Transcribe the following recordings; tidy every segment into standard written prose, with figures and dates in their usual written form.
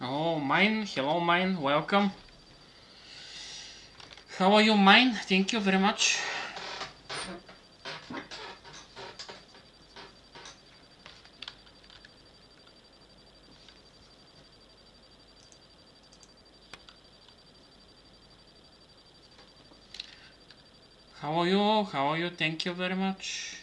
Oh, mine. Hello, mine. Welcome. How are you, mine? Thank you very much. How are you? How are you? Thank you very much.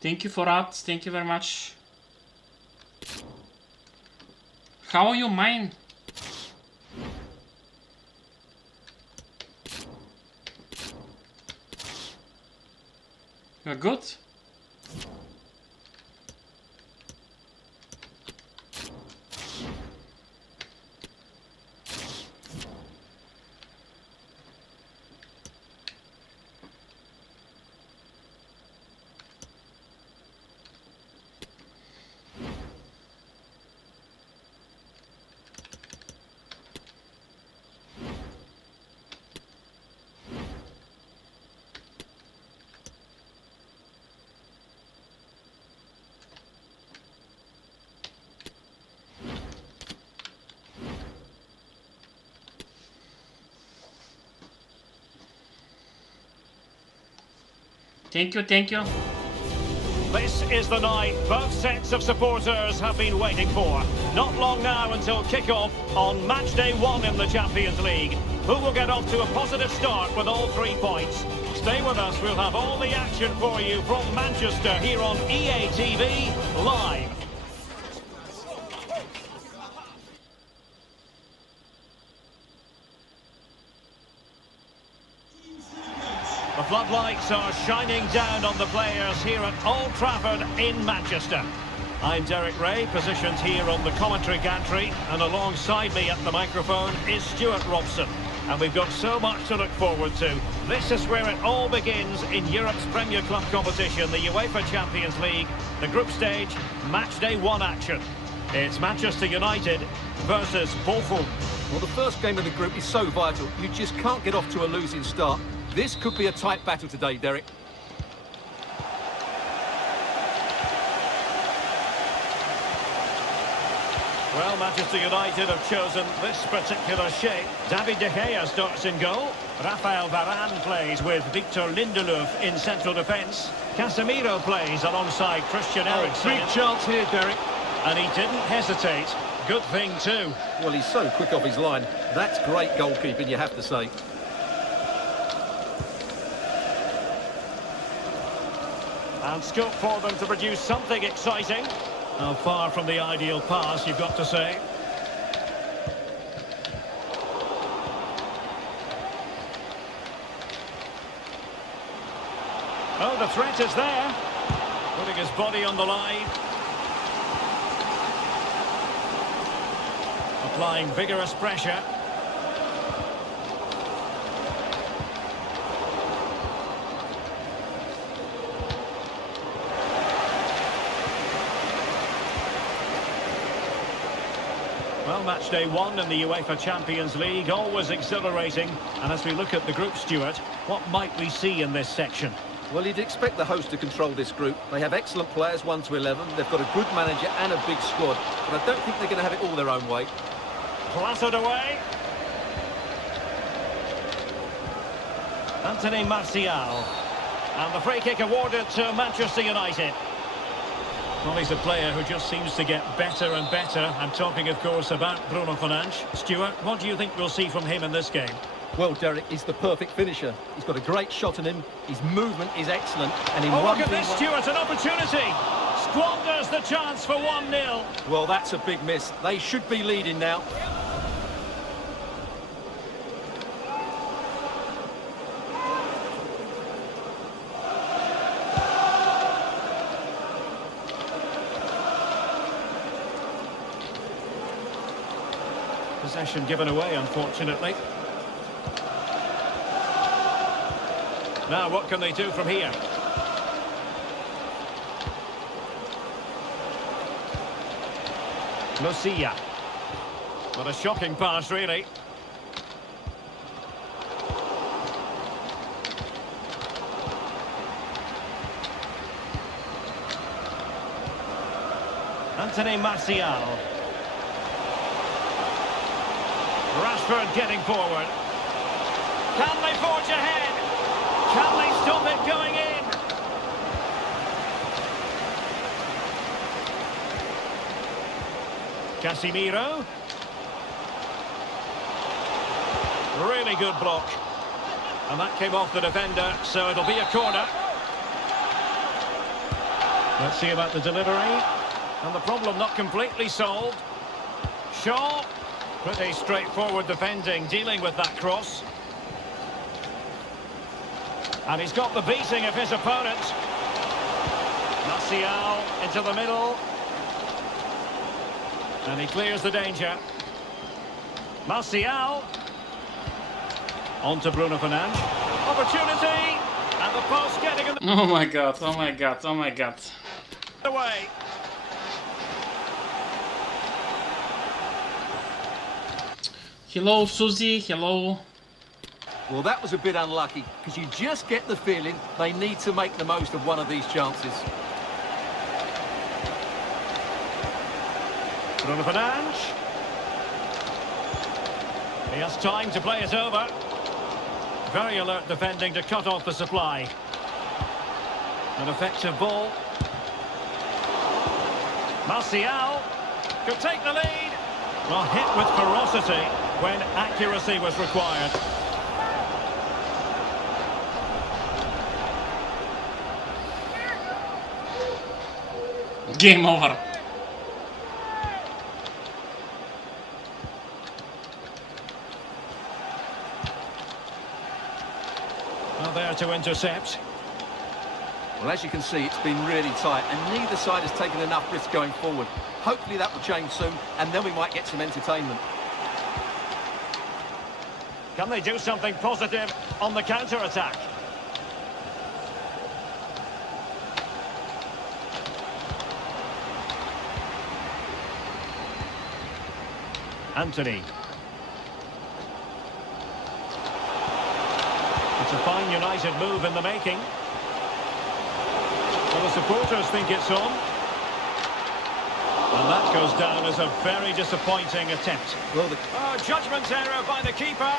Thank you for that. Thank you very much. How are you, mine? You're good? Thank you, thank you. This is the night both sets of supporters have been waiting for. Not long now until kick-off on match day 1 in the Champions League. Who will get off to a positive start with all 3 points? Stay with us, we'll have all the action for you from Manchester here on EA TV live. The floodlights are shining down on the players here at Old Trafford in Manchester. I'm Derek Ray, positioned here on the commentary gantry, and alongside me at the microphone is Stuart Robson. And we've got so much to look forward to. This is where it all begins in Europe's Premier Club competition, the UEFA Champions League, the group stage, match day 1 action. It's Manchester United versus Bochum. Well, the first game of the group is so vital. You just can't get off to a losing start. This could be a tight battle today, Derek. Well, Manchester United have chosen this particular shape. David De Gea starts in goal. Rafael Varane plays with Victor Lindelöf in central defence. Casemiro plays alongside Christian Eriksen. Big chance here, Derek. And he didn't hesitate. Good thing too. Well, he's so quick off his line. That's great goalkeeping, you have to say. And scope for them to produce something exciting. Now, far from the ideal pass, you've got to say. Oh, the threat is there. Putting his body on the line. Applying vigorous pressure. Well, match day 1 in the UEFA Champions League, always exhilarating. And as we look at the group, Stuart, what might we see in this section? Well, you'd expect the host to control this group. They have excellent players, 1 to 11. They've got a good manager and a big squad. But I don't think they're going to have it all their own way. Clattered away. Anthony Martial. And the free kick awarded to Manchester United. Well, he's a player who just seems to get better and better. I'm talking, of course, about Bruno Fernandes. Stuart, what do you think we'll see from him in this game? Well, Derek, he's the perfect finisher. He's got a great shot on him, his movement is excellent, and in Oh, one look at this, thing... Stuart, an opportunity. Squanders the chance for 1-0. Well, that's a big miss. They should be leading now. Possession given away, unfortunately. Now, what can they do from here? Lucia. What a shocking pass, really. Anthony Martial. Rashford getting forward. Can they forge ahead? Can they stop it going in? Casemiro. Really good block. And that came off the defender, so it'll be a corner. Let's see about the delivery. And the problem not completely solved. Shaw. Pretty straightforward defending, dealing with that cross. And he's got the beating of his opponent. Martial into the middle. And he clears the danger. Martial. On to Bruno Fernandes. Opportunity. And the post getting in the Oh my god, oh my god, oh my god. way. Hello, Susie, hello. Well, that was a bit unlucky, because you just get the feeling they need to make the most of one of these chances. Bruno Fernandes. He has time to play it over. Very alert defending to cut off the supply. An effective ball. Martial could take the lead. Well, hit with ferocity when accuracy was required. Game over. Well, there to intercept. Well, as you can see, it's been really tight, and neither side has taken enough risk going forward. Hopefully that will change soon, and then we might get some entertainment. Can they do something positive on the counter-attack? Anthony. It's a fine United move in the making. Well, the supporters think it's on. And that goes down as a very disappointing attempt. Well, the... Judgment error by the keeper.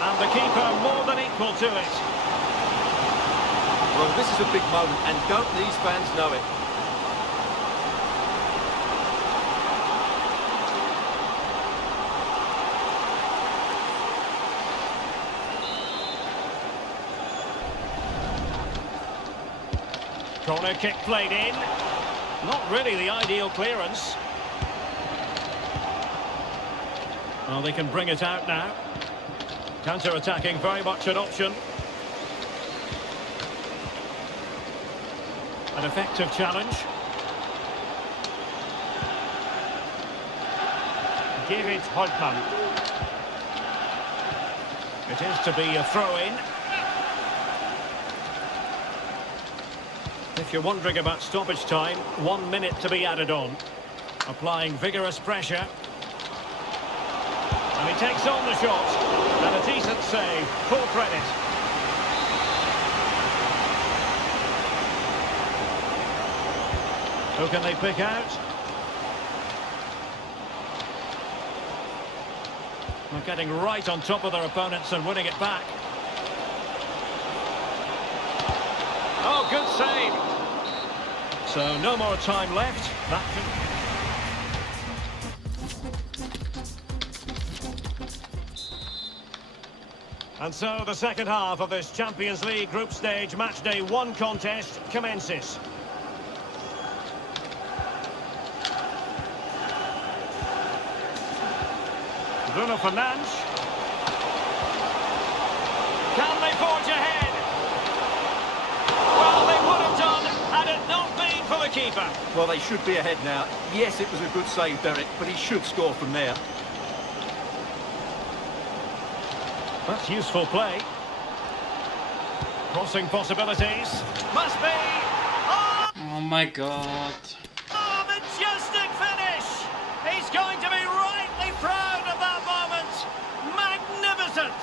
And the keeper more than equal to it. Well, this is a big moment, and don't these fans know it? Corner kick played in. Not really the ideal clearance. Well, they can bring it out now. Counter-attacking, very much an option. An effective challenge. Give it Holtmann. It is to be a throw-in. If you're wondering about stoppage time, 1 minute to be added on. Applying vigorous pressure. And he takes on the shot. And a decent save. Full credit. Who can they pick out? They're getting right on top of their opponents and winning it back. Oh, good save. So no more time left. That And so the second half of this Champions League group stage matchday 1 contest commences. Bruno Fernandes. Can they forge ahead? Well, they would have done had it not been for the keeper. Well, they should be ahead now. Yes, it was a good save, Derek, but he should score from there. That's useful play. Crossing possibilities. Must be. Oh! Oh my god. Oh, majestic finish! He's going to be rightly proud of that moment. Magnificent!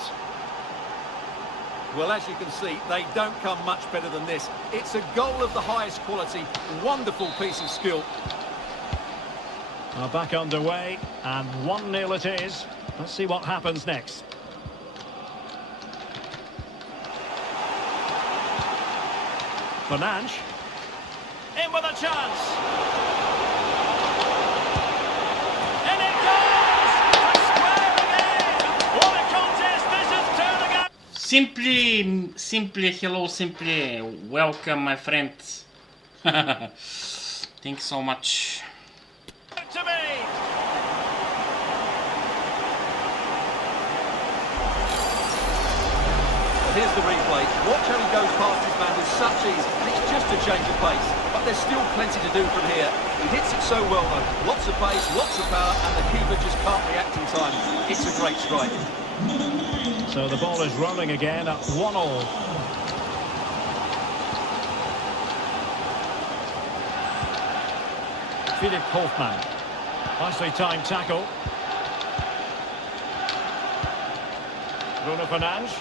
Well, as you can see, they don't come much better than this. It's a goal of the highest quality. Wonderful piece of skill. Back underway, and 1-0 it is. Let's see what happens next. Fernandes. In with a chance. And it goes! To square again! What a contest this is turning out! Simply, hello, Simply. Welcome, my friend. Thanks so much. To me! Here's the replay. Watch how he goes past his man with such ease. It's just a change of pace, but there's still plenty to do from here. He hits it so well though. Lots of pace, lots of power, and the keeper just can't react in time. It's a great strike. So the ball is rolling again at 1-1. Philipp Hofmann. Nicely timed tackle. Bruno Fernandes.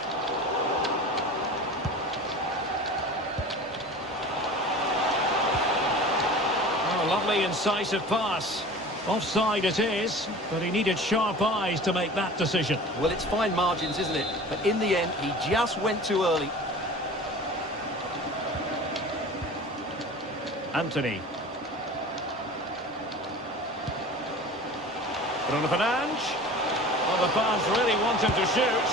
Oh, lovely incisive pass. Offside it is, but he needed sharp eyes to make that decision. Well, it's fine margins, isn't it? But in the end, he just went too early. Anthony. Bruno Fernandes. Well, the fans really want him to shoot.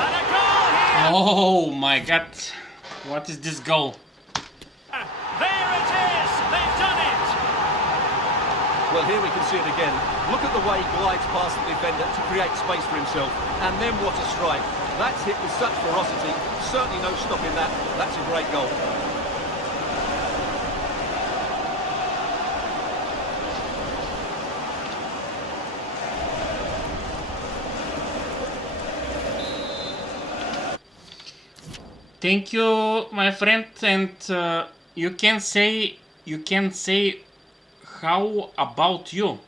And a goal here! Oh my god. What is this goal? There it is! They've done it! Well, here we can see it again. Look at the way he glides past the defender to create space for himself. And then what a strike. That's hit with such ferocity. Certainly no stopping that. That's a great goal. Thank you, my friend, and you can say how about you?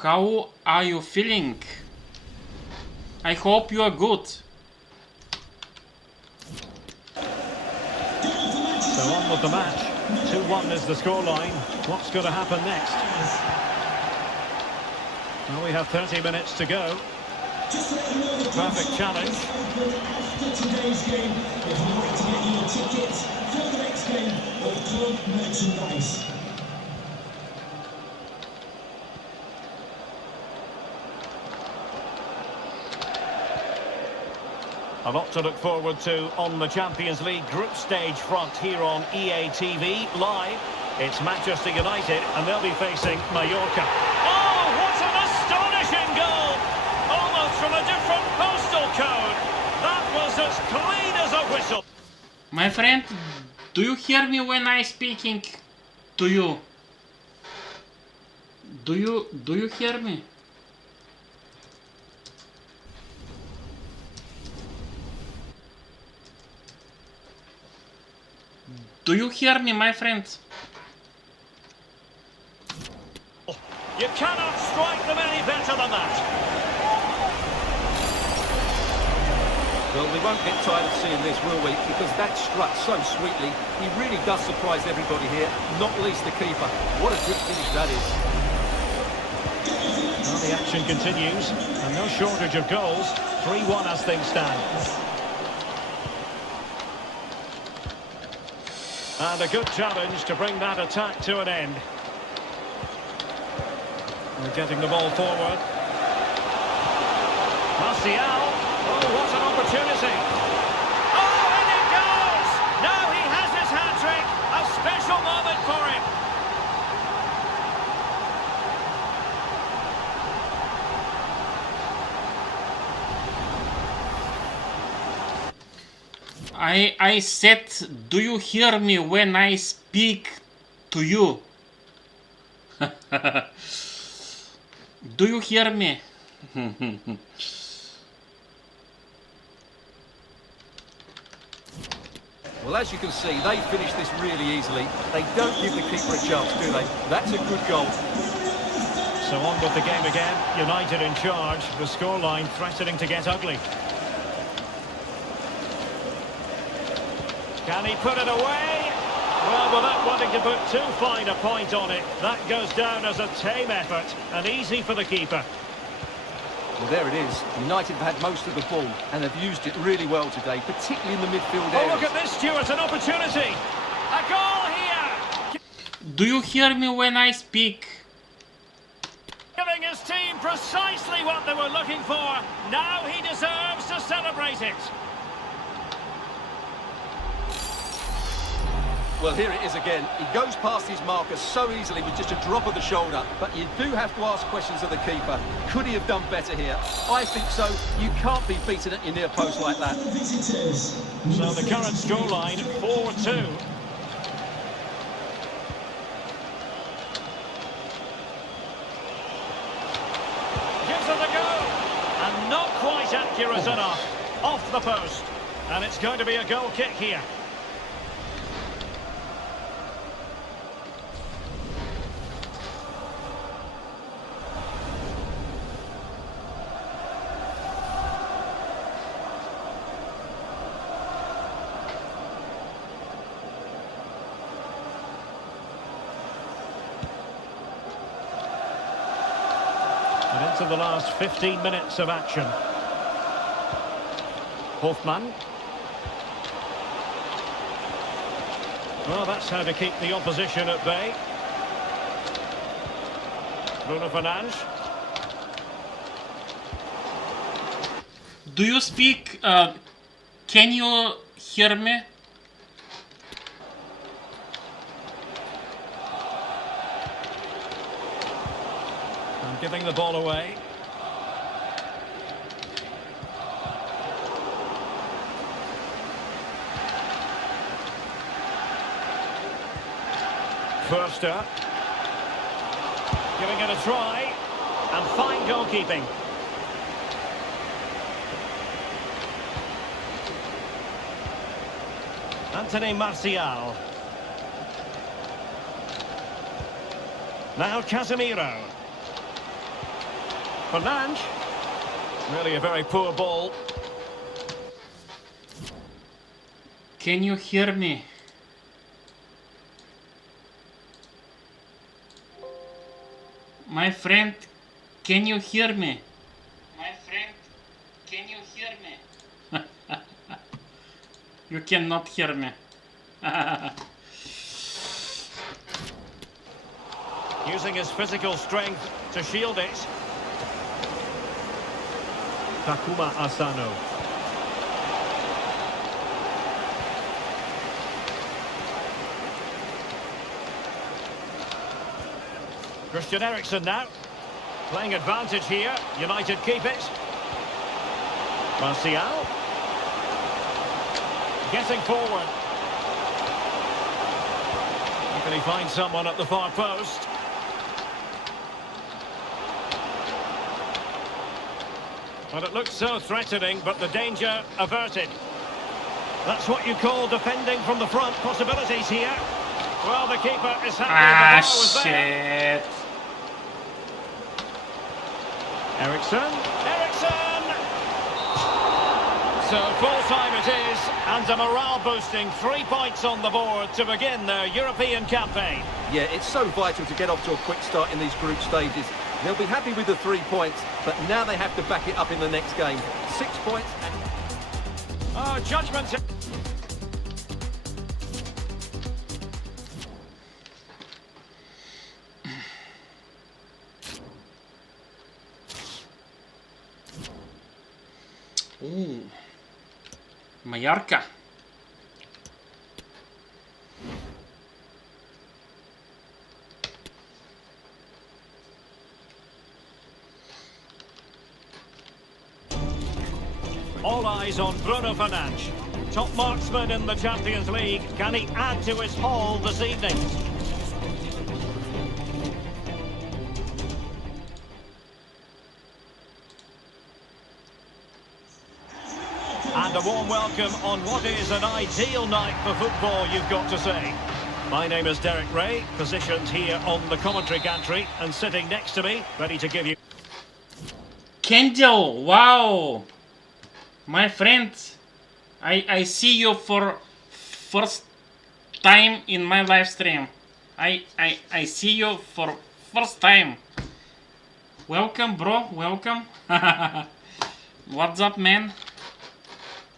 How are you feeling? I hope you are good. So on with the match. 2-1 is the scoreline. What's going to happen next? Well, we have 30 minutes to go. Perfect challenge. After today's game, if you'd like to get your tickets for the next game or club merchandise. A lot to look forward to on the Champions League group stage front here on EA TV Live. It's Manchester United and they'll be facing Mallorca. Oh, what an astonishing goal! Almost from a different postal code. That was as clean as a whistle. My friend, do you hear me when I speaking to you? Do you hear me? Do you hear me, my friend? You cannot strike them any better than that. Well, we won't get tired of seeing this, will we? Because that struck so sweetly. He really does surprise everybody here, not least the keeper. What a good finish that is. Well, the action continues, and no shortage of goals. 3-1 as things stand. And a good challenge to bring that attack to an end. We're getting the ball forward. Martial. Oh, what an opportunity. Oh, in it goes! Now he has his hat-trick. A special moment for him. I said, do you hear me when I speak to you? Do you hear me? Well, as you can see, they finish this really easily. They don't give the keeper a chance, do they? That's a good goal. So on with the game again. United in charge. The scoreline threatening to get ugly. Can he put it away? Well, without wanting to put too fine a point on it, that goes down as a tame effort and easy for the keeper. Well, there it is. United have had most of the ball and have used it really well today, particularly in the midfield Oh, area. look at this, Stuart, an opportunity. A goal here. Do you hear me when I speak? Giving his team precisely what they were looking for. Now he deserves to celebrate it. Well, here it is again. He goes past his marker so easily with just a drop of the shoulder. But you do have to ask questions of the keeper. Could he have done better here? I think so. You can't be beaten at your near post like that. Visitors. So the current scoreline, 4-2. Gives it a go. And not quite accurate enough. Off the post. And it's going to be a goal kick here. And into the last 15 minutes of action. Hofmann. Well, that's how to keep the opposition at bay. Bruno Fernandes. Do you speak? Can you hear me? And giving the ball away. Förster. Giving it a try. And fine goalkeeping. Anthony Martial. Now Casemiro. Fernandes. Really a very poor ball. Can you hear me? My friend, can you hear me? My friend, can you hear me? You cannot hear me. Using his physical strength to shield it. Takuma Asano. Christian Eriksen now. Playing advantage here. United keep it. Martial. Getting forward. Can he find someone at the far post? Well, it looks so threatening, but the danger averted. That's what you call defending from the front. Possibilities here. Well, the keeper is happy the ball was there. Shit. Eriksen. Eriksen! So full-time it is, and a morale-boosting 3 points on the board to begin their European campaign. Yeah, it's so vital to get off to a quick start in these group stages. They'll be happy with the 3 points, but now they have to back it up in the next game. 6 points and... Oh, judgment. Ooh. Mallorca. All eyes on Bruno Fernandes. Top marksman in the Champions League. Can he add to his haul this evening? And a warm welcome on what is an ideal night for football, you've got to say. My name is Derek Ray, positioned here on the commentary gantry, and sitting next to me, ready to give you... Kendall, wow! My friend, I see you for first time in my live stream. I see you for first time. Welcome, bro, welcome. What's up, man?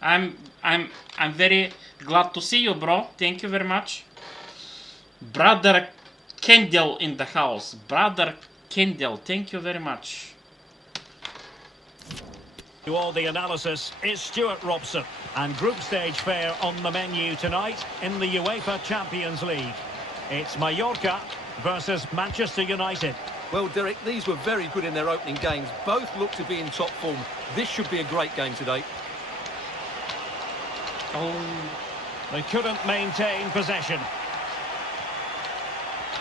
I'm very glad to see you, bro. Thank you very much. Brother Kendall in the house. Brother Kendall, thank you very much. To all the analysis is Stuart Robson, and group stage fare on the menu tonight in the UEFA Champions League. It's Mallorca versus Manchester United. Well, Derek, these were very good in their opening games. Both look to be in top form. This should be a great game today. Oh, They couldn't maintain possession.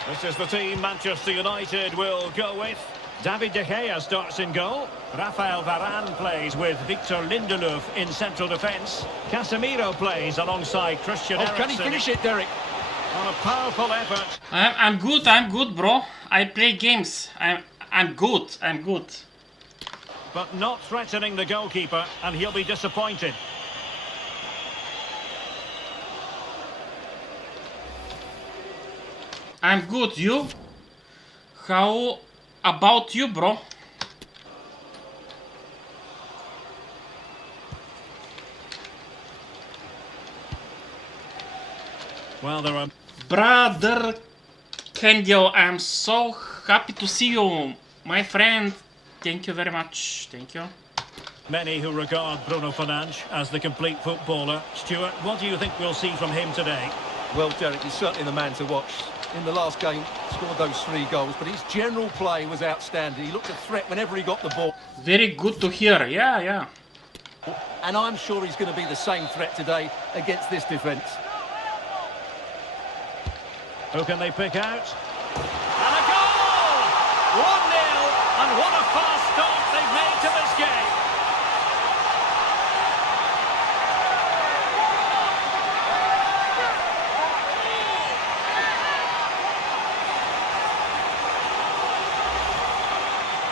This is the team Manchester United will go with. David De Gea starts in goal. Rafael Varane plays with Victor Lindelof in central defence. Casemiro plays alongside Christian Eriksen. Can he finish it, Derek? On a powerful effort. I'm good, bro. I play games. I'm good. But not threatening the goalkeeper, and he'll be disappointed. I'm good. You? How about you, bro? Well, there are... Brother Kendall, I'm so happy to see you, my friend. Thank you very much. Thank you. many who regard Bruno Fernandes as the complete footballer. Stuart, what do you think we'll see from him today? Well, Derek, he's certainly the man to watch. In the last game, scored those 3 goals, but his general play was outstanding. He looked a threat whenever he got the ball. Very good to hear. Yeah. And I'm sure he's going to be the same threat today against this defence. Who can they pick out? And a goal! 1-0, and what a fast start they've made to this game.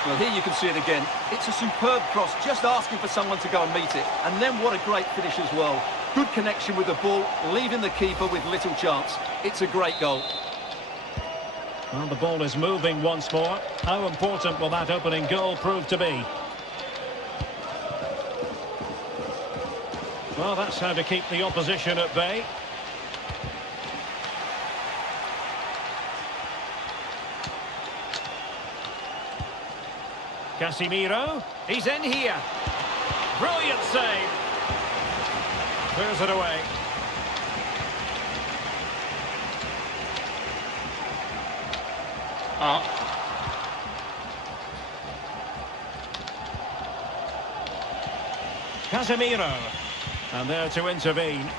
Well, here you can see it again. It's a superb cross, just asking for someone to go and meet it. And then what a great finish as well. Good connection with the ball, leaving the keeper with little chance. It's a great goal. Well, the ball is moving once more. How important will that opening goal prove to be? Well, that's how to keep the opposition at bay. Casemiro, he's in here. Brilliant save. Clears it away. Casemiro. And there to intervene.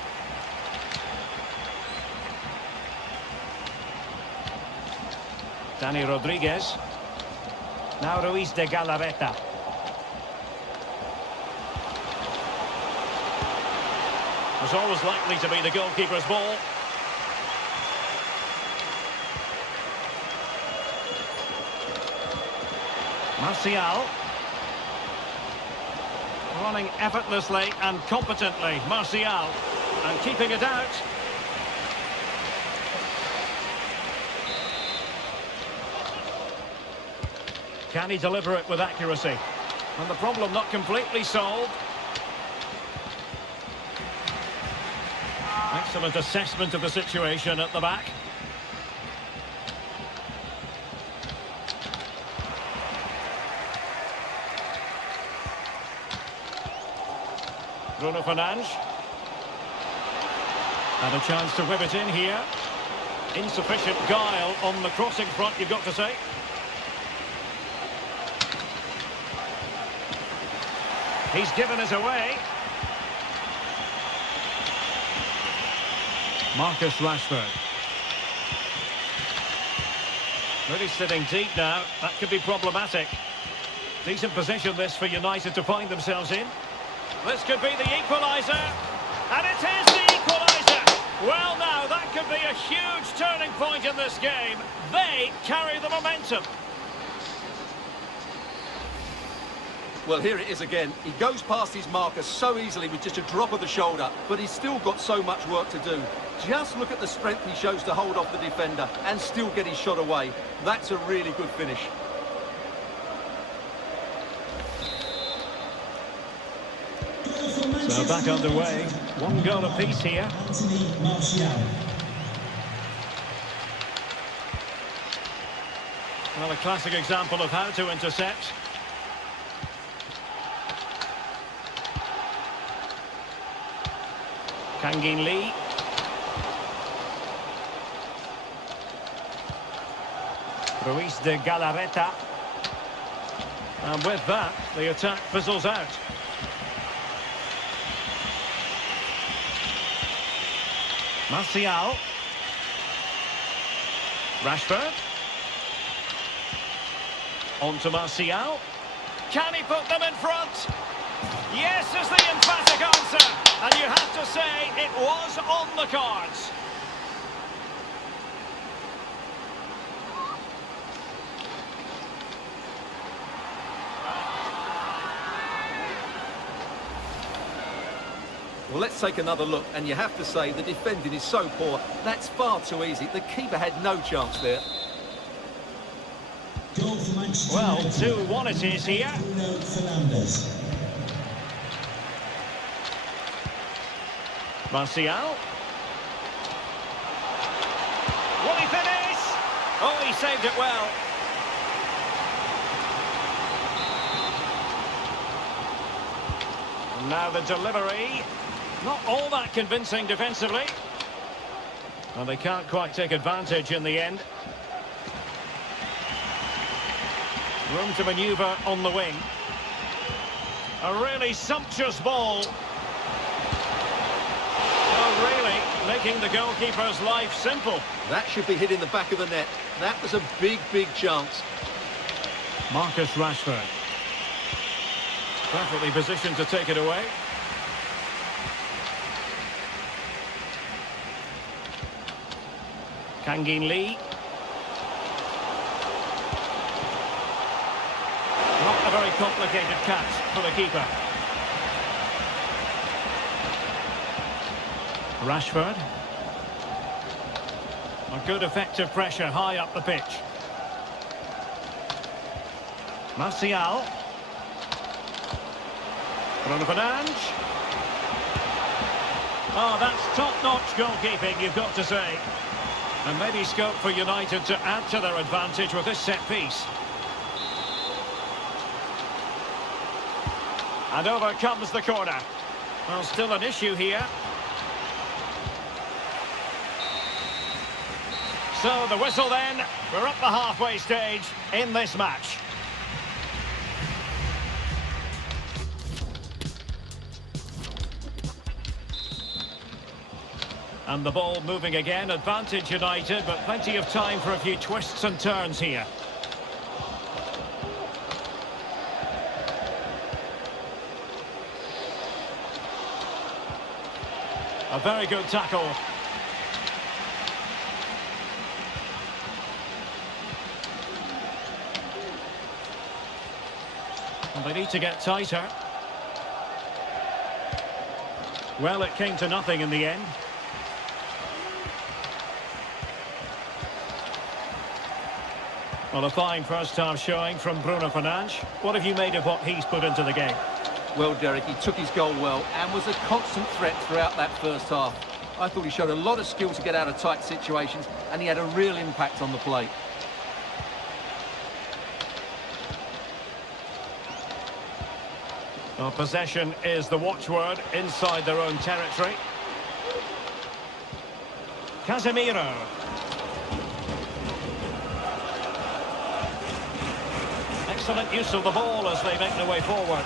Dani Rodriguez. Now Ruiz de Galarreta. Was always likely to be the goalkeeper's ball. Martial. Running effortlessly and competently. Martial. And keeping it out. Can he deliver it with accuracy? And the problem not completely solved. Excellent assessment of the situation at the back. Bruno Fernandes. And a chance to whip it in here. Insufficient guile on the crossing front, you've got to say. He's given us away. Marcus Rashford. Really sitting deep now. That could be problematic. Decent position this for United to find themselves in. This could be the equaliser. And it is the equaliser. Well now, that could be a huge turning point in this game. They carry the momentum. Well, here it is again. He goes past his marker so easily with just a drop of the shoulder, but he's still got so much work to do. Just look at the strength he shows to hold off the defender and still get his shot away. That's a really good finish. So back underway. One goal apiece here. Anthony Martial. Well, a classic example of how to intercept. Kangin Lee. Ruiz de Galarreta. And with that, the attack fizzles out. Martial. Rashford. On to Martial. Can he put them in front? Yes is the emphatic answer. And you have to say it was on the cards. Well, let's take another look, and you have to say the defending is so poor. That's far too easy. The keeper had no chance there. Goal for Manchester Well, United. 2-1 it is here. Bruno Fernandes. Martial. Will he finish? Oh, he saved it well. And now the delivery. Not all that convincing defensively. And they can't quite take advantage in the end. Room to manoeuvre on the wing. A really sumptuous ball. Oh, really, making the goalkeeper's life simple. That should be hitting the back of the net. That was a big, big chance. Marcus Rashford. Perfectly positioned to take it away. Kangin Lee. Not a very complicated catch for the keeper. Rashford. A good effective pressure high up the pitch. Martial. Bruno Fernandes. Oh, that's top-notch goalkeeping, you've got to say. And maybe scope for United to add to their advantage with this set piece. And over comes the corner. Well, still an issue here. So the whistle then. We're up the halfway stage in this match. And the ball moving again, advantage United, but plenty of time for a few twists and turns here. A very good tackle. And they need to get tighter. Well, it came to nothing in the end. Well, a fine first-half showing from Bruno Fernandes. What have you made of what he's put into the game? Well, Derek, he took his goal well and was a constant threat throughout that first half. I thought he showed a lot of skill to get out of tight situations, and he had a real impact on the play. Well, possession is the watchword inside their own territory. Casemiro. Excellent use of the ball as they make their way forward.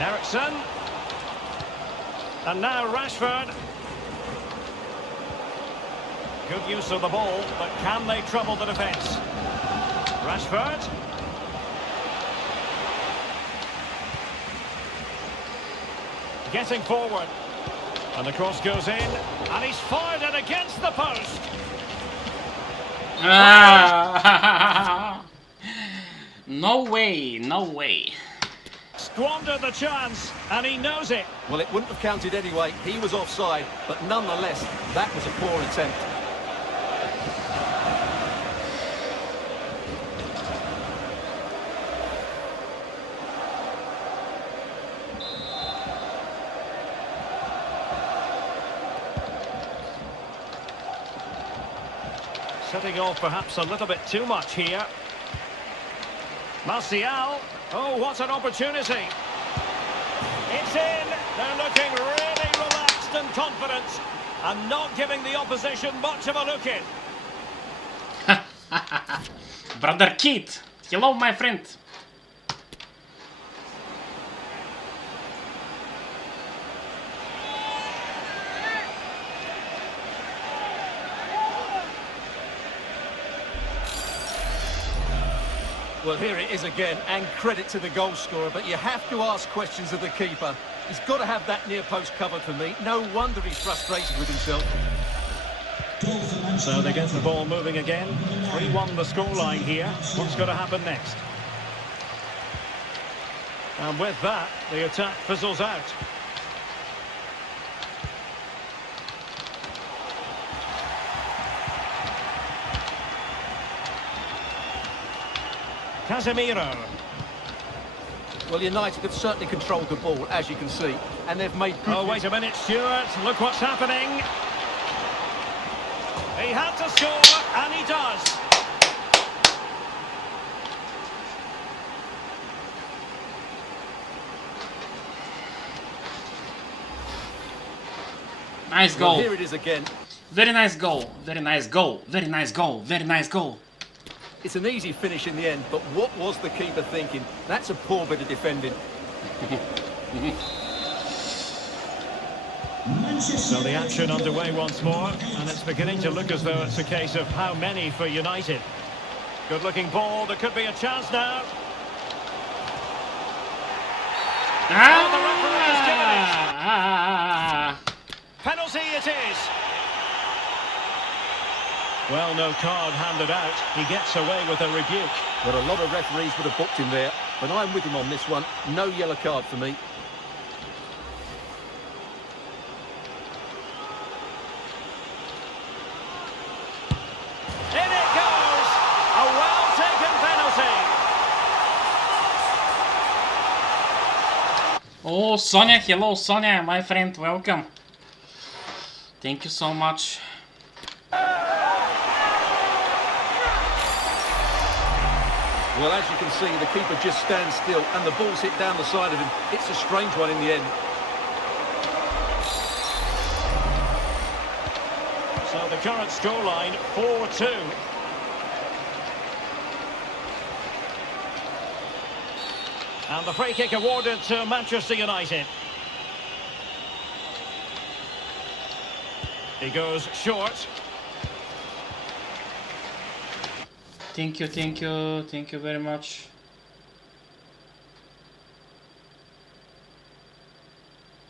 Eriksen. And now Rashford. Good use of the ball, but can they trouble the defence? Rashford. Getting forward. And the cross goes in. And he's fired it against the post. Ah. No way, no way. Squandered the chance, and he knows it. Well, it wouldn't have counted anyway. He was offside, but nonetheless, that was a poor attempt. Setting off perhaps a little bit too much here. Martial. Oh, what an opportunity. It's in. They're looking really relaxed and confident and not giving the opposition much of a look in. Brother Kid, hello my friend. Well, here it is again, and credit to the goal scorer, but you have to ask questions of the keeper. He's got to have that near post covered for me. No wonder he's frustrated with himself. So they get the ball moving again. 3-1 the scoreline here. What's going to happen next? And with that, the attack fizzles out. Casemiro. Well, United have certainly controlled the ball, as you can see, and they've made... Oh, wait a minute, Stuart. Look what's happening. He had to score, and he does. Nice goal. Well, here it is again. Very nice goal. Very nice goal. Very nice goal. Very nice goal. It's an easy finish in the end, but what was the keeper thinking? That's a poor bit of defending. So the action underway once more, and it's beginning to look as though it's a case of how many for United. Good-looking ball, there could be a chance now. Penalty it is. Well, no card handed out. He gets away with a rebuke. But a lot of referees would have booked him there, but I'm with him on this one. No yellow card for me. In it goes! A well-taken penalty. Oh, Sonia, hello Sonia, my friend, welcome. Thank you so much. Well, as you can see, the keeper just stands still and the ball's hit down the side of him. It's a strange one in the end. So the current scoreline, 4-2. And the free kick awarded to Manchester United. He goes short. Thank you very much.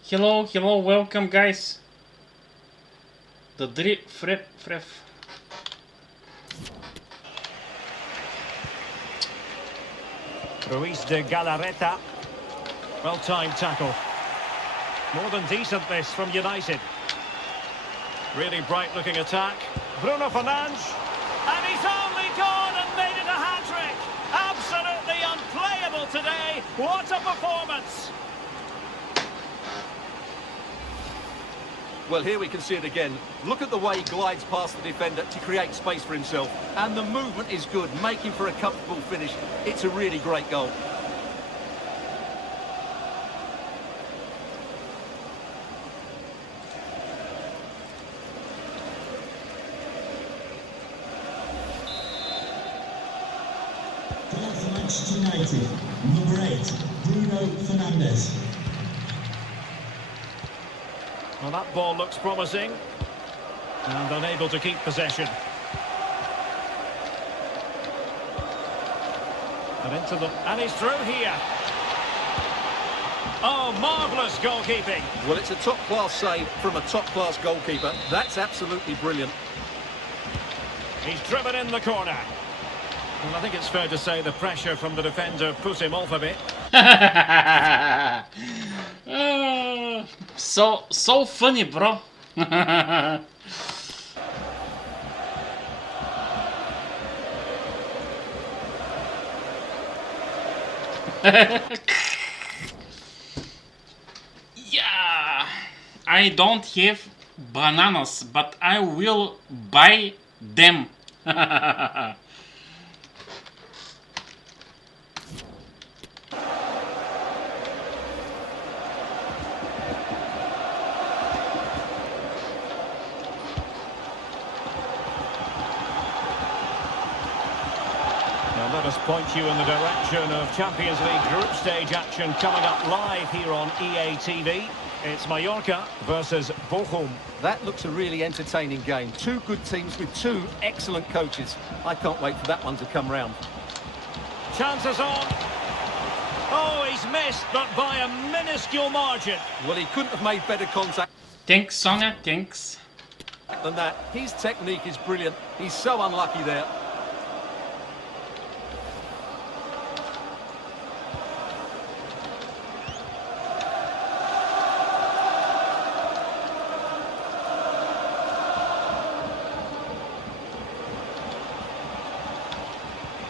Hello, welcome guys. The drip fref. Ruiz de Galarreta. Well-timed tackle. More than decent this from United. Really bright-looking attack. Bruno Fernandes. And he's only gone and made it a hat-trick. Absolutely unplayable today. What a performance. Well, here we can see it again. Look at the way he glides past the defender to create space for himself. And the movement is good, making for a comfortable finish. It's a really great goal. Manchester United, number 8, Bruno Fernandes. Well, that ball looks promising. And unable to keep possession. And he's through here. Oh, marvellous goalkeeping. Well, it's a top-class save from a top-class goalkeeper. That's absolutely brilliant. He's driven in the corner. Well, I think it's fair to say the pressure from the defender put him off a bit. So funny, bro. Yeah, I don't have bananas, but I will buy them. Now let us point you in the direction of Champions League group stage action coming up live here on EA TV. It's Mallorca versus Bochum. That looks a really entertaining game. Two good teams with two excellent coaches. I can't wait for that one to come round. Chances on. Oh, he's missed, but by a minuscule margin. Well, he couldn't have made better contact Thanks, Sonia, thanks. than that. His technique is brilliant. He's so unlucky there.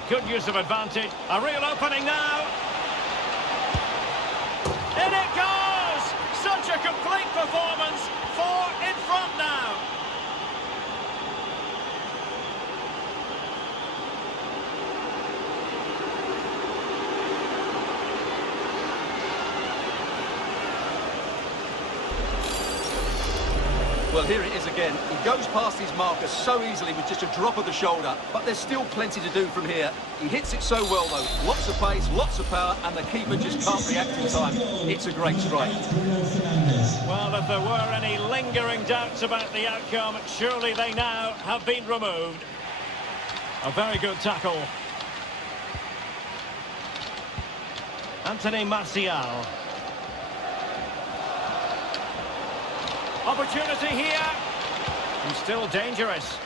Good use of advantage. A real opening now. In it goes! Such a complete performance. 4 in front now. Well, here it is again. He goes past his marker so easily with just a drop of the shoulder, but there's still plenty to do from here. He hits it so well, though. Lots of pace, lots of power, and the keeper just can't react in time. It's a great strike. Bruno Fernandes. Well, if there were any lingering doubts about the outcome, surely they now have been removed. A very good tackle. Anthony Martial. Opportunity here. And still dangerous.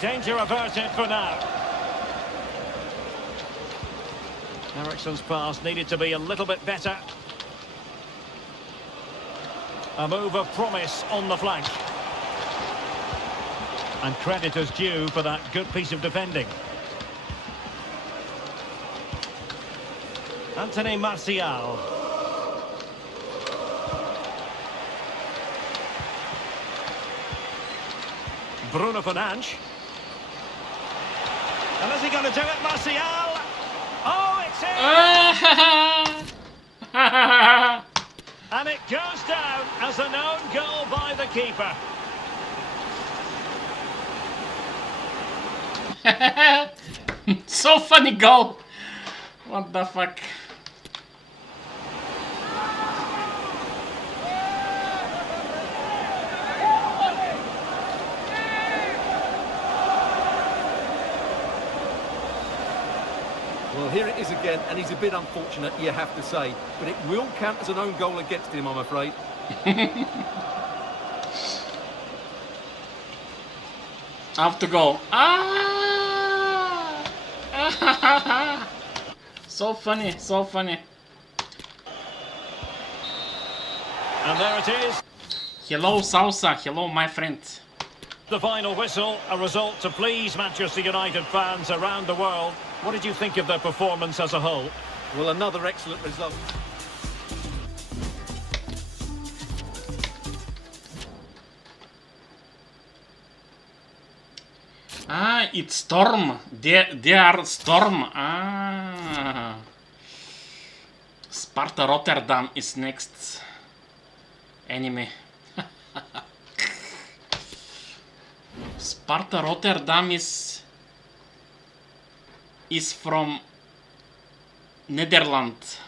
Danger averted for now. Eriksen's pass needed to be a little bit better. A move of promise on the flank. And credit is due for that good piece of defending. Anthony Martial. Bruno Fernandes. And is he going to do it, Martial? Oh, it's in! And it goes down as an own goal by the keeper. So funny goal. What the fuck? Well, here it is again, and he's a bit unfortunate, you have to say. But it will count as an own goal against him, I'm afraid. Have to go. Ah! So funny, so funny. And there it is. Hello, Salsa. Hello, my friend. The final whistle, a result to please Manchester United fans around the world. What did you think of their performance as a whole? Well, another excellent result. Ah, it's Storm. They are Storm. Ah. Sparta Rotterdam is next enemy. Sparta Rotterdam is is from Netherlands.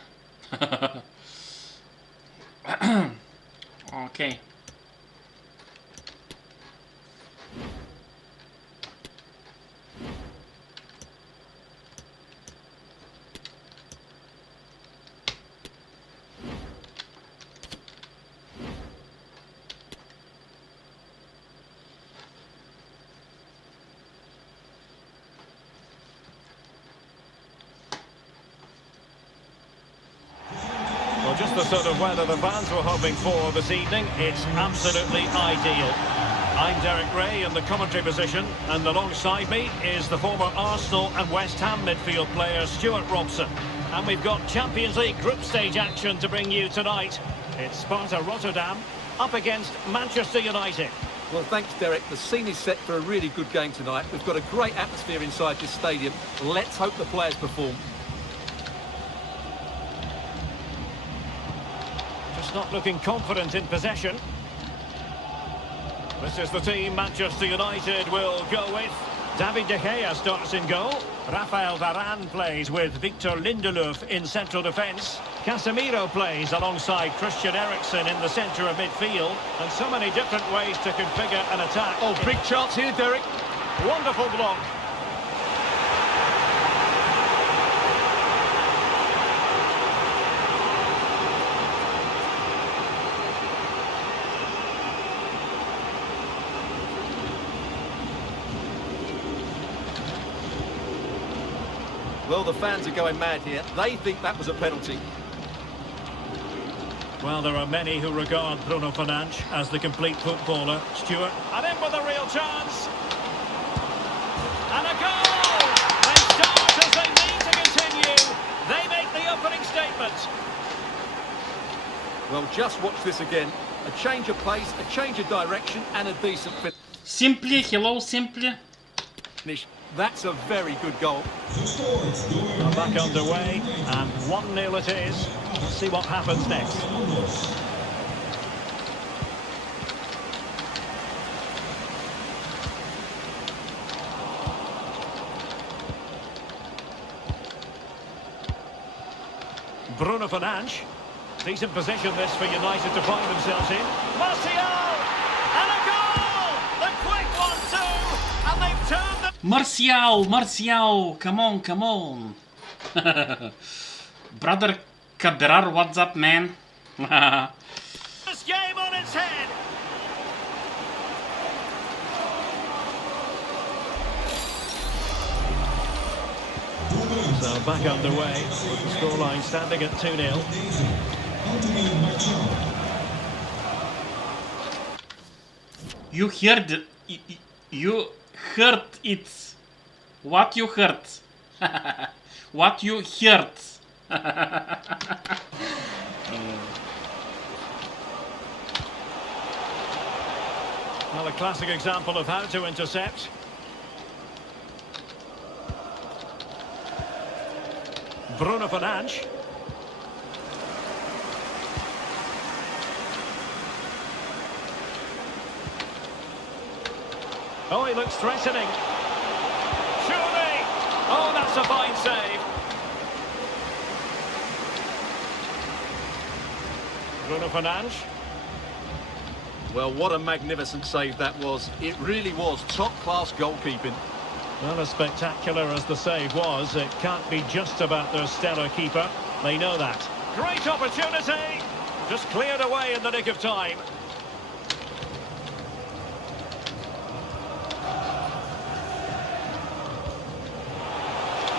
Okay. Well, just the sort of weather the fans were hoping for this evening. It's absolutely ideal. I'm Derek Ray in the commentary position, and alongside me is the former Arsenal and West Ham midfield player Stuart Robson. And we've got Champions League group stage action to bring you tonight. It's Sparta Rotterdam up against Manchester United. Well, thanks, Derek. The scene is set for a really good game tonight. We've got a great atmosphere inside this stadium. Let's hope the players perform. Just not looking confident in possession. This is the team Manchester United will go with. David De Gea starts in goal. Rafael Varane plays with Victor Lindelöf in central defence. Casemiro plays alongside Christian Eriksen in the centre of midfield. And so many different ways to configure an attack. Oh, big chance here, Derek. Wonderful block. Well, the fans are going mad here. They think that was a penalty. Well, there are many who regard Bruno Fernandes as the complete footballer. Stuart, and in with a real chance. And a goal! They start as they need to continue. They make the opening statement. Well, just watch this again. A change of pace, a change of direction, and a decent Simply, hello, Simply. finish. That's a very good goal. We're back underway, and 1-0 it is. Let's see what happens next. Bruno Fernandes. Decent position this for United to find themselves in. Martial! And a goal! The quick 1-2! And they've turned the... Martial, come on. Brother Kabrar, what's up, man? This game on its head! So back underway, with the scoreline standing at 2-0. You heard you heard it. What you heard? What you heard? Well, a classic example of how to intercept. Bruno Fernandes. Oh, he looks threatening. Surely! Oh, that's a fine save. Bruno Fernandes. Well, what a magnificent save that was. It really was top-class goalkeeping. Well, as spectacular as the save was, it can't be just about their stellar keeper. They know that. Great opportunity! Just cleared away in the nick of time.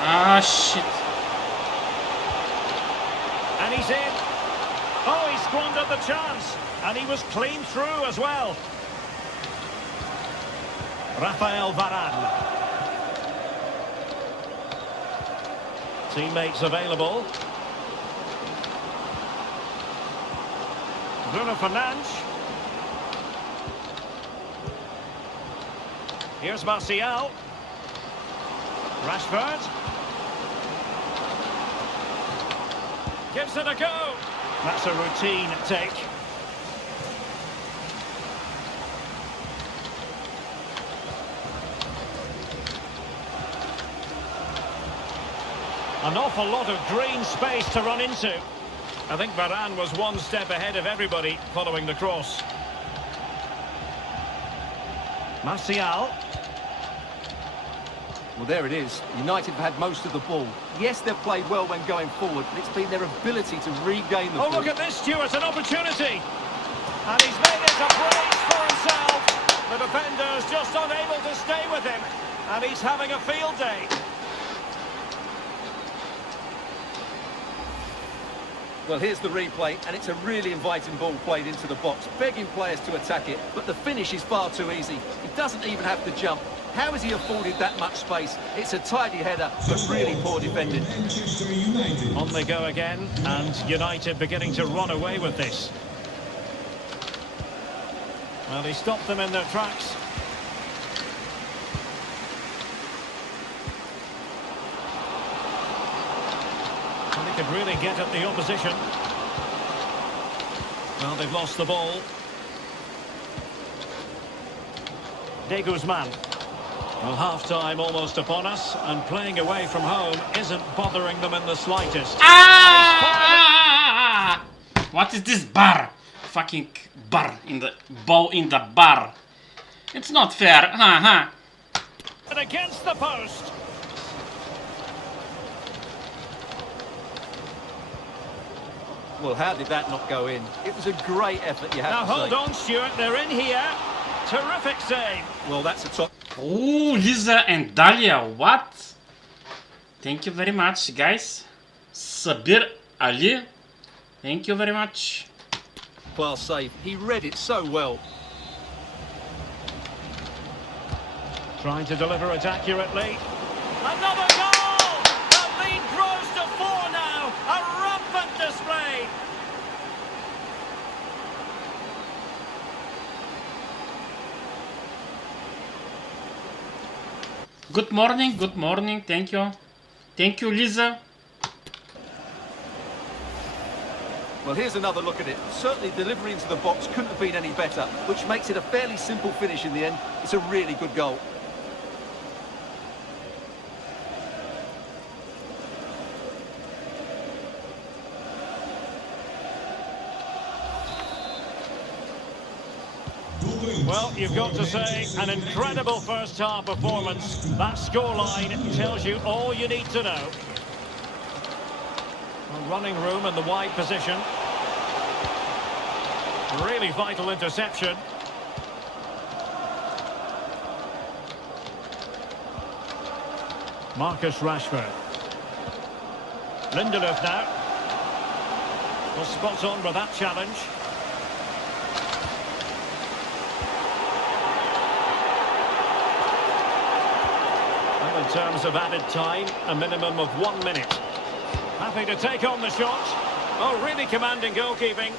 Ah, shit. And he's in. Oh, he squandered the chance. And he was clean through as well. Rafael Varane. Teammates available. Bruno Fernandes. Here's Martial. Rashford. Gives it a go. That's a routine take. An awful lot of green space to run into. I think Varane was one step ahead of everybody following the cross. Martial. Well, there it is. United have had most of the ball. Yes, they've played well when going forward, but it's been their ability to regain the ball. Oh, look at this, Stuart, an opportunity. And he's made it a brace for himself. The defender's just unable to stay with him. And he's having a field day. Well, here's the replay, and it's a really inviting ball played into the box, begging players to attack it, but the finish is far too easy. He doesn't even have to jump. How is he afforded that much space? It's a tidy header, but really poor defending. Manchester United. On they go again, and United beginning to run away with this. Well, he stopped them in their tracks. And he could really get at the opposition. Well, they've lost the ball. De Guzman. Well, half-time almost upon us, and playing away from home isn't bothering them in the slightest. Ah! What is this bar? Fucking bar in the ball in the bar. It's not fair, huh? And against the post. Well, how did that not go in? It was a great effort, you have Now to say. hold on, Stuart, they're in here. Terrific save. Well, that's a top... Oh, Lisa and Dahlia, what? Thank you very much, guys. Sabir Ali, thank you very much. class save. He read it so well. Trying to deliver it accurately. Another goal! The lead grows to 4 now. A rampant display. Good morning, thank you. Thank you, Lisa. Well, here's another look at it. Certainly delivery into the box couldn't have been any better, which makes it a fairly simple finish in the end. It's a really good goal. Well, you've got to say, an incredible first-half performance. That scoreline tells you all you need to know. A running room in the wide position. Really vital interception. Marcus Rashford. Lindelof now. Well, spot on with that challenge. In terms of added time, a minimum of 1 minute. Happy to take on the shot. Oh, really commanding goalkeeping.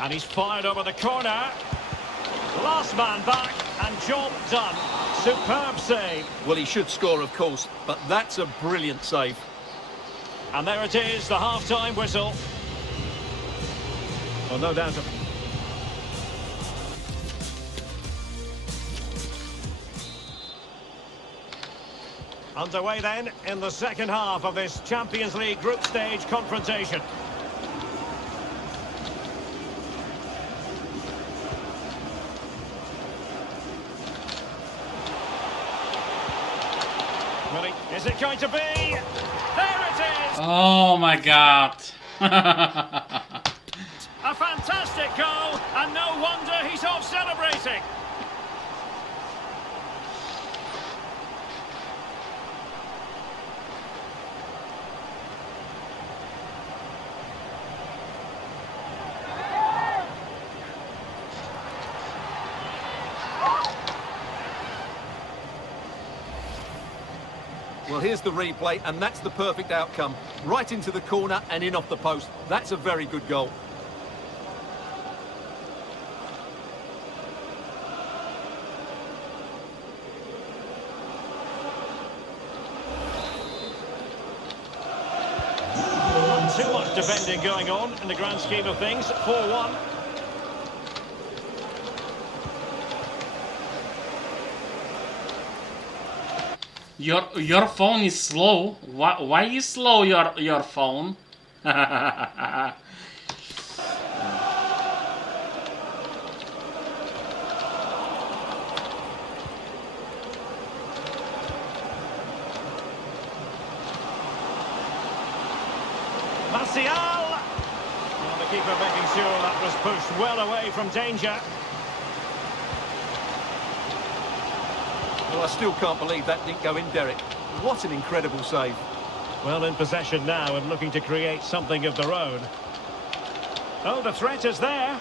And he's fired over the corner. Last man back, and job done. Superb save. Well, he should score, of course, but that's a brilliant save. And there it is, the half-time whistle. Well, no doubt. Underway then in the second half of this Champions League group stage confrontation. Really, is it going to be? There it is! Oh my god. A fantastic goal, and no wonder he's off celebrating. Well, here's the replay, and that's the perfect outcome. Right into the corner and in off the post. That's a very good goal. good defending going on in the grand scheme of things. 4-1. Your phone is slow. Why is slow your phone? Martial! Well, the keeper making sure that was pushed well away from danger. Well, I still can't believe that didn't go in, Derek. What an incredible save. Well, in possession now and looking to create something of their own. Oh, the threat is there.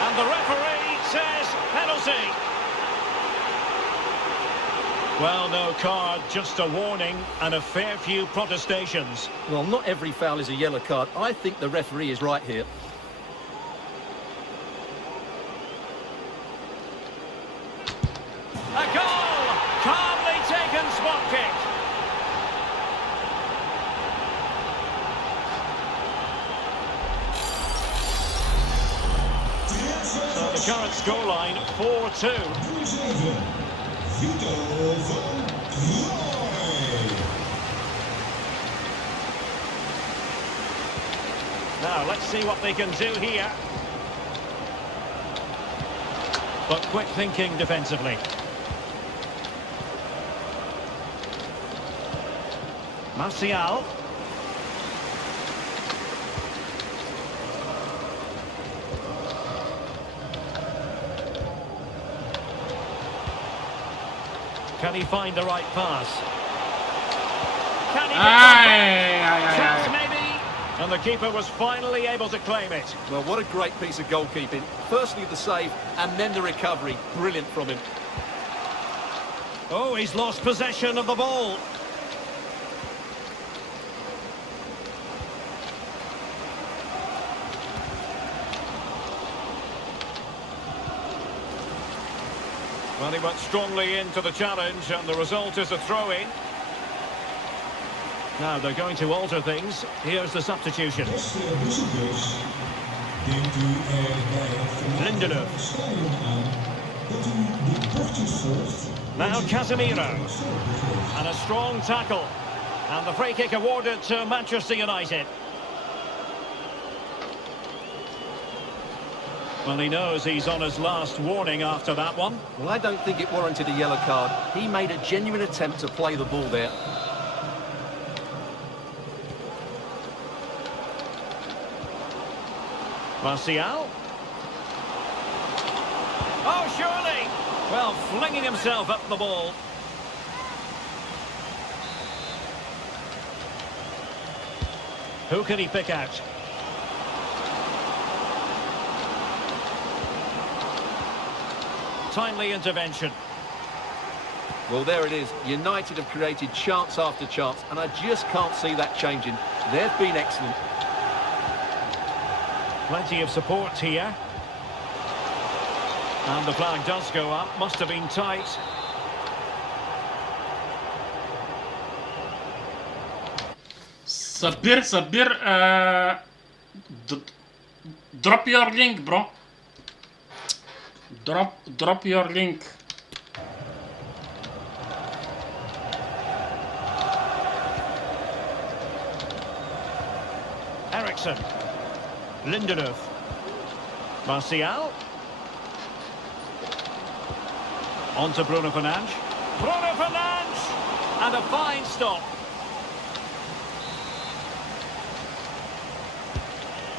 And the referee says penalty. Well, no card, just a warning and a fair few protestations. Well, not every foul is a yellow card. I think the referee is right here. A goal! Calmly taken spot kick. So the current scoreline, 4-2. Vito van Krooi. Now, let's see what they can do here. But quick thinking defensively. Martial. Can he find the right pass? Can he chance maybe? And the keeper was finally able to claim it. Well, what a great piece of goalkeeping. Firstly, the save, and then the recovery. Brilliant from him. Oh, he's lost possession of the ball. Well, he went strongly into the challenge, and the result is a throw-in. Now, they're going to alter things. Here's the substitution. Beste wisselbus. Denkt u erbij vanaf Lindelöf. het stadion aan dat u de bordjes volgt? Now Casemiro. And a strong tackle. And the free kick awarded to Manchester United. Well, he knows he's on his last warning after that one. Well, I don't think it warranted a yellow card. He made a genuine attempt to play the ball there. Martial. Oh, surely! Well, flinging himself up the ball. Who can he pick out? Timely intervention. Well, there it is. United have created chance after chance, and I just can't see that changing. They've been excellent. Plenty of support here. And the flag does go up. Must have been tight. Sabir, drop your link, bro. Drop your link. Eriksen. Lindelöf. Martial. On to Bruno Fernandes. Bruno Fernandes! And a fine stop.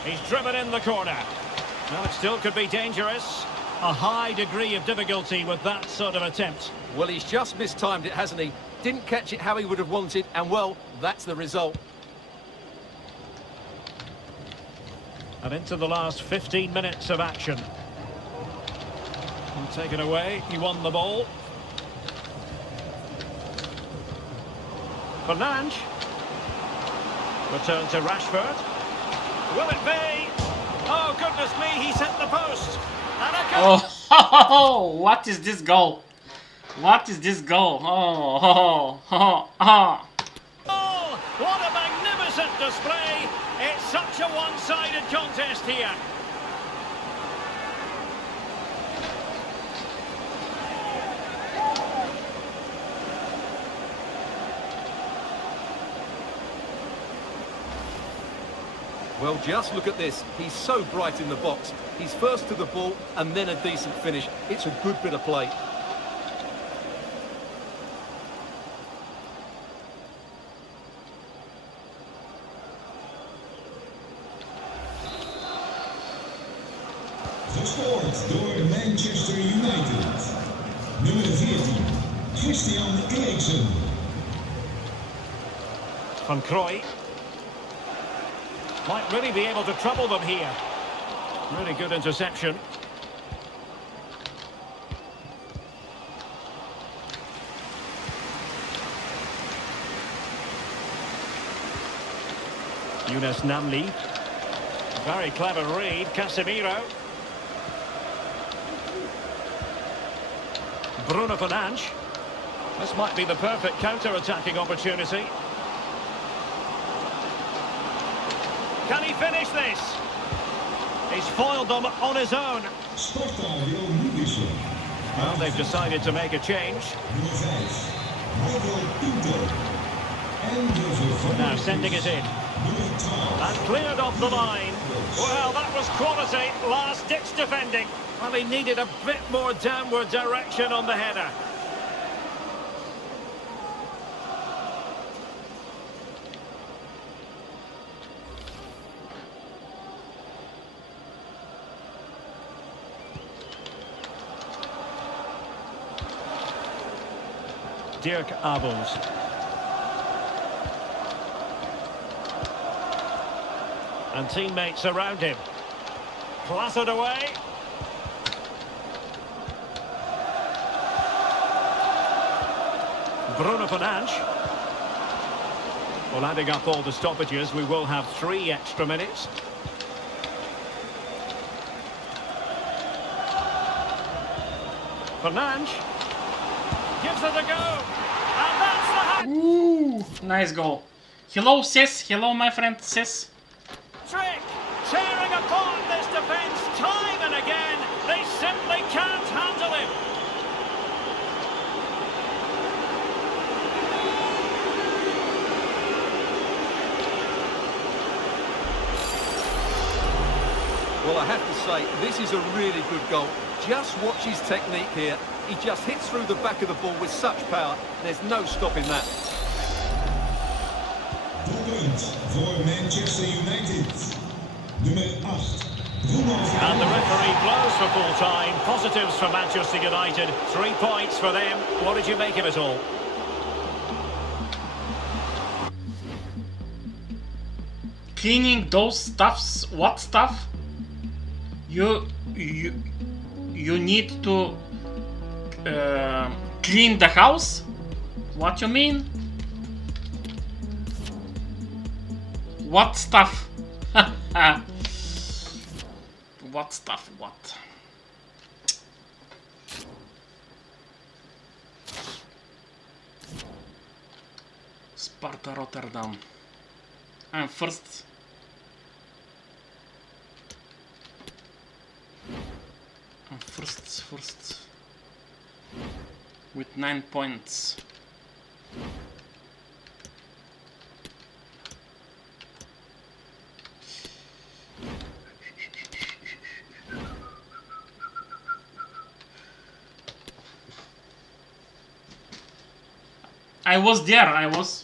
He's driven in the corner. Well, it still could be dangerous. A high degree of difficulty with that sort of attempt. Well, he's just mistimed it, hasn't he? Didn't catch it how he would have wanted, and well, that's the result. And into the last 15 minutes of action. And taken away, he won the ball. Fernandes. Return to Rashford. Will it be? Oh, goodness me, he's hit the post. And a goal. Oh, what is this goal? What is this goal? Oh, Oh, what a magnificent display. It's such a one-sided contest here. Well, just look at this. He's so bright in the box. He's first to the ball and then a decent finish. It's a good bit of play. Gescoord door Manchester United. Nummer 14, Christian Eriksen. Van Krooi. Might really be able to trouble them here. Really good interception. Yunus Namli. Very clever read, Casemiro. Bruno Fernandes. This might be the perfect counter-attacking opportunity. Can he finish this? He's foiled them on his own. Sparta wil nu wisselen. Well, they've decided to make a change. Nummer 5, Michael Pinto. En de vervanger Now sending it in. nummer 12. And cleared off the line. Well, that was quality. Last-ditch defending. Well, he needed a bit more downward direction on the header. Dirk Abels. And teammates around him. Clattered away. Bruno Fernandes. Well, adding up all the stoppages, we will have 3 extra minutes. Fernandes gives it a go. And that's the hat Ooh, nice goal. Hello, Sis. Hello, my friend Sis. trick. Tearing apart this defence time and again. They simply can't handle him. Well, I have to say, this is a really good goal. Just watch his technique here. He just hits through the back of the ball with such power. There's no stopping that. Doelpunt voor Manchester United. Nummer 8, Bruno And the Fernandes. referee blows for full time. Positives for Manchester United. 3 points for them. What did you make of it all? Cleaning those stuffs. What stuff? You need to clean the house? What you mean? What stuff? What stuff? What? Sparta Rotterdam. I'm first. I'm first. With 9 points. I was there, I was.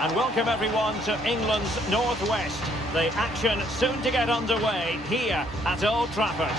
And welcome everyone to England's Northwest. The action soon to get underway here at Old Trafford.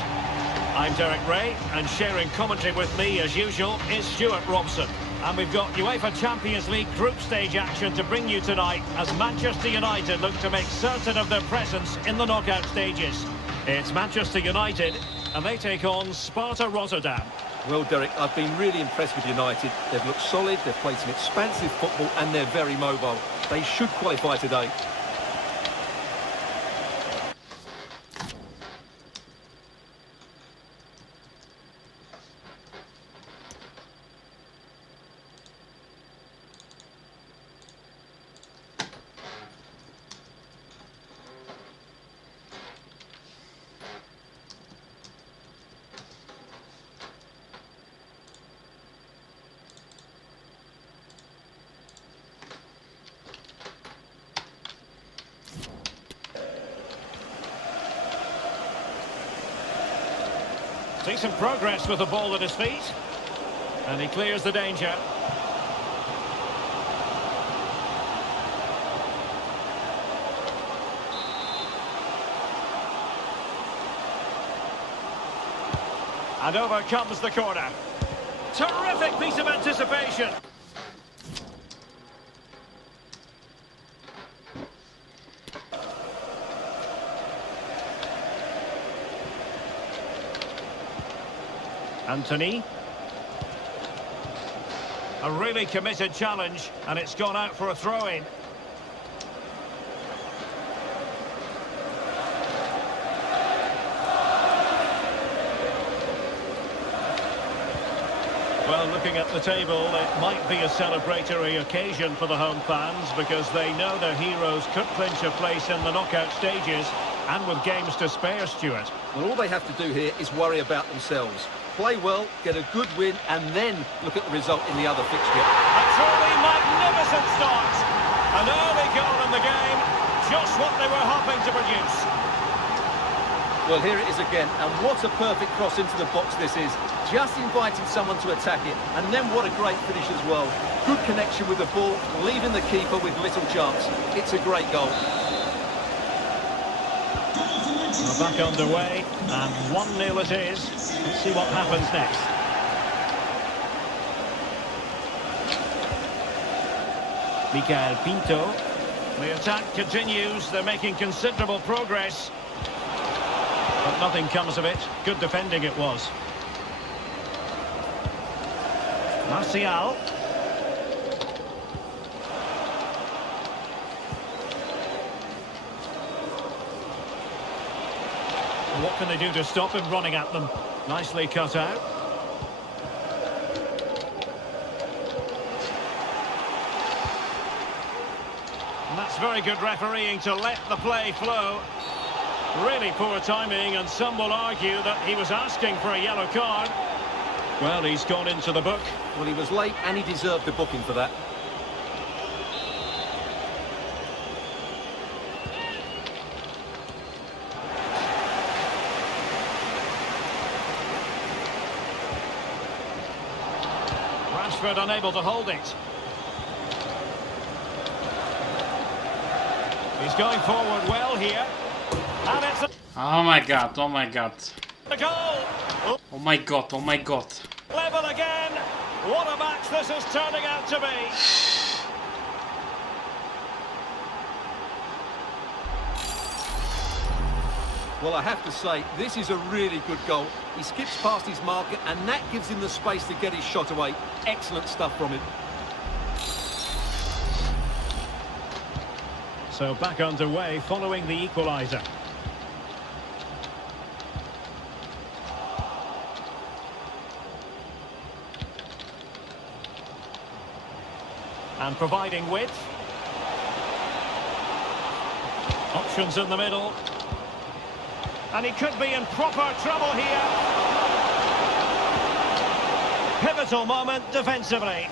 I'm Derek Ray, and sharing commentary with me as usual is Stuart Robson. And we've got UEFA Champions League group stage action to bring you tonight as Manchester United look to make certain of their presence in the knockout stages. It's Manchester United, and they take on Sparta Rotterdam. Well, Derek, I've been really impressed with United. They've looked solid, they've played some expansive football, and they're very mobile. They should qualify today. Decent progress with the ball at his feet. And he clears the danger. And over comes the corner. Terrific piece of anticipation. Anthony. A really committed challenge, and it's gone out for a throw-in. Well, looking at the table, it might be a celebratory occasion for the home fans because they know their heroes could clinch a place in the knockout stages, and with games to spare, Stuart. Well, all they have to do here is worry about themselves. Play well, get a good win, and then look at the result in the other fixture. A truly magnificent start. An early goal in the game, just what they were hoping to produce. Well, here it is again, and what a perfect cross into the box this is. Just inviting someone to attack it, and then what a great finish as well. Good connection with the ball, leaving the keeper with little chance. It's a great goal. We're back underway, and 1-0 it is. Let's see what happens next. Miguel Pinto. The attack continues, they're making considerable progress. But nothing comes of it. Good defending it was. Martial. What can they do to stop him running at them? Nicely cut out. And that's very good refereeing to let the play flow. Really poor timing, and some will argue that he was asking for a yellow card. Well, he's gone into the book. Well, he was late and he deserved the booking for that. Rashford unable to hold it. He's going forward well here. And it's Oh my god, oh my god. a goal! Oh my god, oh my god. Level again! What a match this is turning out to be! Well, I have to say, this is a really good goal. He skips past his marker, and that gives him the space to get his shot away. Excellent stuff from him. So back underway following the equaliser. And providing width. Options in the middle. And he could be in proper trouble here. Pivotal moment defensively.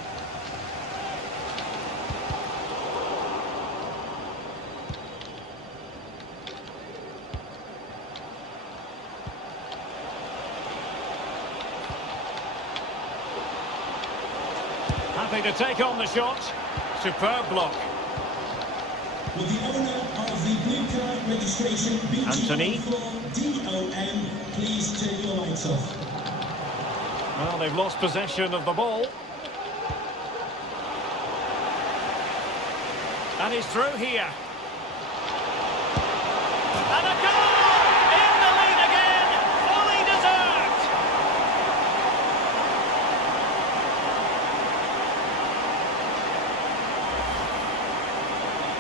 Happy to take on the shot. Superb block. Will the owner of the blue card registration Anthony. DOM please turn your lights off? Well, they've lost possession of the ball. And he's through here. And a goal! In the lead again! Fully deserved!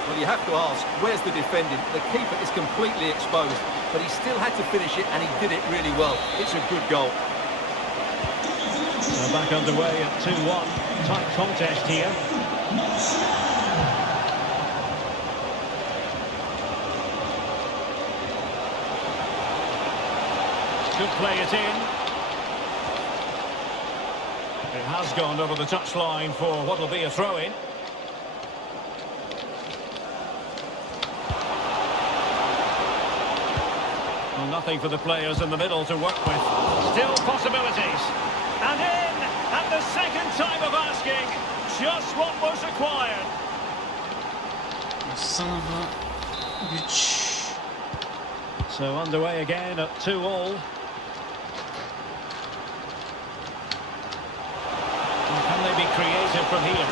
Well, you have to ask, where's the defending? The keeper is completely exposed, but he still had to finish it, and he did it really well. It's a good goal. They're back underway at 2-1. Tight contest here. Could play it in. It has gone over the touchline for what will be a throw-in. Well, nothing for the players in the middle to work with. Still possibilities. And in, at the second time of asking, just what was required. Son of a bitch. So underway again at 2-2. Can they be creative from here?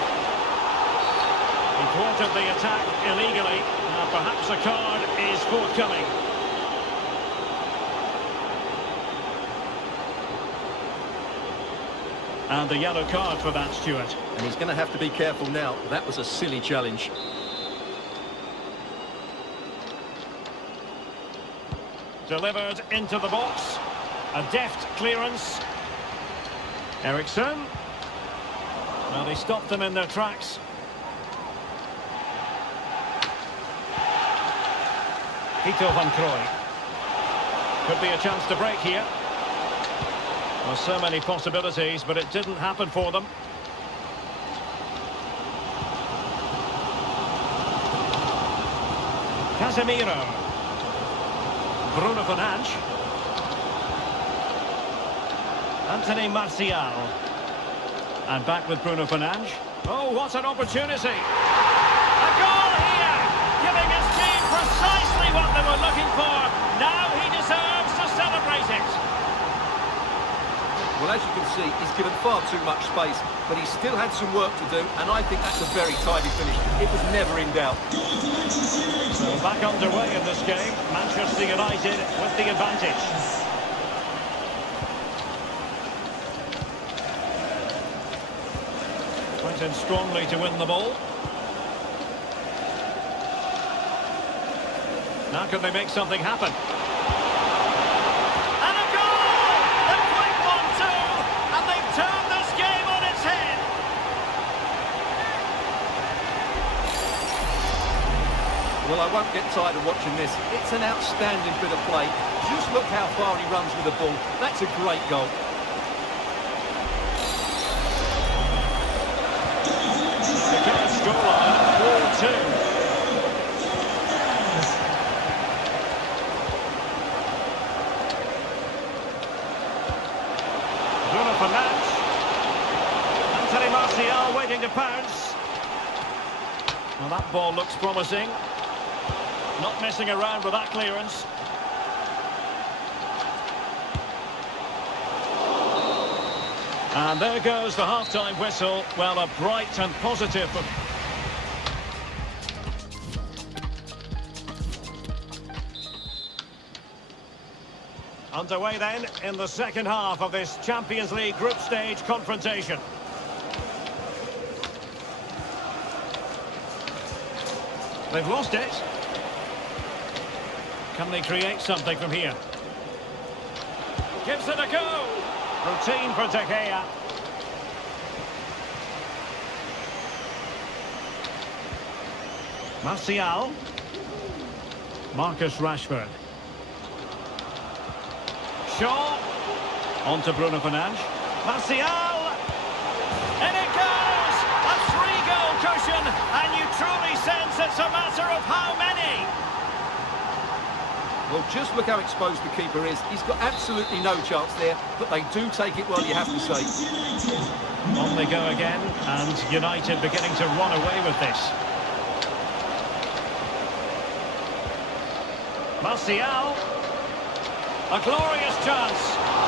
He thwarted the attack illegally. Now perhaps a card is forthcoming. And a yellow card for that, Stuart. And he's going to have to be careful now. That was a silly challenge. Delivered into the box. A deft clearance. Eriksson. Well, he stopped them in their tracks. Vito van Krooi. Could be a chance to break here. Well, so many possibilities, but it didn't happen for them. Casemiro. Bruno Fernandes. Anthony Martial. And back with Bruno Fernandes. Oh, what an opportunity! A goal here! Giving his team precisely what they were looking for. Now he deserves to celebrate it. Well, as you can see, he's given far too much space, but he still had some work to do, and I think that's a very tidy finish. It was never in doubt. So back underway in this game. Manchester United with the advantage. Went in strongly to win the ball. Now can they make something happen? And a goal! A quick 1-2, and they've turned this game on its head. Well, I won't get tired of watching this. It's an outstanding bit of play. Just look how far he runs with the ball. That's a great goal. The current scoreline, 4-2. Bruno Fernandes. Anthony Martial waiting to pounce. Well, that ball looks promising. Not messing around with that clearance. And there goes the half-time whistle. Well, a bright and positive. Underway then in the second half of this Champions League group stage confrontation. They've lost it. Can they create something from here? Gives it a go. Routine for De Gea. Martial. Marcus Rashford. Shaw. On to Bruno Fernandes. Martial. And it goes! A 3-goal cushion, and you truly sense it's a matter of how many. Well, just look how exposed the keeper is. He's got absolutely no chance there, but they do take it well, you have to say. On they go again, and United beginning to run away with this. Martial. A glorious chance.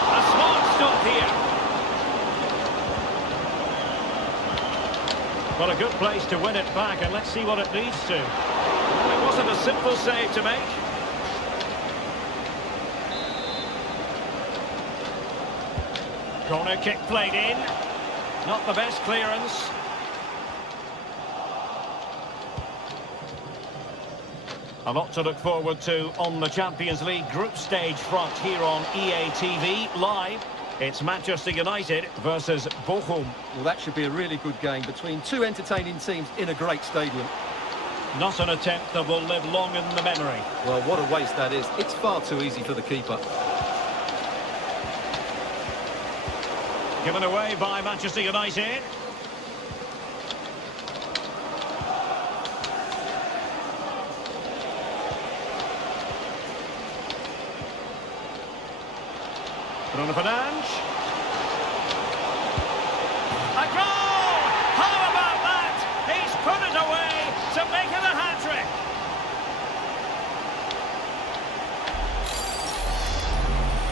A smart stop here. But a good place to win it back, and let's see what it leads to. It wasn't a simple save to make. Corner kick played in. Not the best clearance. A lot to look forward to on the Champions League group stage front here on EA TV Live. It's Manchester United versus Bochum. Well, that should be a really good game between two entertaining teams in a great stadium. Not an attempt that will live long in the memory. Well, what a waste that is. It's far too easy for the keeper. Given away by Manchester United. Bruno Fernandes. A goal! How about that? He's put it away to make it a hat-trick.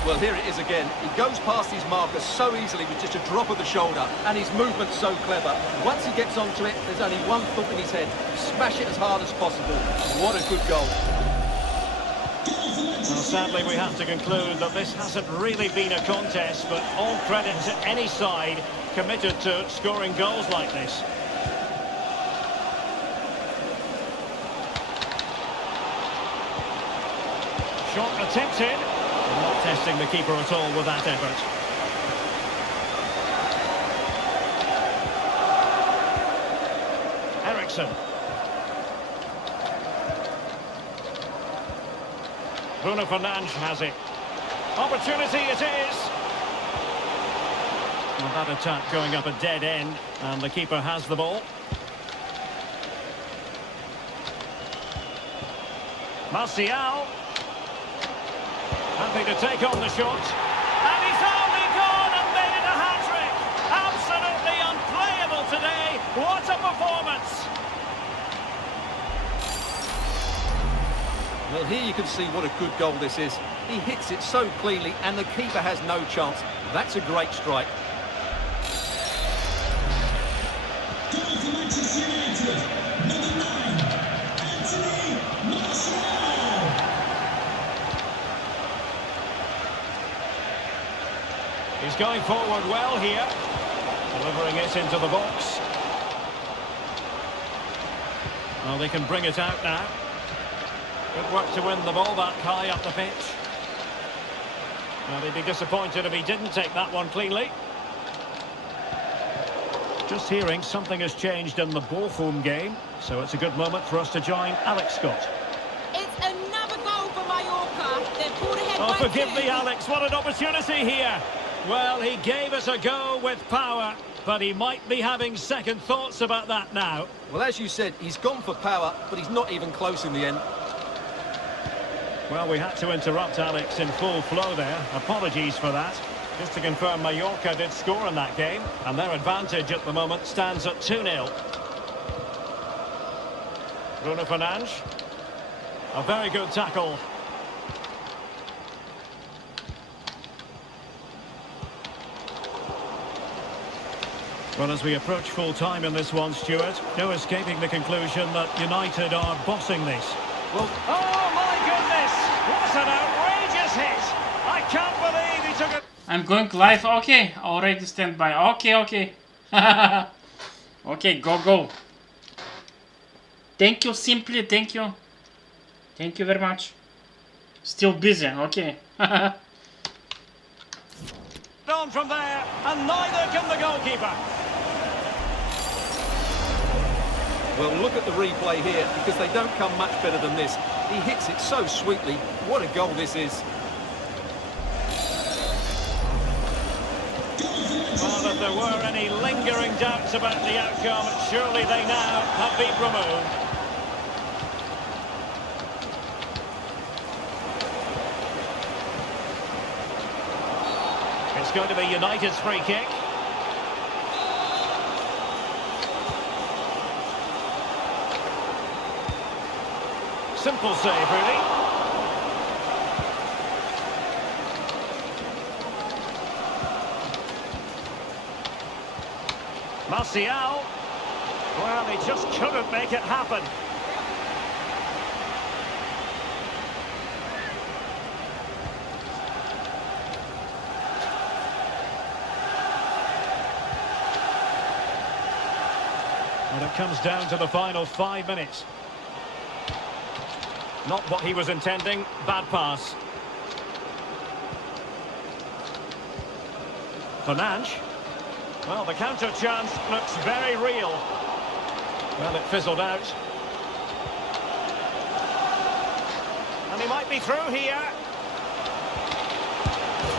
Well, here it is again. He goes past his marker so easily with just a drop of the shoulder, and his movement's so clever. Once he gets onto it, there's only one thought in his head: smash it as hard as possible. What a good goal. Well, sadly, we have to conclude that this hasn't really been a contest, but all credit to any side committed to scoring goals like this. Shot attempted. Not testing the keeper at all with that effort. Eriksson. Bruno Fernandes has it. Opportunity it is. Well, that attack going up a dead end, and the keeper has the ball. Martial. Happy to take on the shot. And he's only gone and made it a hat-trick. Absolutely unplayable today. What a performance. Well, here you can see what a good goal this is. He hits it so cleanly, and the keeper has no chance. That's a great strike. Goal for Manchester United, number 9, Anthony Martial. He's going forward well here. Delivering it into the box. Well, they can bring it out now. Good work to win the ball back high up the pitch. Well, he'd be disappointed if he didn't take that one cleanly. Just hearing something has changed in the Bochum game, so it's a good moment for us to join Alex Scott. It's another goal for Mallorca. They've pulled ahead Oh, by forgive 2. me, Alex. What an opportunity here. Well, he gave it a go with power, but he might be having second thoughts about that now. Well, as you said, he's gone for power, but he's not even close in the end. Well, we had to interrupt Alex in full flow there. Apologies for that. Just to confirm, Mallorca did score in that game, and their advantage at the moment stands at 2-0. Bruno Fernandes. A very good tackle. Well, as we approach full time in this one, Stuart, no escaping the conclusion that United are bossing this. Well, Oh, my goodness! What an outrageous hit! I can't believe he took it. I'm going live. Okay, already stand by. Okay. Okay, go. Thank you, Simply. Thank you. Thank you very much. Still busy. Okay. On from there, and neither can the goalkeeper. well, look at the replay here, because they don't come much better than this. He hits it so sweetly. What a goal this is. Well, if there were any lingering doubts about the outcome, surely they now have been removed. It's going to be United's free kick. Simple save, really. Martial. Well, he just couldn't make it happen. And it comes down to the final 5 minutes. Not what he was intending. Bad pass. Fernandes. Well, the counter chance looks very real. Well, it fizzled out. And he might be through here.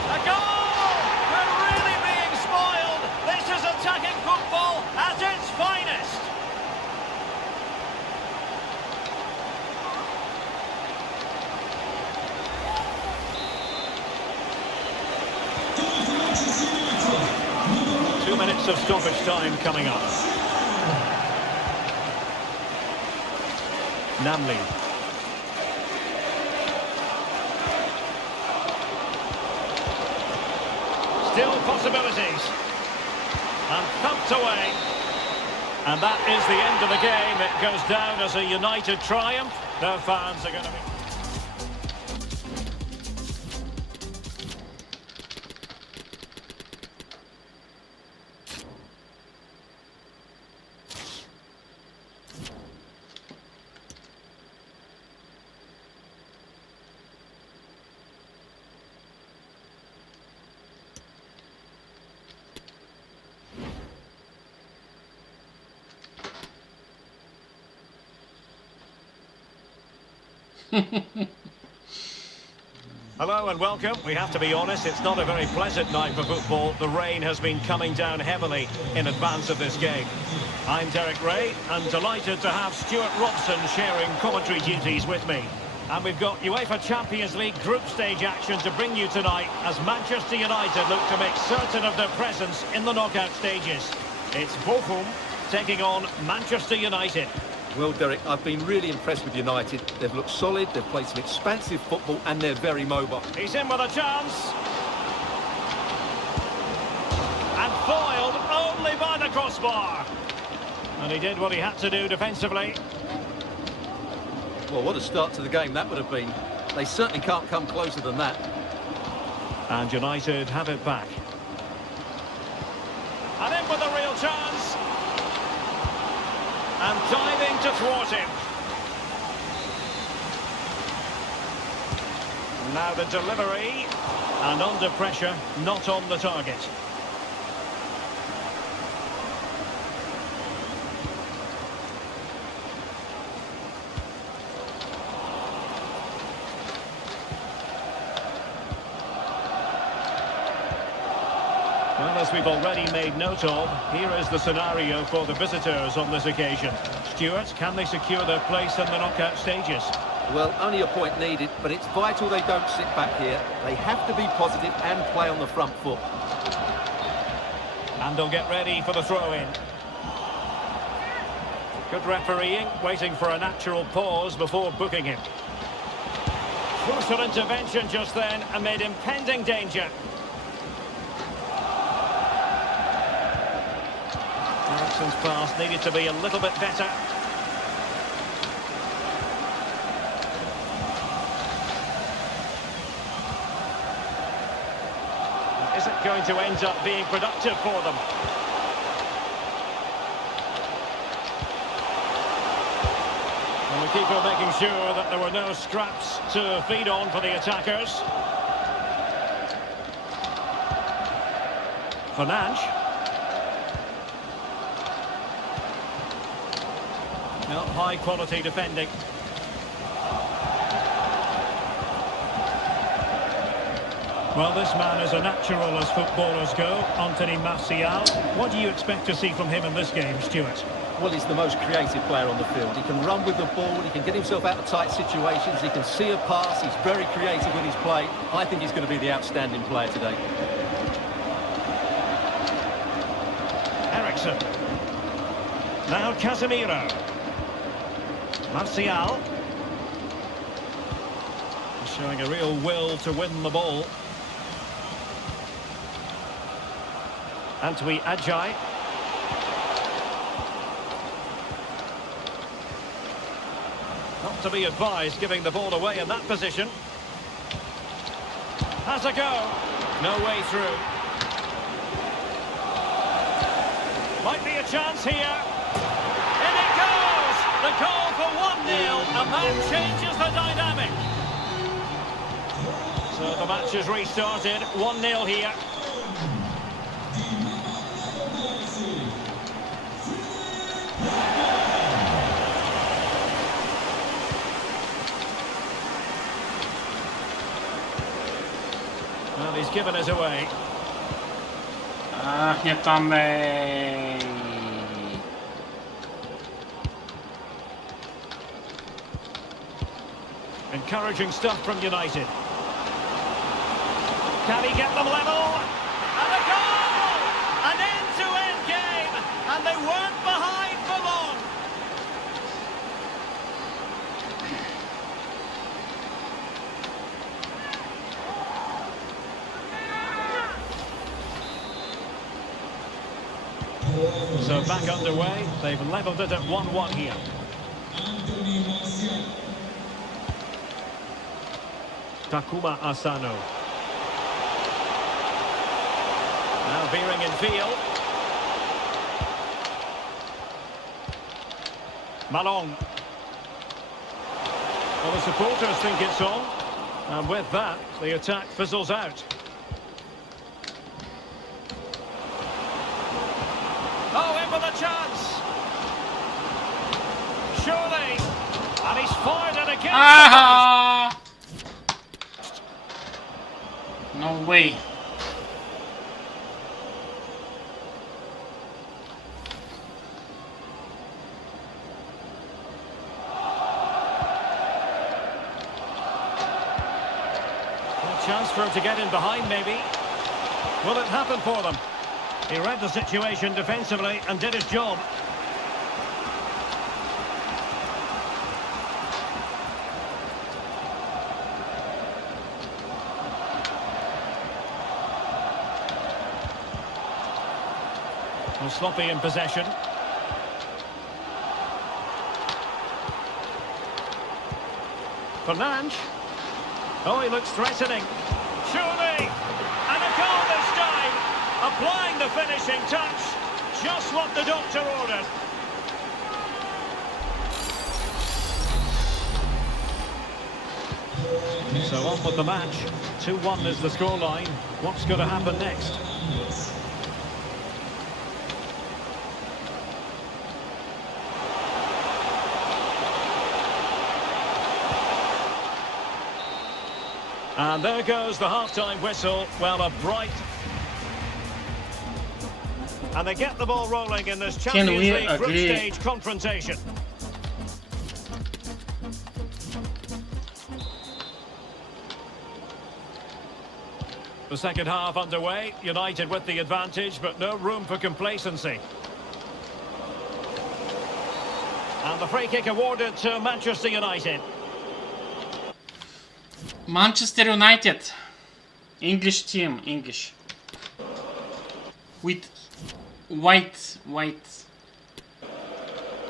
A goal! We're really being spoiled. This is attacking football at its finest. Goal of stoppage time coming up. Namli. Still possibilities. And thumped away. And that is the end of the game. It goes down as a United triumph. Their fans are going to be... Hello and welcome. We have to be honest, it's not a very pleasant night for football. The rain has been coming down heavily in advance of this game. I'm Derek Ray and delighted to have Stuart Robson sharing commentary duties with me. And we've got UEFA Champions League group stage action to bring you tonight as Manchester United look to make certain of their presence in the knockout stages. It's Bochum taking on Manchester United. Well, Derek, I've been really impressed with United. They've looked solid, they've played some expansive football, and they're very mobile. He's in with a chance. And foiled only by the crossbar. And he did what he had to do defensively. Well, what a start to the game that would have been. They certainly can't come closer than that. And United have it back. And in with a real chance. And diving to thwart him. Now the delivery. And under pressure, not on the target. Well, as we've already made note of, here is the scenario for the visitors on this occasion. Stuart, can they secure their place in the knockout stages? Well, only a point needed, but it's vital they don't sit back here. They have to be positive and play on the front foot. And they'll get ready for the throw-in. Good refereeing, waiting for a natural pause before booking him. Crucial intervention just then amid impending danger. Eriksen's pass needed to be a little bit better. Is it going to end up being productive for them? And the keeper making sure that there were no scraps to feed on for the attackers. Fernandes. Well, high quality defending. Well, this man is a natural as footballers go, Anthony Martial. What do you expect to see from him in this game, Stuart? Well, he's the most creative player on the field. He can run with the ball, he can get himself out of tight situations, he can see a pass, he's very creative with his play. I think he's going to be the outstanding player today. Eriksen. Now Casemiro. Martial. Showing a real will to win the ball. Antwi Ajay. Not to be advised giving the ball away in that position. Has a go. No way through. Might be a chance here. In it goes! The goal for 1-0, and that changes the dynamic. So the match is restarted, 1-0 here. Well, he's given us away. Hier também. Encouraging stuff from United. Can he get them level? And a goal! An end-to-end So back underway. They've levelled it at 1-1 here. Anthony Martial. Takuma Asano. Now veering in field. Malong. Well, the supporters think it's on. And with that, the attack fizzles out. Oh, in with a chance. Surely. And he's fired it again. Ah! No way. A chance for him to get in behind, maybe. Will it happen for them? He read the situation defensively and did his job. Well, sloppy in possession. Fernandes. Oh, he looks threatening. Surely! And a goal this time! Applying the finishing touch. Just what the doctor ordered. So on with the match. 2-1 is the scoreline. What's going to happen next? And there goes the half-time whistle. Well, a bright... And they get the ball rolling in this Champions League group stage confrontation. The second half underway. United with the advantage, but no room for complacency. And the free kick awarded to Manchester United. Manchester United. English team, English. With white.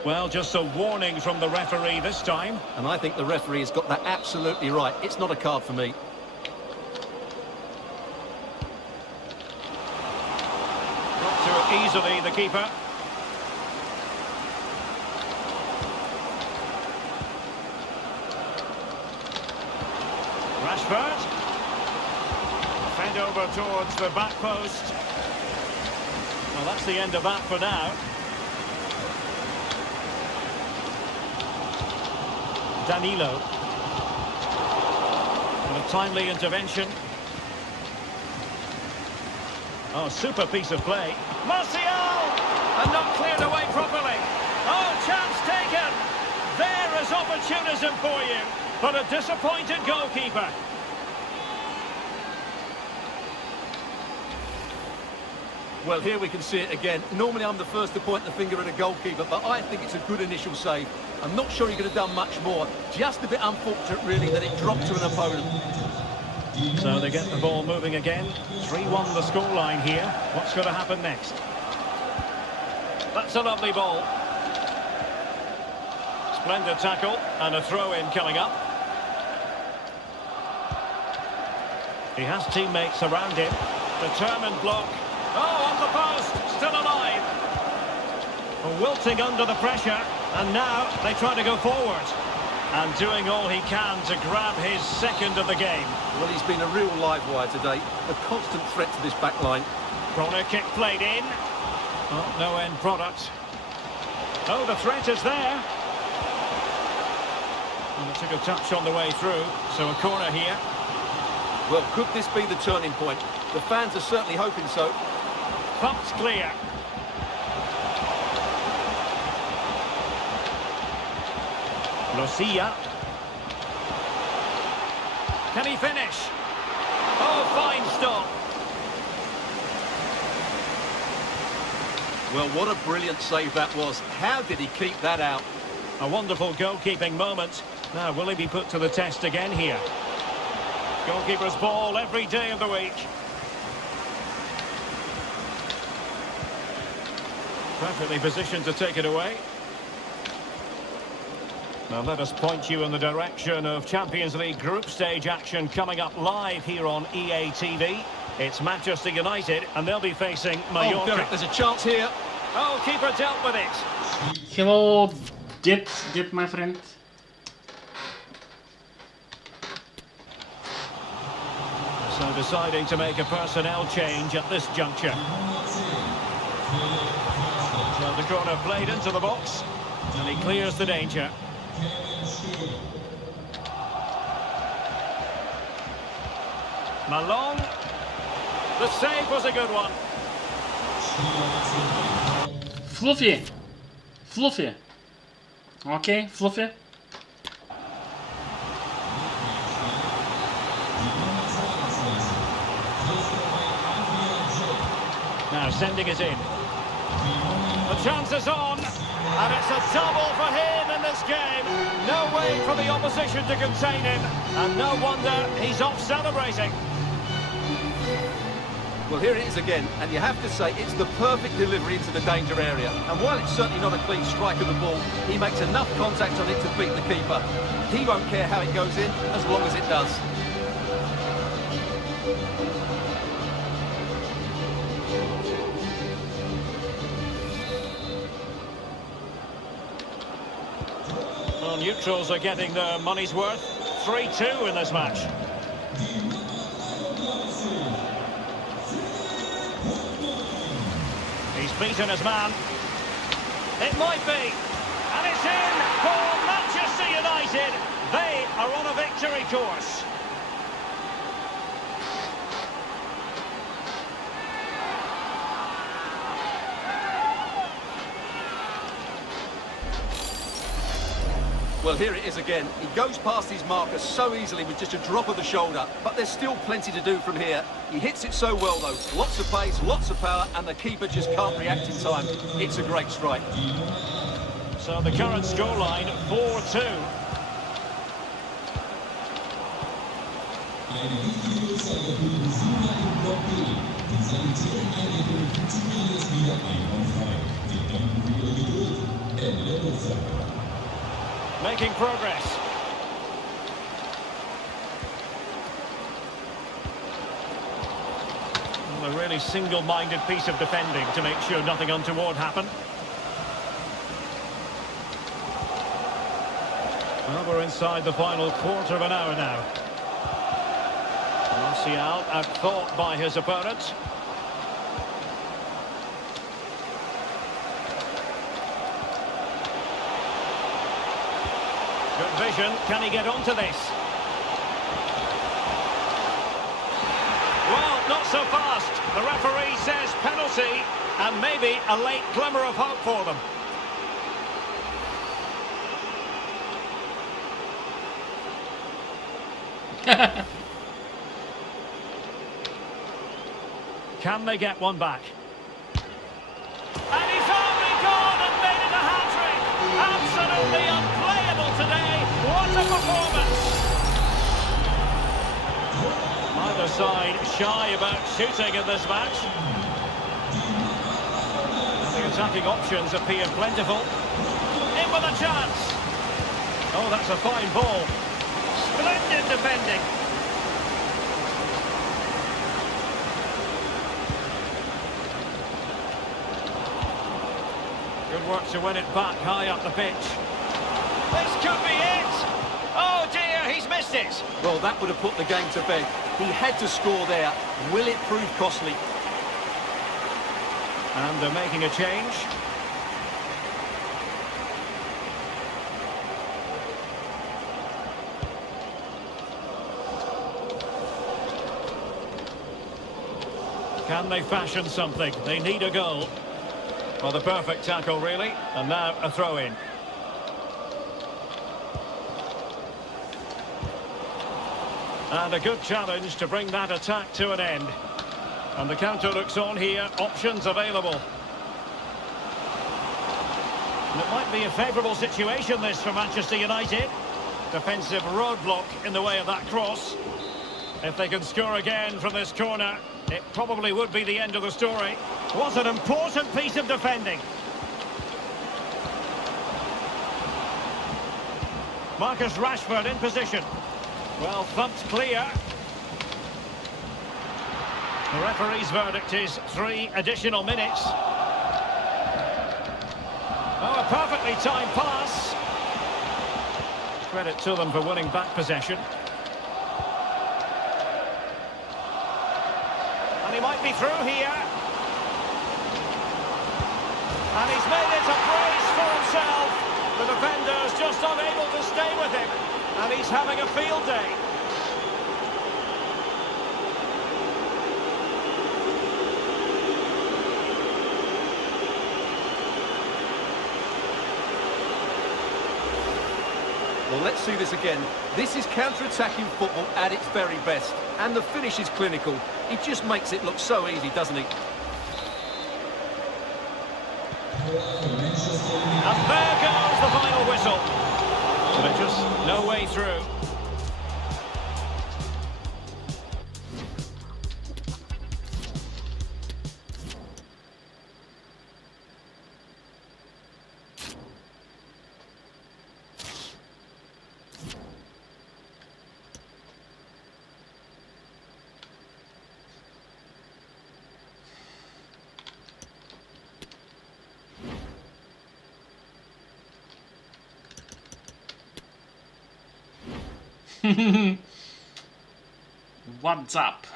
Well, just a warning from the referee this time. And I think the referee has got that absolutely right. It's not a card for me. Got to it easily, the keeper. Rashford. Fed over towards the back post. Well, that's the end of that for now. Danilo. And a timely intervention. Oh, super piece of play. Martial! And not cleared away properly. Oh, chance taken. There is opportunism for you. But a disappointed goalkeeper. Well, here we can see it again. Normally I'm the first to point the finger at a goalkeeper, but I think it's a good initial save. I'm not sure he could have done much more. Just a bit unfortunate, really, that it dropped to an opponent. So they get the ball moving again. 3-1 the scoreline here. What's going to happen next? That's a lovely ball. Splendid tackle and a throw-in coming up. He has teammates around him. Determined block. Oh, off the post, still alive. Wilting under the pressure, and now they try to go forward. And doing all he can to grab his second of the game. Well, he's been a real live wire today. A constant threat to this back line. Corner kick played in. Oh, no end product. Oh, the threat is there. And it took a touch on the way through, so a corner here. Well, could this be the turning point? The fans are certainly hoping so. Pumped clear. Lucia. Can he finish? Oh, fine stop. Well, what a brilliant save that was. How did he keep that out? A wonderful goalkeeping moment. Now, will he be put to the test again here? Goalkeeper's ball every day of the week. Perfectly positioned to take it away. Now let us point you in the direction of Champions League group stage action coming up live here on EA TV. It's Manchester United and they'll be facing Mallorca. Oh, Derek, there's a chance here. Oh, keeper dealt with it. Hello, did my friend. So deciding to make a personnel change at this juncture. So the corner played into the box and he clears the danger. Malong. The save was a good one. Fluffy. Fluffy. Okay, Fluffy. Now sending it in. The chance is on. And it's a double for him in this game. No way for the opposition to contain him. And no wonder he's off celebrating. Well, here it is again, and you have to say it's the perfect delivery into the danger area. And while it's certainly not a clean strike of the ball, he makes enough contact on it to beat the keeper. He won't care how it goes in, as long as it does. Well, neutrals are getting their money's worth. 3-2 in this match. He's beaten his man. It might be. And it's in for Manchester United. They are on a victory course. Well, here it is again. He goes past his marker so easily with just a drop of the shoulder, but there's still plenty to do from here. He hits it so well, though. Lots of pace, lots of power, and the keeper just can't react in time. It's a great strike. So the current scoreline, 4-2. Making progress. Well, a really single-minded piece of defending to make sure nothing untoward happened. Well, we're inside the final quarter of an hour now. Martial outthought by his opponent. Good vision. Can he get onto this? Well, not so fast. The referee says penalty, and maybe a late glimmer of hope for them. Can they get one back? And he's only gone and made it a hat-trick! Absolutely unplayable today! What a performance! Either side shy about shooting in this match. The attacking options appear plentiful. In with a chance! Oh, that's a fine ball. Splendid defending. Good work to win it back high up the pitch. This could be it! Oh dear, he's missed it! Well, that would have put the game to bed. He had to score there. Will it prove costly? And they're making a change. Can they fashion something? They need a goal. Well, the perfect tackle, really. And now a throw-in. And a good challenge to bring that attack to an end. And the counter looks on here. Options available. And it might be a favourable situation, this, for Manchester United. Defensive roadblock in the way of that cross. If they can score again from this corner, it probably would be the end of the story. What an important piece of defending. Marcus Rashford in position. Well, thumped clear. The referee's verdict is 3 additional minutes. Oh, a perfectly timed pass. Credit to them for winning back possession. And he might be through here. And he's made it a brace for himself. The defender's just unable to stay with him. And he's having a field day. Well, let's see this again. This is counter-attacking football at its very best. And the finish is clinical. He just makes it look so easy, doesn't he? And there goes the final whistle. But just no way through. What's up?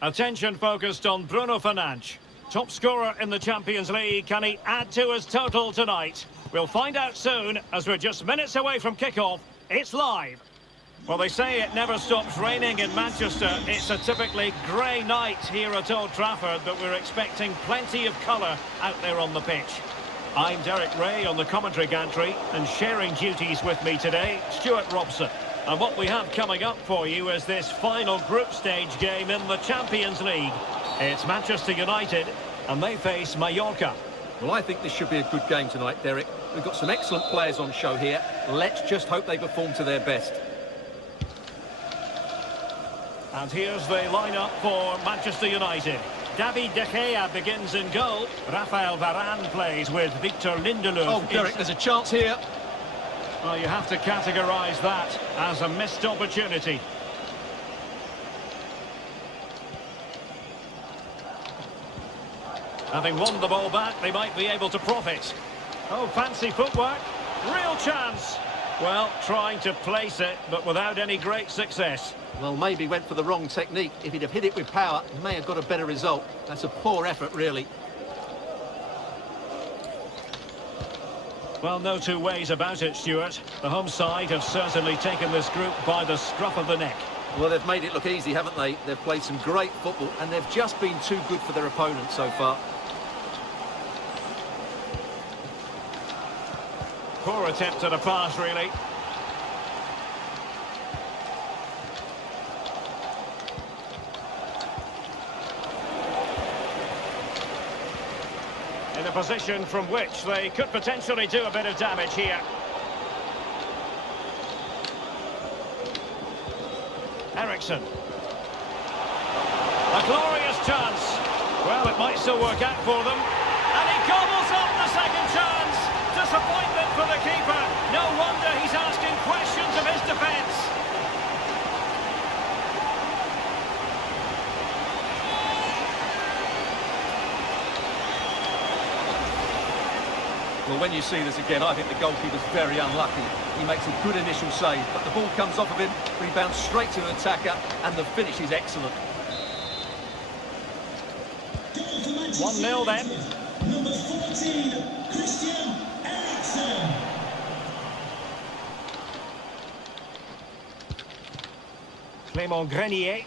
Attention focused on Bruno Fernandes. Top scorer in the Champions League. Can he add to his total tonight? We'll find out soon, as we're just minutes away from kickoff. It's live. Well, they say it never stops raining in Manchester. It's a typically grey night here at Old Trafford, but we're expecting plenty of colour out there on the pitch. I'm Derek Ray on the commentary gantry, and sharing duties with me today, Stuart Robson. And what we have coming up for you is this final group stage game in the Champions League. It's Manchester United, and they face Mallorca. Well, I think this should be a good game tonight, Derek. We've got some excellent players on show here. Let's just hope they perform to their best. And here's the lineup for Manchester United. David De Gea begins in goal. Rafael Varane plays with Victor Lindelof. Oh, Derek, there's a chance here. Well, you have to categorise that as a missed opportunity. Having won the ball back, they might be able to profit. Oh, fancy footwork. Real chance. Well, trying to place it, but without any great success. Well, maybe went for the wrong technique. If he'd have hit it with power, may have got a better result. That's a poor effort, really. Well, no two ways about it, Stuart. The home side have certainly taken this group by the scruff of the neck. Well, they've made it look easy, haven't they? They've played some great football, and they've just been too good for their opponents so far. Poor attempt at a pass, really. In a position from which they could potentially do a bit of damage here. Ericsson. A glorious chance. Well, it might still work out for them. And he gobbles up the second chance. Disappointment for the keeper. No wonder he's asking questions of his defence. Well, when you see this again, I think the goalkeeper's very unlucky. He makes a good initial save, but the ball comes off of him, rebounds straight to an attacker, and the finish is excellent. 1-0 then. Number 14, Christian Eriksen. Clément Grenier.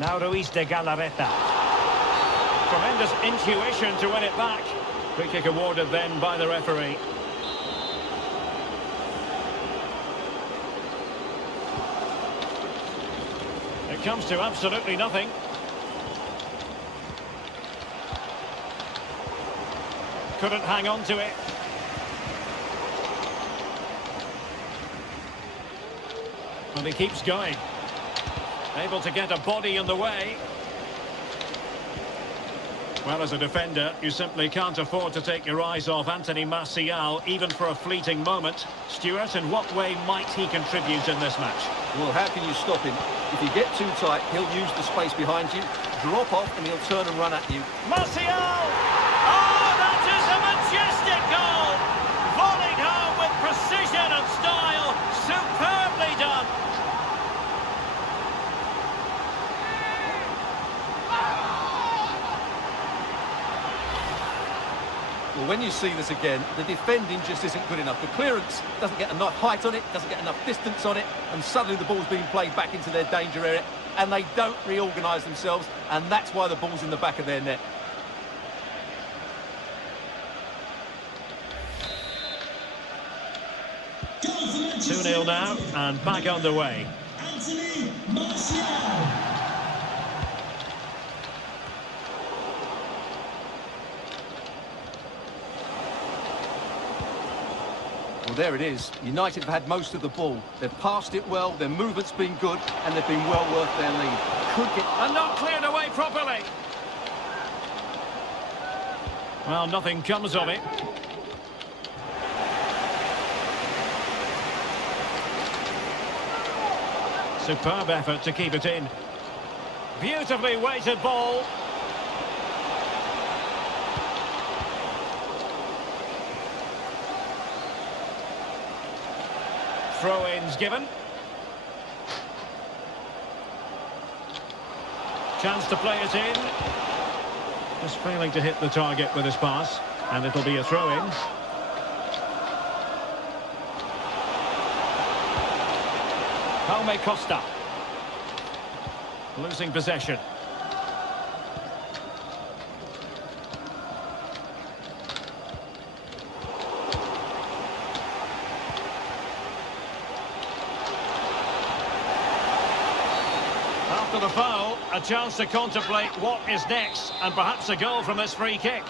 Now Ruiz de Galarreta. Tremendous intuition to win it back. Free kick awarded then by the referee. It comes to absolutely nothing. couldn't hang on to it. And he keeps going. Able to get a body in the way. Well, as a defender, you simply can't afford to take your eyes off Anthony Martial, even for a fleeting moment. Stuart, in what way might he contribute in this match? Well, how can you stop him? If you get too tight, he'll use the space behind you, drop off, and he'll turn and run at you. Martial! Oh, that is a majestic goal! Volleyed home with precision and style. Superbly done. Well, when you see this again, the defending just isn't good enough. The clearance doesn't get enough height on it, doesn't get enough distance on it, and suddenly the ball's being played back into their danger area, and they don't reorganise themselves, and that's why the ball's in the back of their net. Goal for Manchester 2-0 now, United. and back underway. Anthony Martial. Well, there it is. United have had most of the ball. They've passed it well, their movement's been good, and they've been well worth their lead. Could get... And not cleared away properly. Well, nothing comes of it. Superb effort to keep it in. Beautifully weighted ball. Throw-ins given. Chance to play it in. Just failing to hit the target with his pass. And it'll be a throw-in. Jaume Costa. Losing possession. After the foul, a chance to contemplate what is next, and perhaps a goal from this free kick.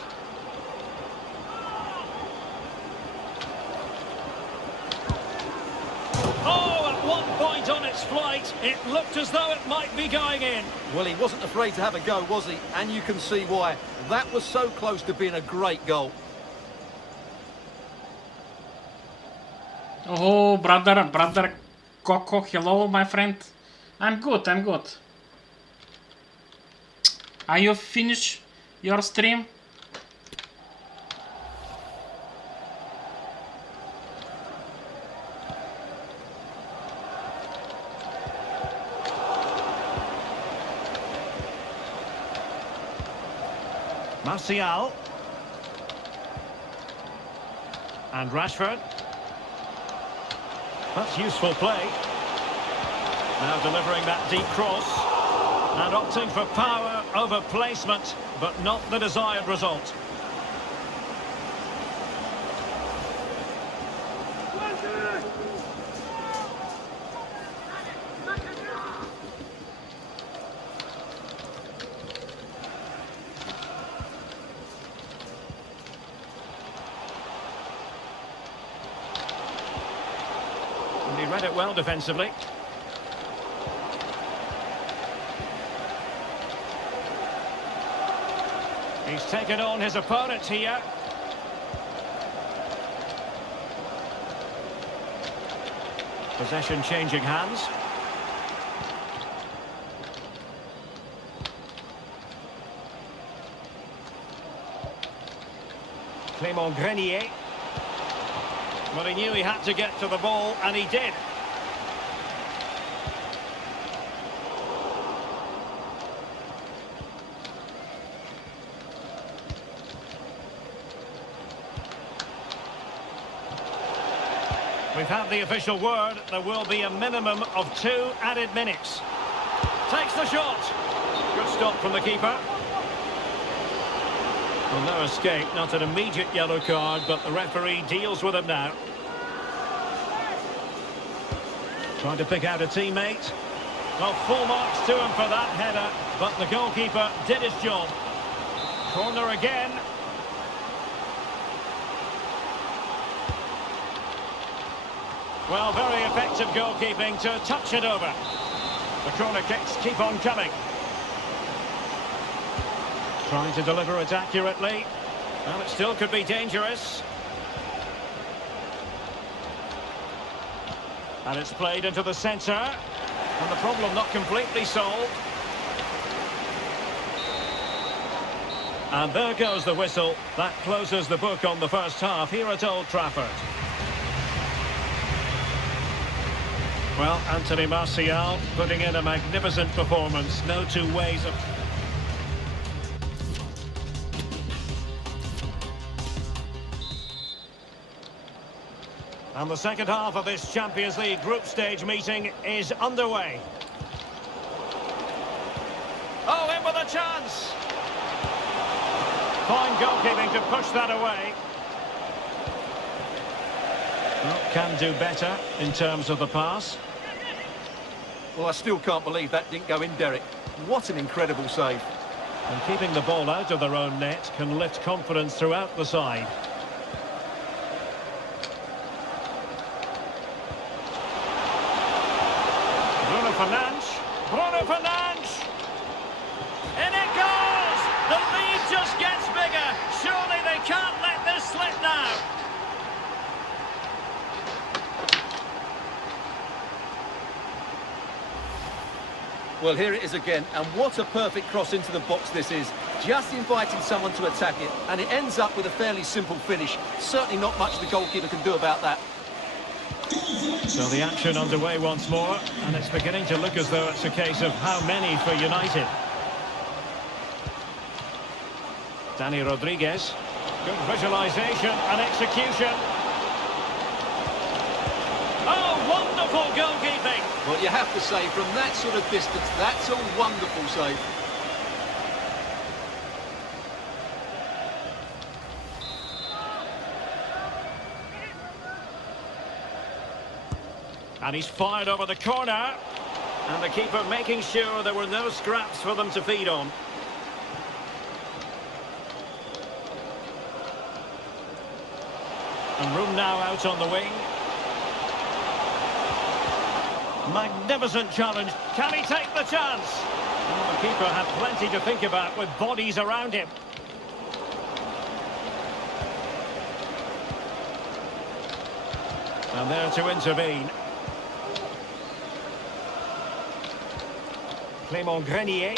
Oh, at one point on its flight, it looked as though it might be going in. Well, he wasn't afraid to have a go, was he? And you can see why. That was so close to being a great goal. Oh, brother Coco, hello, my friend. I'm good. Are you finished your stream? Martial. And Rashford. That's useful play. Now delivering that deep cross. And opting for power over placement, but not the desired result. And he read it well defensively. He's taken on his opponent here. Possession changing hands. Clément Grenier. Well, he knew he had to get to the ball, and he did. We've had the official word. There will be a minimum of 2 added minutes. Takes the shot. Good stop from the keeper. Well, no escape, not an immediate yellow card, but the referee deals with him now. Trying to pick out a teammate. Well, full marks to him for that header, but the goalkeeper did his job. Corner again. Well, very effective goalkeeping to touch it over. The corner kicks keep on coming. Trying to deliver it accurately. Well, it still could be dangerous. And it's played into the centre. And the problem not completely solved. And there goes the whistle. That closes the book on the first half here at Old Trafford. Well, Anthony Martial putting in a magnificent performance. No two ways of... And the second half of this Champions League group stage meeting is underway. Oh, in with a chance! Fine goalkeeping to push that away. Well, can do better in terms of the pass. Well, I still can't believe that didn't go in, Derek. What an incredible save. And keeping the ball out of their own net can lift confidence throughout the side. Bruno Fernandes! In it goes! The lead just gets bigger. Surely they can't let this slip now. Well, here it is again, and what a perfect cross into the box this is. Just inviting someone to attack it, and it ends up with a fairly simple finish. Certainly not much the goalkeeper can do about that. So the action underway once more, and it's beginning to look as though it's a case of how many for United. Dani Rodriguez. Good visualisation and execution. Oh, wonderful goalkeeping! Well, you have to say, from that sort of distance, that's a wonderful save. And he's fired over the corner. And the keeper making sure there were no scraps for them to feed on. And room now out on the wing. Magnificent challenge. Can he take the chance? Well, the keeper had plenty to think about with bodies around him. And there to intervene. Clément Grenier.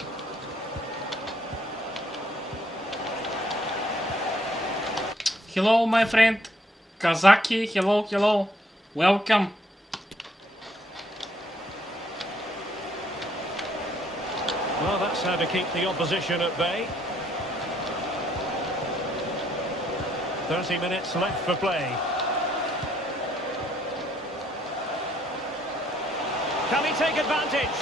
Hello, my friend Kazaki. Hello, hello. Welcome. Well, that's how to keep the opposition at bay. 30 minutes left for play. Can he take advantage?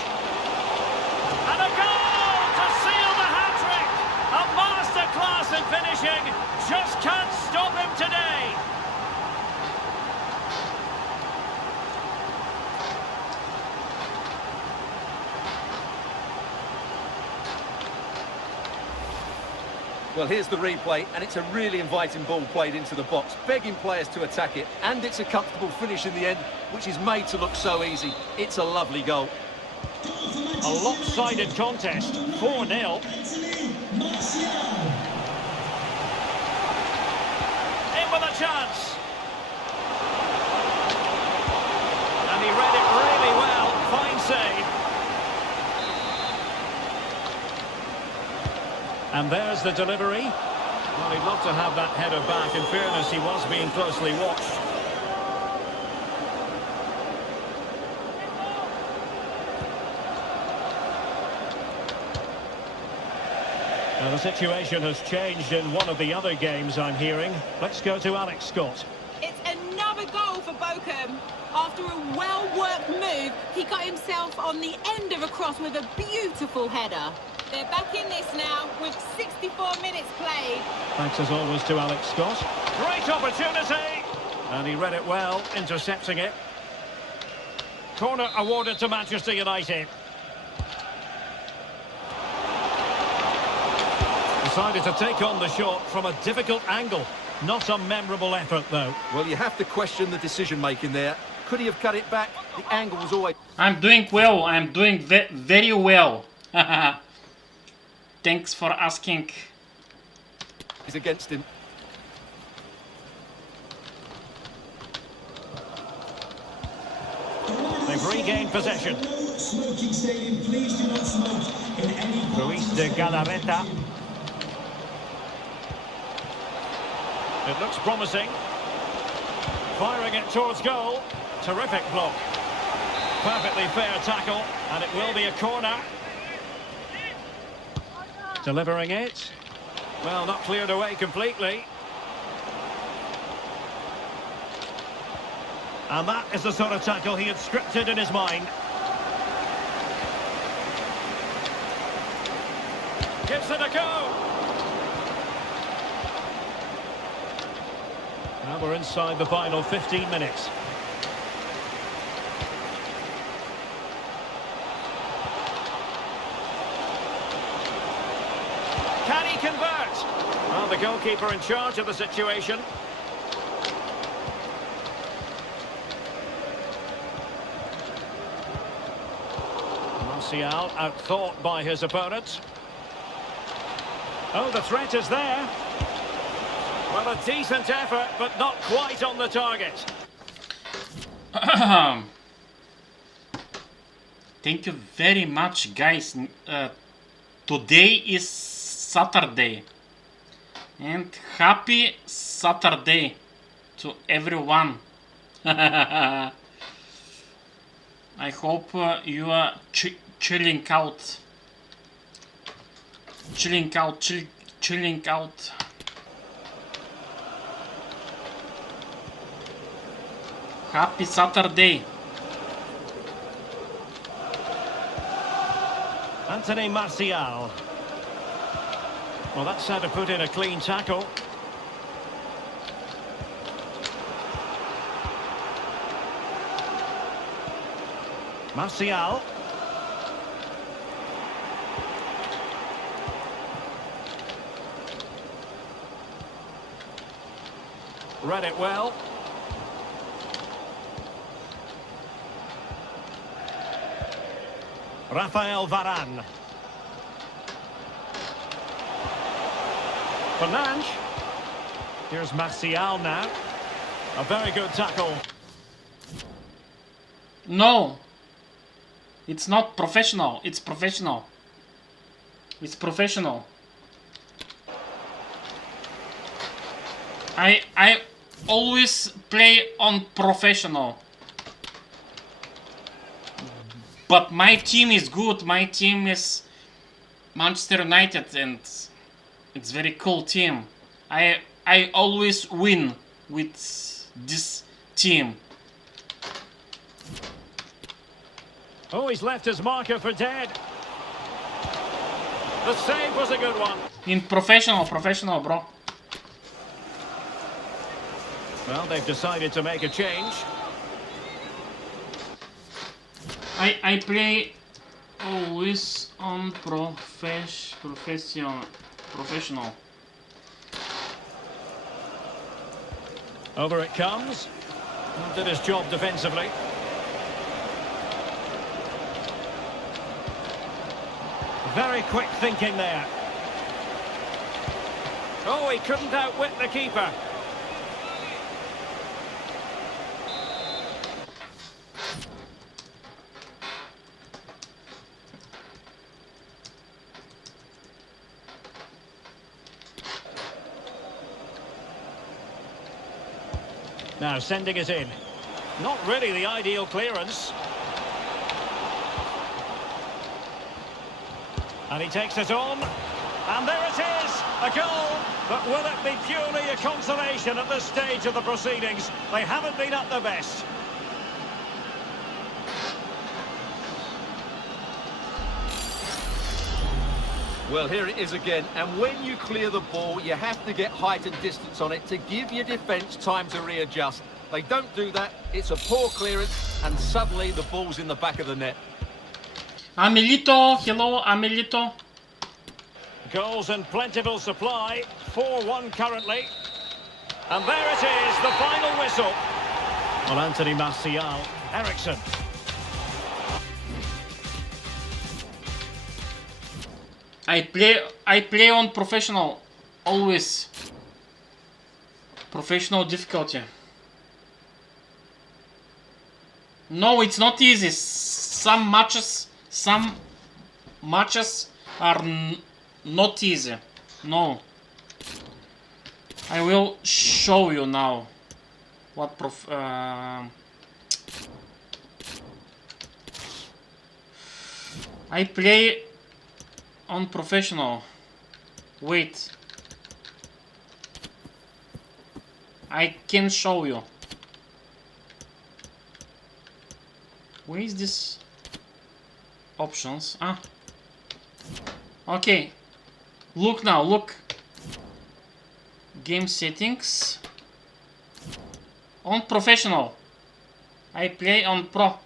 And a goal to seal the hat-trick! A masterclass in finishing. Just can't stop him today. Well, here's the replay, and it's a really inviting ball played into the box, begging players to attack it, and it's a comfortable finish in the end, which is made to look so easy. It's a lovely goal. A lopsided contest, 4-0. In with a chance. And he read it really well. Fine save. And there's the delivery. Well, he'd love to have that header back. In fairness, he was being closely watched. Now, the situation has changed in one of the other games, I'm hearing. Let's go to Alex Scott. It's another goal for Bochum. After a well-worked move, he got himself on the end of a cross with a beautiful header. They're back in this now with 64 minutes played. Thanks as always to Alex Scott. Great opportunity! And he read it well, intercepting it. Corner awarded to Manchester United. Decided to take on the shot from a difficult angle. Not a memorable effort, though. Well, you have to question the decision-making there. Could he have cut it back? The angle was always I'm doing well. I'm doing very well. Thanks for asking. against him. They've regained possession. No smoking stadium. Please do not smoke in any part Ruiz of de the Galarreta. It looks promising. Firing it towards goal. Terrific block. Perfectly fair tackle, and it will be a corner. Delivering it. Well, not cleared away completely. And that is the sort of tackle he had scripted in his mind. Gives it a go. Now we're inside the final 15 minutes. Can he convert? Well, the goalkeeper in charge of the situation. Martial outthought by his opponent. Oh, the threat is there. Well, a decent effort, but not quite on the target. Thank you very much, guys. Today is Saturday. And happy Saturday to everyone. I hope you are chilling out. Chilling out. Happy Saturday. Anthony Martial. Well, that's how to put in a clean tackle. Martial. Read it well. Rafael Varane. Fernandes. Here's Martial now. A very good tackle. No. It's not professional. It's professional. It's professional. I always play on professional. But my team is good. My team is Manchester United, and it's very cool team. I always win with this team. Oh, he's left his marker for dead. The save was a good one. In professional, bro. Well, they've decided to make a change. I play always on professional. Over it comes. Did his job defensively. Very quick thinking there. Oh, he couldn't outwit the keeper. Now sending it in. Not really the ideal clearance. And he takes it on. And there it is! A goal! But will it be purely a consolation at this stage of the proceedings? They haven't been at their best. Well, here it is again, and when you clear the ball, you have to get height and distance on it to give your defence time to readjust. They don't do that, it's a poor clearance, and suddenly the ball's in the back of the net. Amelito, hello, Amelito. Goals in plentiful supply, 4-1 currently. And there it is, the final whistle. Well, Anthony Martial, Ericsson. I play on professional, always. Professional difficulty. No, it's not easy. Some matches are not easy. No. I will show you now what I play on professional. Wait. I can show you. Where is this options? Ah. Okay. Look now, look. Game settings. On professional. I play on pro.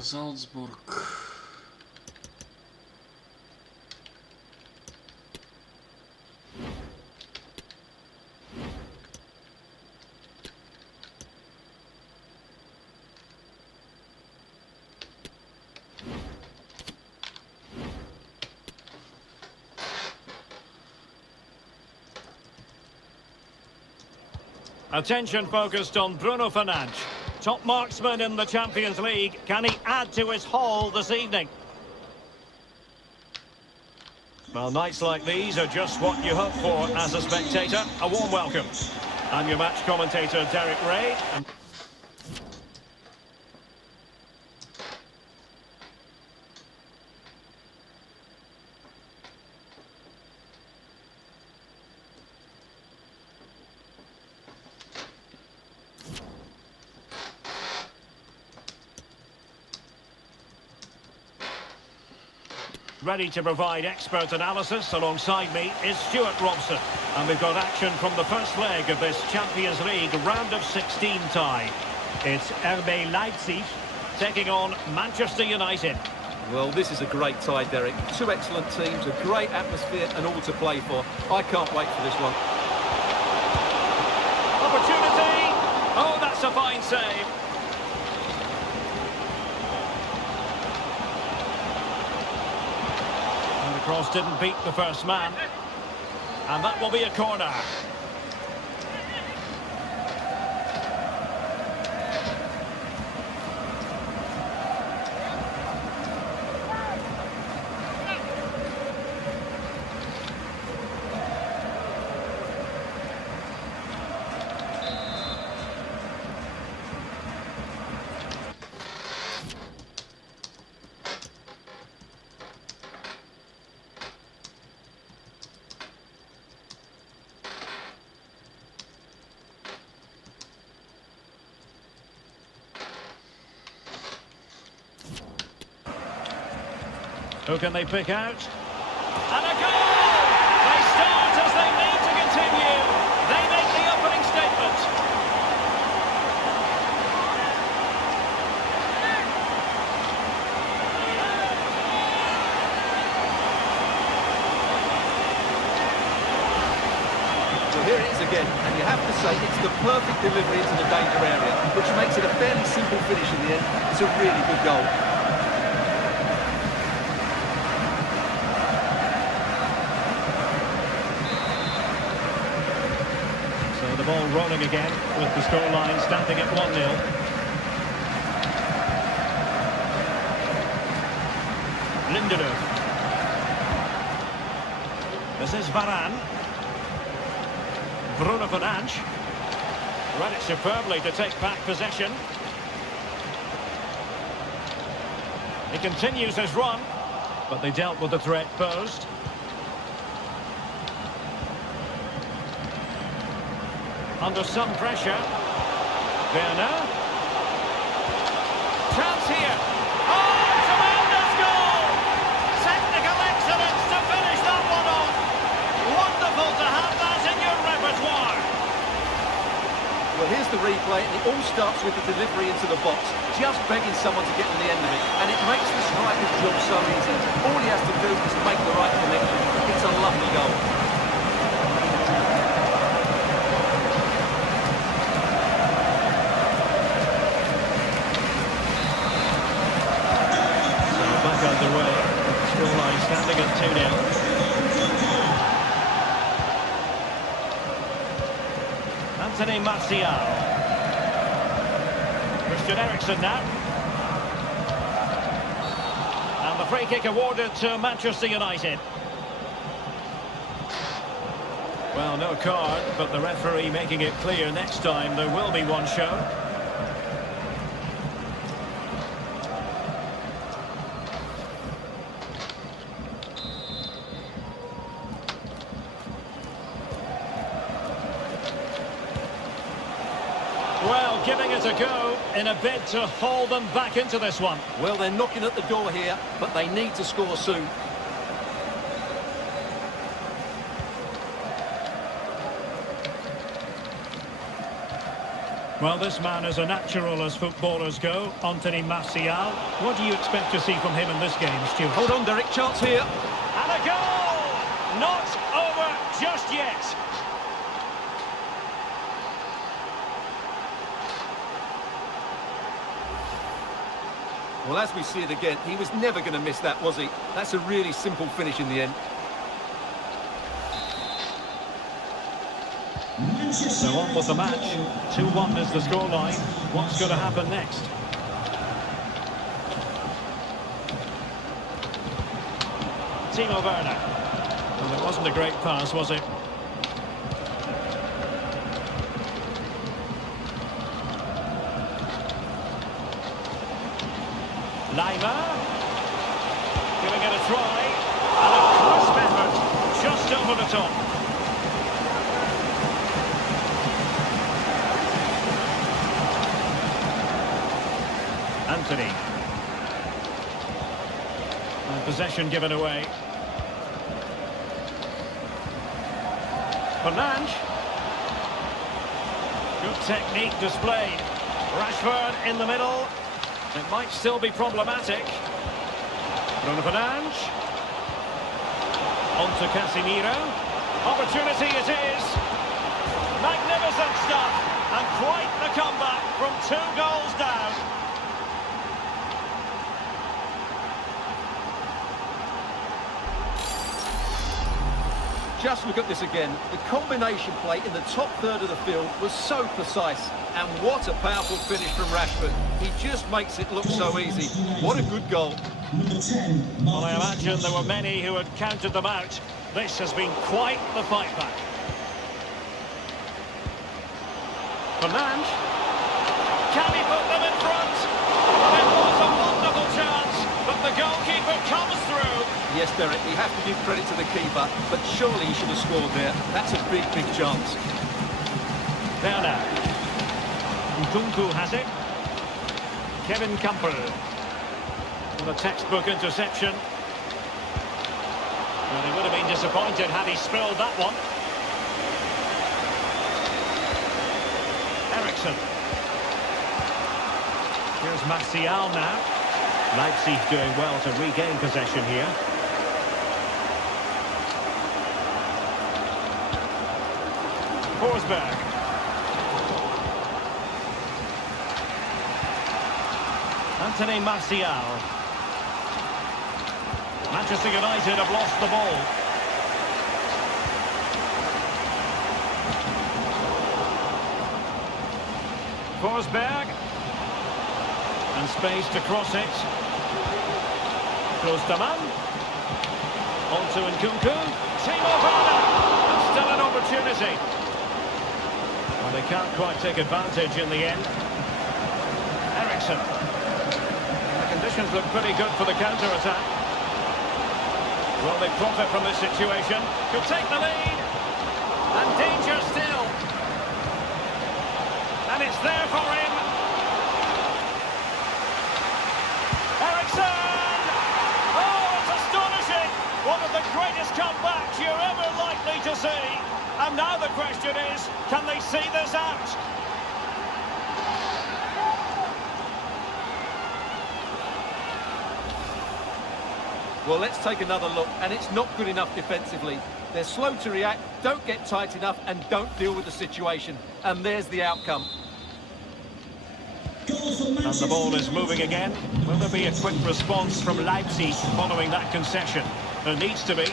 Salzburg. Attention focused on Bruno Fernandes. Top marksman in the Champions League. Can he add to his haul this evening? Well, nights like these are just what you hope for as a spectator. A warm welcome. I'm your match commentator, Derek Ray. Ready to provide expert analysis alongside me is Stuart Robson. And we've got action from the first leg of this Champions League round of 16 tie. It's RB Leipzig taking on Manchester United. Well, this is a great tie, Derek. Two excellent teams, a great atmosphere and all to play for. I can't wait for this one. Opportunity! Oh, that's a fine save. Cross didn't beat the first man, and that will be a corner. Who can they pick out? And a goal! They start as they need to continue. They make the opening statement. Well, here it is again, and you have to say it's the perfect delivery into the danger area, which makes it a fairly simple finish in the end. It's a really good goal. So the ball rolling again with the scoreline standing at 1-0. Lindelöf. This is Varane. Bruno Fernandes. Read it superbly to take back possession. He continues his run, but they dealt with the threat posed. Under some pressure. Werner. Chance here. Oh, tremendous goal! Technical excellence to finish that one off. Wonderful to have that in your repertoire. Well, here's the replay, and it all starts with the delivery into the box, just begging someone to get to the end of it, and it makes the striker's job so easy. All he has to do is make the right connection. It's a lovely goal. So back underway. Scoreline standing at 2-0. Anthony Martial. Christian Eriksen now. And the free kick awarded to Manchester United. Well, no card, but the referee making it clear next time there will be one shown. Well, giving it a go in a bid to haul them back into this one. Well, they're knocking at the door here, but they need to score soon. Well, this man is a natural as footballers go, Anthony Martial. What do you expect to see from him in this game, Stuart? Hold on, Derek, chance here. And a goal! Not over just yet. Well, as we see it again, he was never going to miss that, was he? That's a really simple finish in the end. So on with the match. 2-1 is the scoreline. What's going to happen next? Timo Werner. Well, it wasn't a great pass, was it? Lima. Giving it a try. And a crisp effort. Just over the top. Anthony. And possession given away. Fernandes. Good technique displayed. Rashford in the middle. It might still be problematic. Bruno Fernandes. On to Casemiro. Opportunity it is. Magnificent stuff. And quite the comeback from 2 goals down. Just look at this again. The combination play in the top third of the field was so precise. And what a powerful finish from Rashford. He just makes it look so easy. What a good goal. Number 10, Well, I imagine there were many who had counted them out. This has been quite the fight back. Fernandes. Can he put them in front? It was a wonderful chance, but the goalkeeper comes through. Yes, Derek, we have to give credit to the keeper, but surely he should have scored there. That's a big, big chance. Werner. Nkunku has it. Kevin Campbell. And a textbook interception. Well, he would have been disappointed had he spilled that one. Eriksson. Here's Martial now. Leipzig doing well to regain possession here. Forsberg. Anthony Martial. Manchester United have lost the ball. Forsberg. And space to cross it. Klostermann. On to Nkunku. Timo Werner. And still an opportunity. Well, they can't quite take advantage in the end. Eriksson. The conditions look pretty good for the counter-attack. Will they profit from this situation? Could take the lead. And danger still. And it's there for him. Eriksson! Oh, it's astonishing! One of the greatest comebacks you're ever likely to see. And now the question is, can they see this out? Well, let's take another look, and it's not good enough defensively. They're slow to react, don't get tight enough, and don't deal with the situation. And there's the outcome. And the ball is moving again. Will there be a quick response from Leipzig following that concession? There needs to be.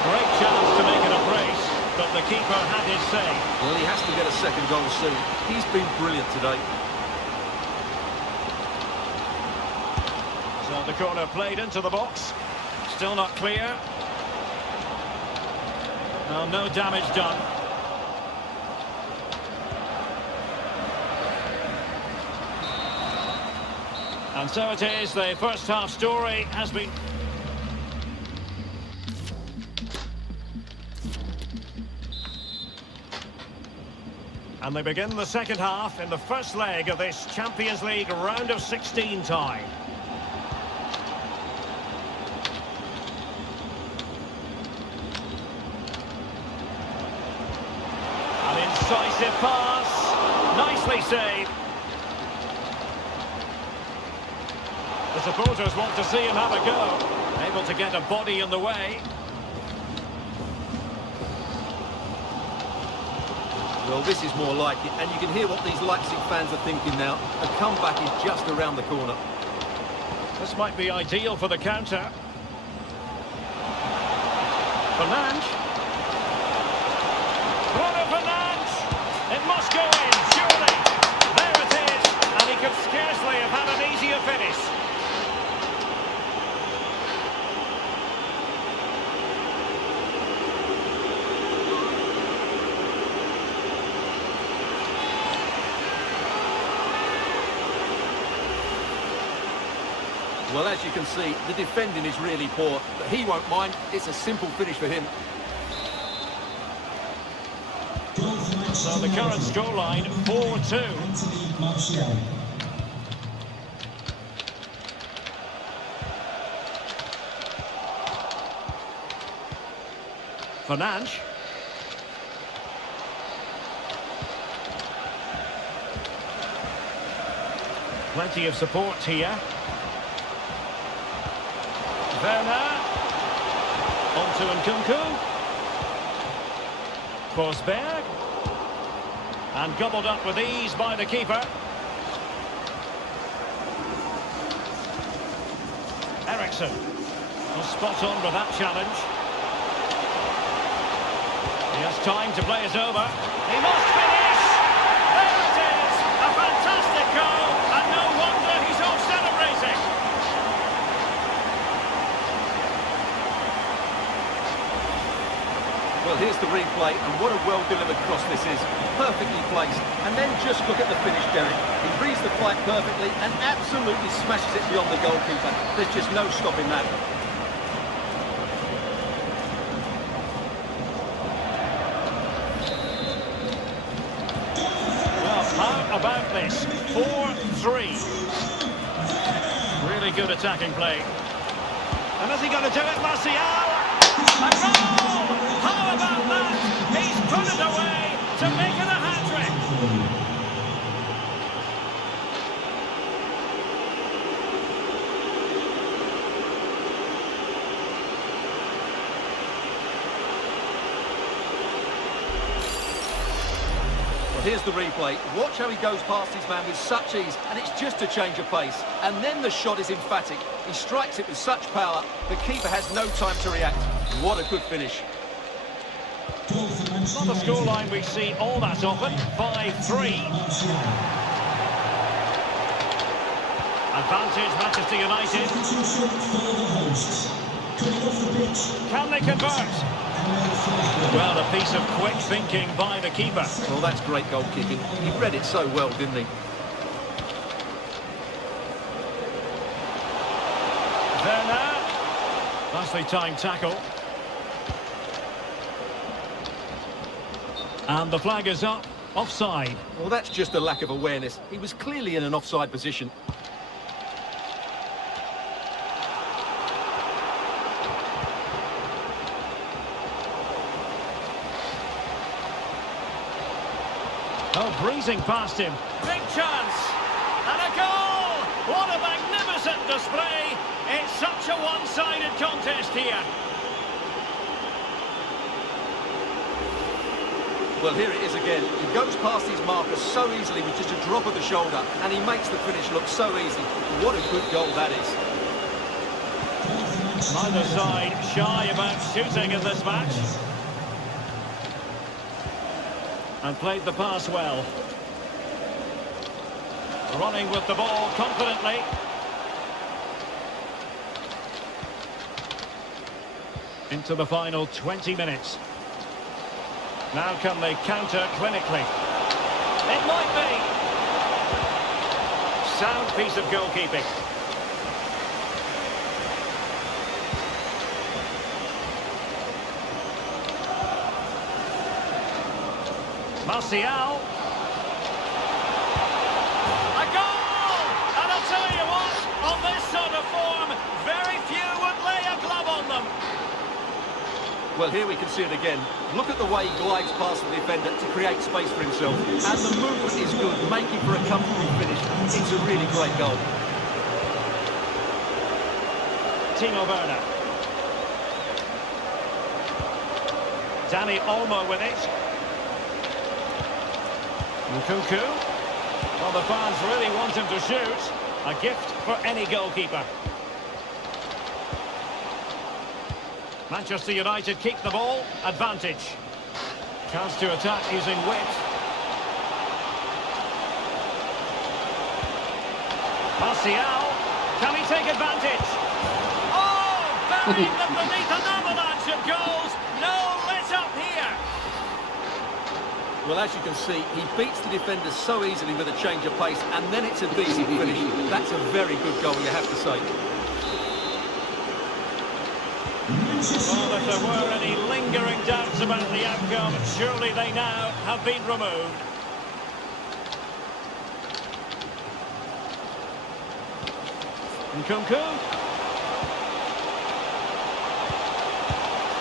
Great chance to make it a brace, but the keeper had his say. Well, he has to get a second goal soon. He's been brilliant today. So the corner played into the box. Still not clear. Well, no damage done. And so it is, the first half story has been... And they begin the second half in the first leg of this Champions League round of 16 tie. An incisive pass, nicely saved. The supporters want to see him have a go. Able to get a body in the way. Well, this is more like it, and you can hear what these Leipzig fans are thinking now. A comeback is just around the corner. This might be ideal for the counter. Fernandes. Bruno Fernandes! It must go in, surely. There it is, and he could scarcely have had an easier finish. Well, as you can see, the defending is really poor, but he won't mind. It's a simple finish for him. So the current scoreline, 4-2. Anthony Martial. Fernandes. Plenty of support here. Werner. On to Nkunku. Forsberg. And gobbled up with ease by the keeper. Eriksson. Well, spot on with that challenge. He has time to play it over. He must finish! There it is! A fantastic goal! And no wonder he's off celebrating! Well, here's the replay, and what a well-delivered cross this is. Perfectly placed. And then just look at the finish, Derek. He reads the flight perfectly and absolutely smashes it beyond the goalkeeper. There's just no stopping that. Well, how about this? 4-3. Really good attacking play. And is he going to do it, Martial? A goal! How about that? He's put it away to make it a hat-trick. Well, here's the replay. Watch how he goes past his man with such ease, and it's just a change of pace. And then the shot is emphatic. He strikes it with such power, the keeper has no time to react. What a good finish. It's not a scoreline we see all that often. 5-3. Advantage Manchester United. Can they convert? Well, a piece of quick thinking by the keeper. Well, that's great goal kicking. He read it so well, didn't he? There now. Nicely timed tackle. And the flag is up. Offside. Well, that's just a lack of awareness. He was clearly in an offside position. Oh, breezing past him. Big chance. And a goal! What a magnificent display. It's such a one-sided contest here. Well, here it is again. He goes past his marker so easily with just a drop of the shoulder, and he makes the finish look so easy. What a good goal that is. Neither side shy about shooting in this match. And played the pass well. Running with the ball confidently. Into the final 20 minutes. Now can they counter clinically? It might be. Sound piece of goalkeeping. Martial. A goal! And I'll tell you what, on this sort of form, very few would lay a glove on them. Well, here we can see it again. Look at the way he glides past the defender to create space for himself. And the movement is good, making for a comfortable finish. It's a really great goal. Timo Werner. Dani Olmo with it. Nkunku. Well, the fans really want him to shoot. A gift for any goalkeeper. Manchester United keep the ball. Advantage. Chance to attack using width. Martial. Can he take advantage? Oh, buried them beneath an avalanche of goals. No let up here. Well, as you can see, he beats the defender so easily with a change of pace, and then it's a decent finish. That's a very good goal, you have to say. Well, if there were any lingering doubts about the outcome, surely they now have been removed. Nkunku.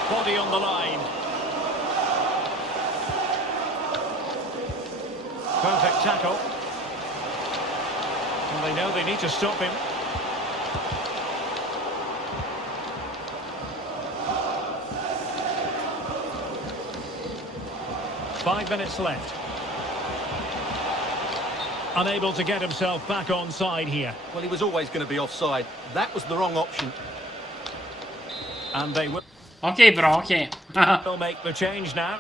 Body on the line. Perfect tackle. And they know they need to stop him. Five minutes left. Unable to get himself back on side here. Well, he was always going to be offside. That was the wrong option. And they will Okej, bra, okej. make the change now.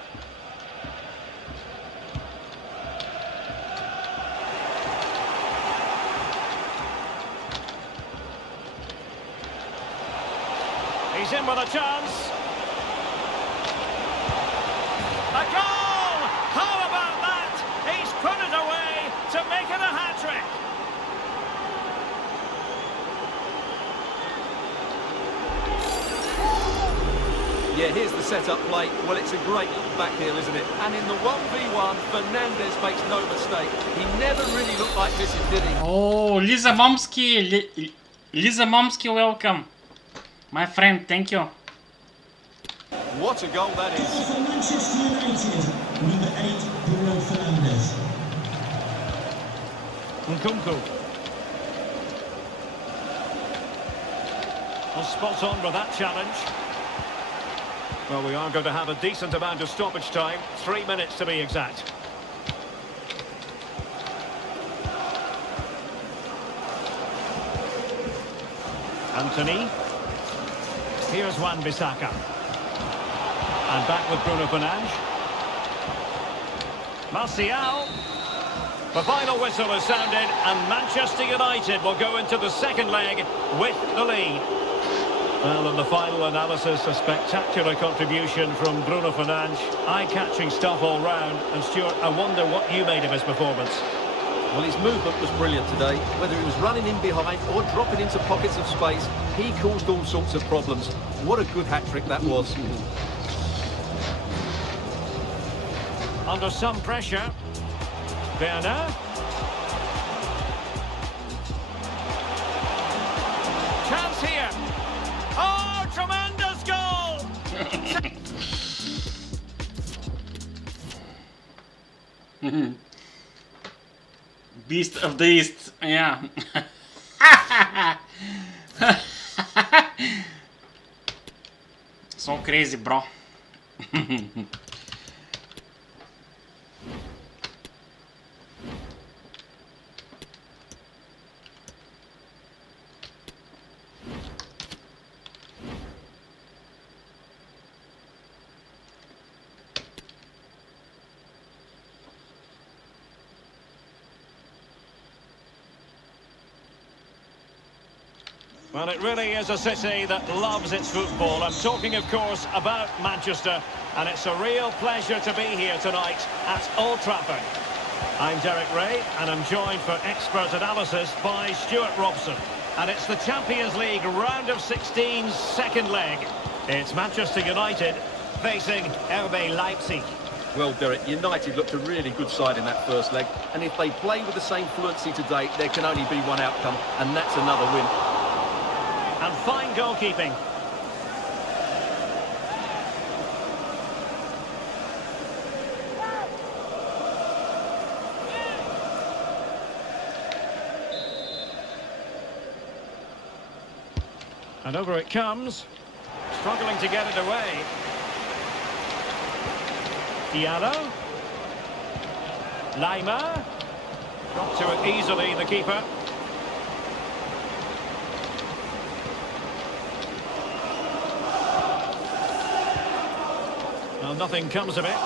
He's in with a chance. A goal! How about that? He's put it away to make it a hat-trick. Yeah, here's the set-up play. Well, it's a great little back heel, isn't it? And in the 1v1, Fernandez makes no mistake. He never really looked like missing, did he? O, Lizabomski, Lisa Momsky, welcome. My friend, thank you. What a goal that is. For Manchester United, number 8, Bruno Fernandes. Nkunku. Well, spot on with that challenge. Well, we are going to have a decent amount of stoppage time. 3 minutes to be exact. Anthony. Here's Wan-Bissaka. And back with Bruno Fernandes. Martial. The final whistle has sounded and Manchester United will go into the second leg with the lead. Well, in the final analysis, a spectacular contribution from Bruno Fernandes. Eye-catching stuff all round. And Stuart, I wonder what you made of his performance. Well, his movement was brilliant today. Whether he was running in behind or dropping into pockets of space, he caused all sorts of problems. What a good hat-trick that was. Under some pressure. Werner. Chance here. Oh, tremendous goal! Beast of the East, yeah. So crazy, bro. Well, it really is a city that loves its football. I'm talking, of course, about Manchester, and it's a real pleasure to be here tonight at Old Trafford. I'm Derek Ray, and I'm joined for expert analysis by Stuart Robson. And it's the Champions League round of 16's second leg. It's Manchester United facing RB Leipzig. Well, Derek, United looked a really good side in that first leg, and if they play with the same fluency today, there can only be one outcome, and that's another win. And fine goalkeeping. And over it comes. Struggling to get it away. Diallo. Lima. Got to it easily, the keeper. Well, nothing comes of it.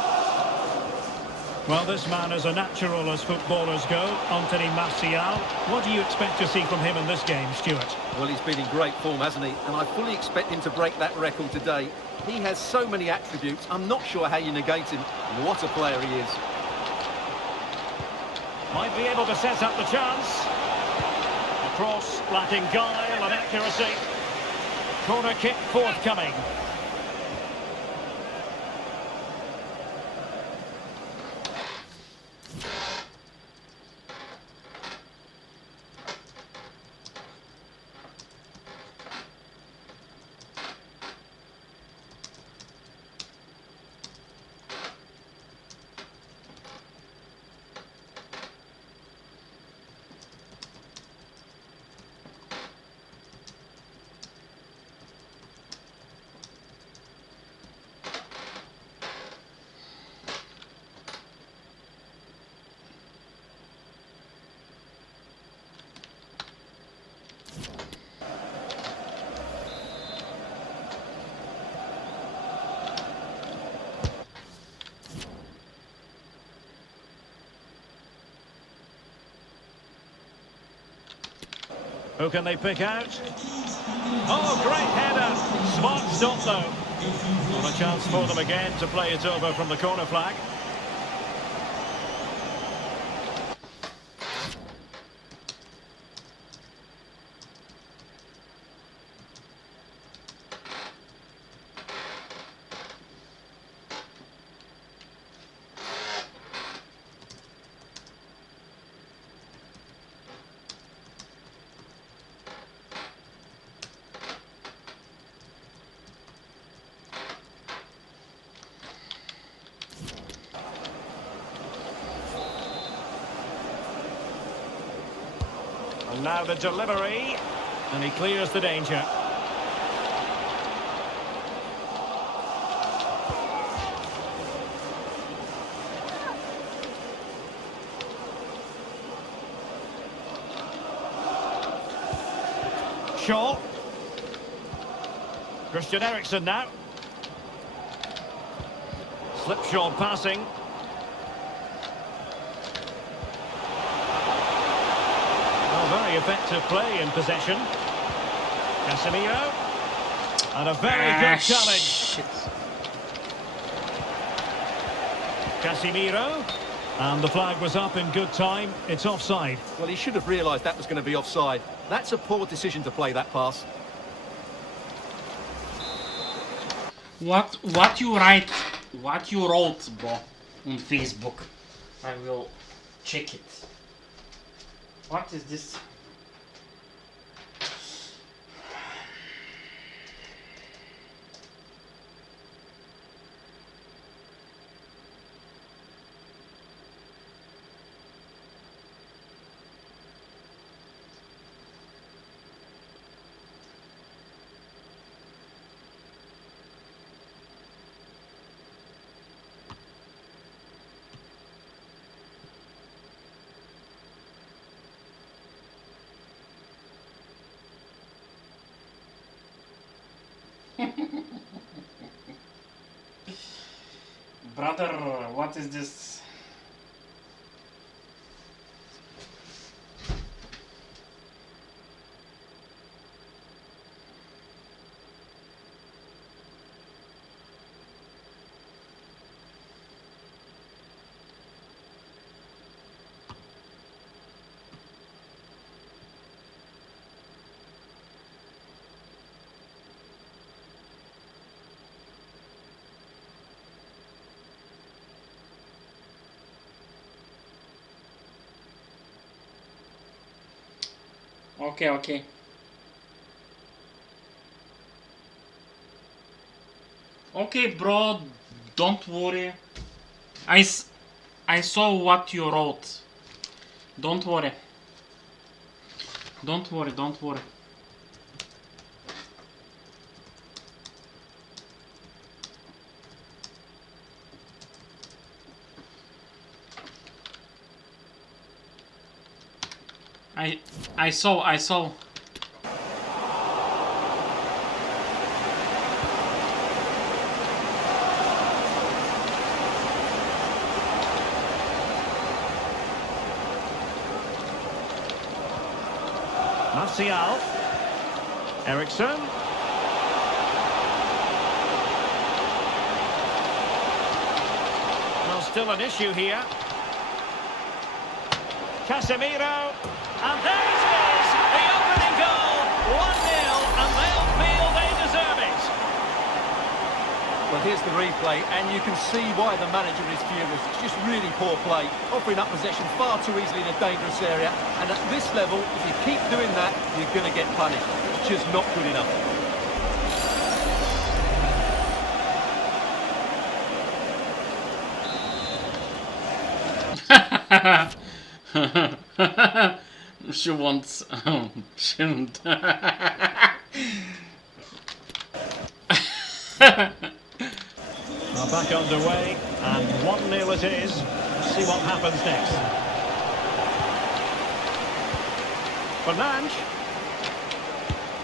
Well, this man is a natural as footballers go, Anthony Martial. What do you expect to see from him in this game, Stuart? Well, he's been in great form, hasn't he? And I fully expect him to break that record today. He has so many attributes, I'm not sure how you negate him. What a player he is. Might be able to set up the chance. A cross lacking guile and accuracy. Corner kick forthcoming. Who can they pick out? Oh, great header. Smart stop, though. Not a chance for them again to play it over from the corner flag. And now the delivery. And he clears the danger. Shaw. Christian Eriksen now. Slipshod passing. Well, very effective play in possession. Casemiro. And a very good challenge. Shit. Casemiro. And the flag was up in good time. It's offside. Well, he should have realised that was going to be offside. That's a poor decision to play that pass. What you write, what you wrote, bro, on Facebook? I will check it. What is this? Brother, what is this? Okay. Okay, bro, don't worry. I saw what you wrote. Don't worry. Don't worry. I saw. Martial. Eriksen. Well, still an issue here. Casemiro. And there it is, the opening goal, 1-0, and they'll feel they deserve it. Well, here's the replay, and you can see why the manager is furious. It's just really poor play, offering up possession far too easily in a dangerous area. And at this level, if you keep doing that, you're going to get punished. It's just not good enough. She wants shouldn't. Now back underway, and 1-0 it is. Let's see what happens next. Fernandes.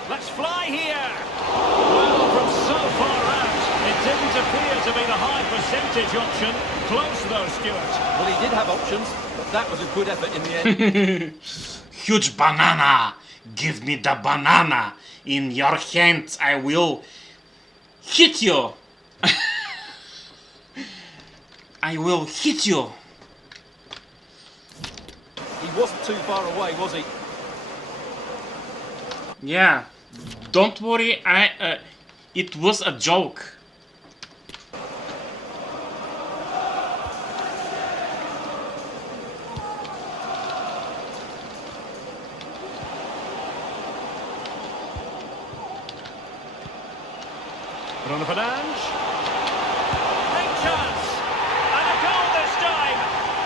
Let's fly here. Well, from so far out, it didn't appear to be the high percentage option. Close though, Stuart. Well, he did have options, but that was a good effort in the end. Huge banana. Give me the banana. In your hands, I will hit you. I will hit you. He wasn't too far away, was he? Yeah. Don't worry. It was a joke. Bruno Fernandes. Big chance. And a goal this time.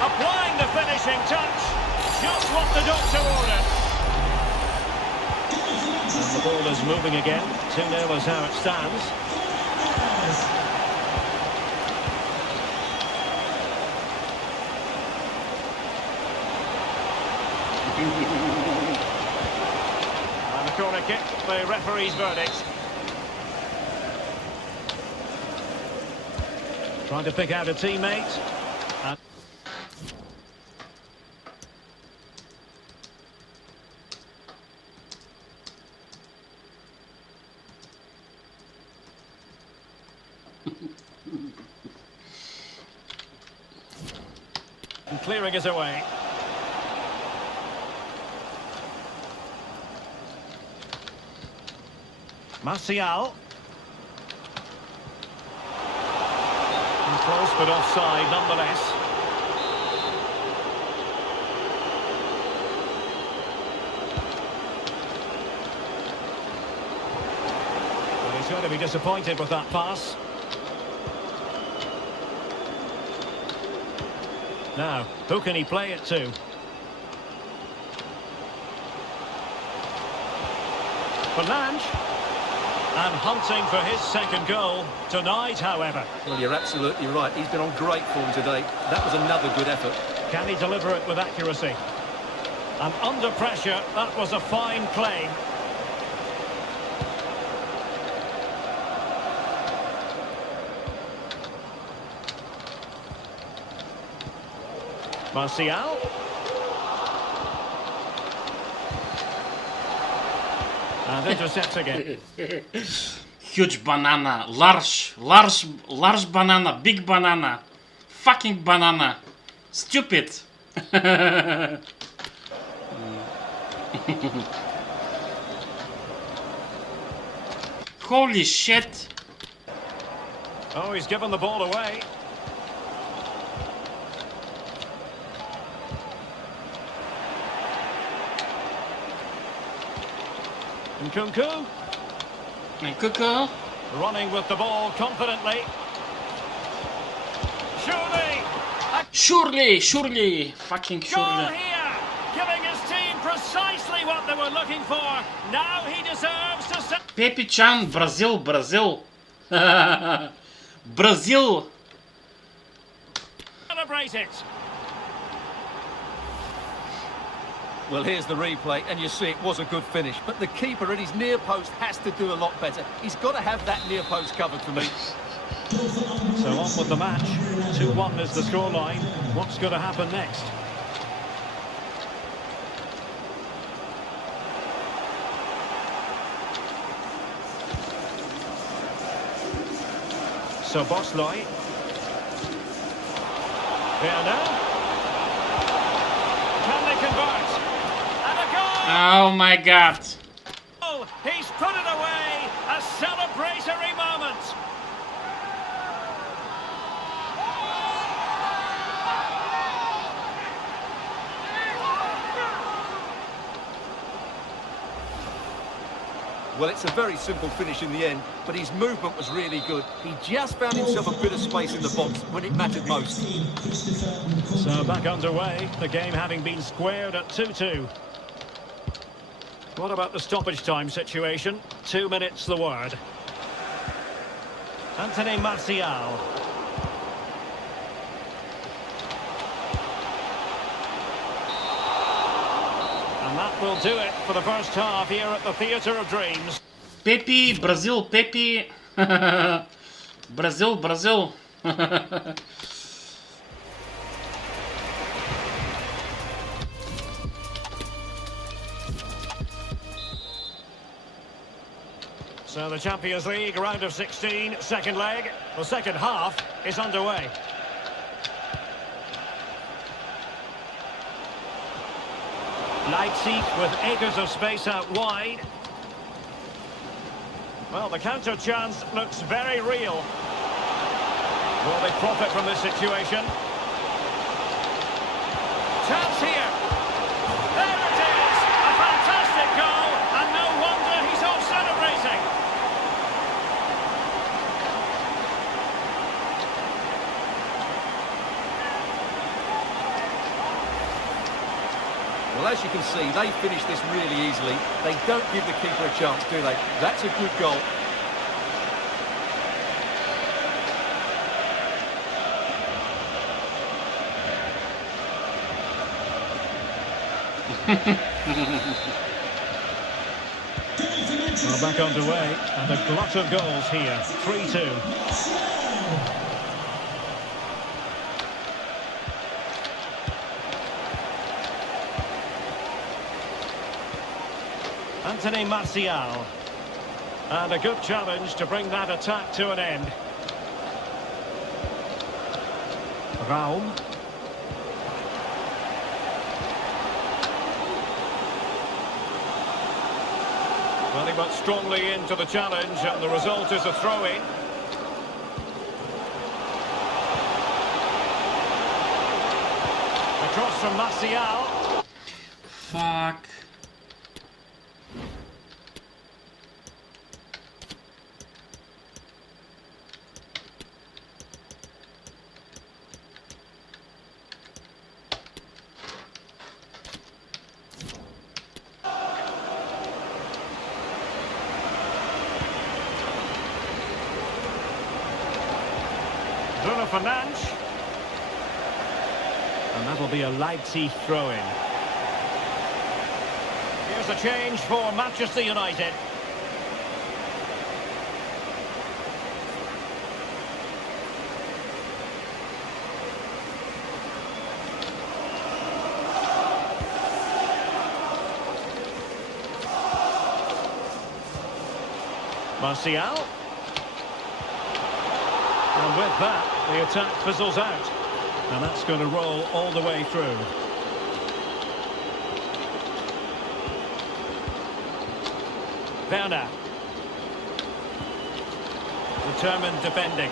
Applying the finishing touch. Just what the doctor ordered. The ball is moving again. 2-0 is how it stands. And the corner kick, the referee's verdict. Trying to pick out a teammate. And clearing it away. Martial. Close but offside nonetheless. Well, he's going to be disappointed with that pass. Now, who can he play it to? Fernandes. And hunting for his second goal tonight, however. Well, you're absolutely right. He's been on great form today. That was another good effort. Can he deliver it with accuracy? And under pressure, that was a fine claim. Martial. And intercepts again. Huge banana, large banana, big banana, fucking banana, stupid. Holy shit. Oh, he's given the ball away. Nkunku. Nkunku. Running with the ball confidently. Surely, fucking Goal surely. here, giving his team precisely what they were looking for. Now he deserves to Pepe Chan, Brazil. Brazil. celebrate it. Well, here's the replay, and you see it was a good finish. But the keeper at his near post has to do a lot better. He's got to have that near post covered for me. So on with the match. 2-1 is the scoreline. What's going to happen next? So Bosley. There now. Can they convert? And a goal! Oh my god. He's put it away. A celebratory moment. Well, it's a very simple finish in the end, but his movement was really good. He just found himself a bit of space in the box when it mattered most. So back underway, the game having been squared at 2-2. What about the stoppage time situation? 2 minutes the word. Anthony Martial. And that will do it for the first half here at the Theatre of Dreams. Pepe, Brazil, Pepe. Brazil. So the Champions League round of 16, second leg. The second half is underway. Leipzig with acres of space out wide. Well, the counter chance looks very real. Will they profit from this situation? Chance here. There it is. A fantastic goal, and no wonder he's off celebrating. Well, as you can see, they finish this really easily. They don't give the keeper a chance, do they? That's a good goal. Well, back underway, and a glut of goals here. 3-2. Anthony Martial. And a good challenge to bring that attack to an end. Raum. Well, he went strongly into the challenge, and the result is a throw-in. Across from Martial. Fuck. Bruno Fernandes. And that'll be a Leipzig throw-in. Here's a change for Manchester United. Martial. And with that, the attack fizzles out. And that's going to roll all the way through. Werner. Determined defending.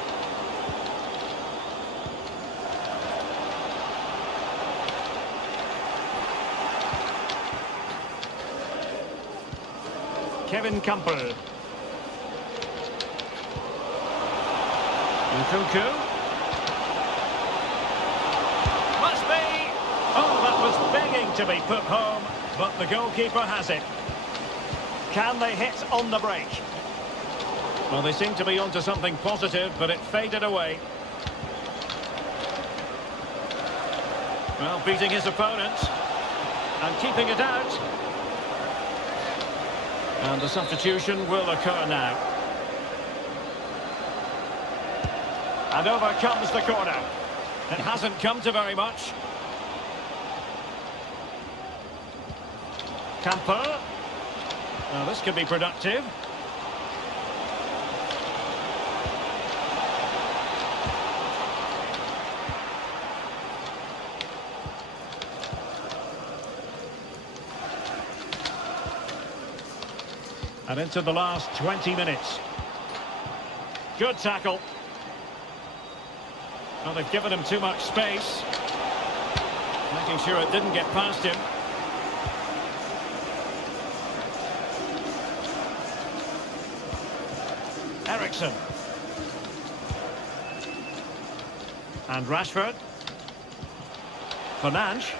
Kevin Campbell. Nkunku. Must be! Oh, that was begging to be put home, but the goalkeeper has it. Can they hit on the break? Well, they seem to be onto something positive, but it faded away. Well, beating his opponent and keeping it out. And the substitution will occur now. And over comes the corner. It hasn't come to very much. Campbell. Now this could be productive. And into the last 20 minutes. Good tackle. Well, they've given him too much space. Making sure it didn't get past him. Eriksen. And Rashford. Fernandes.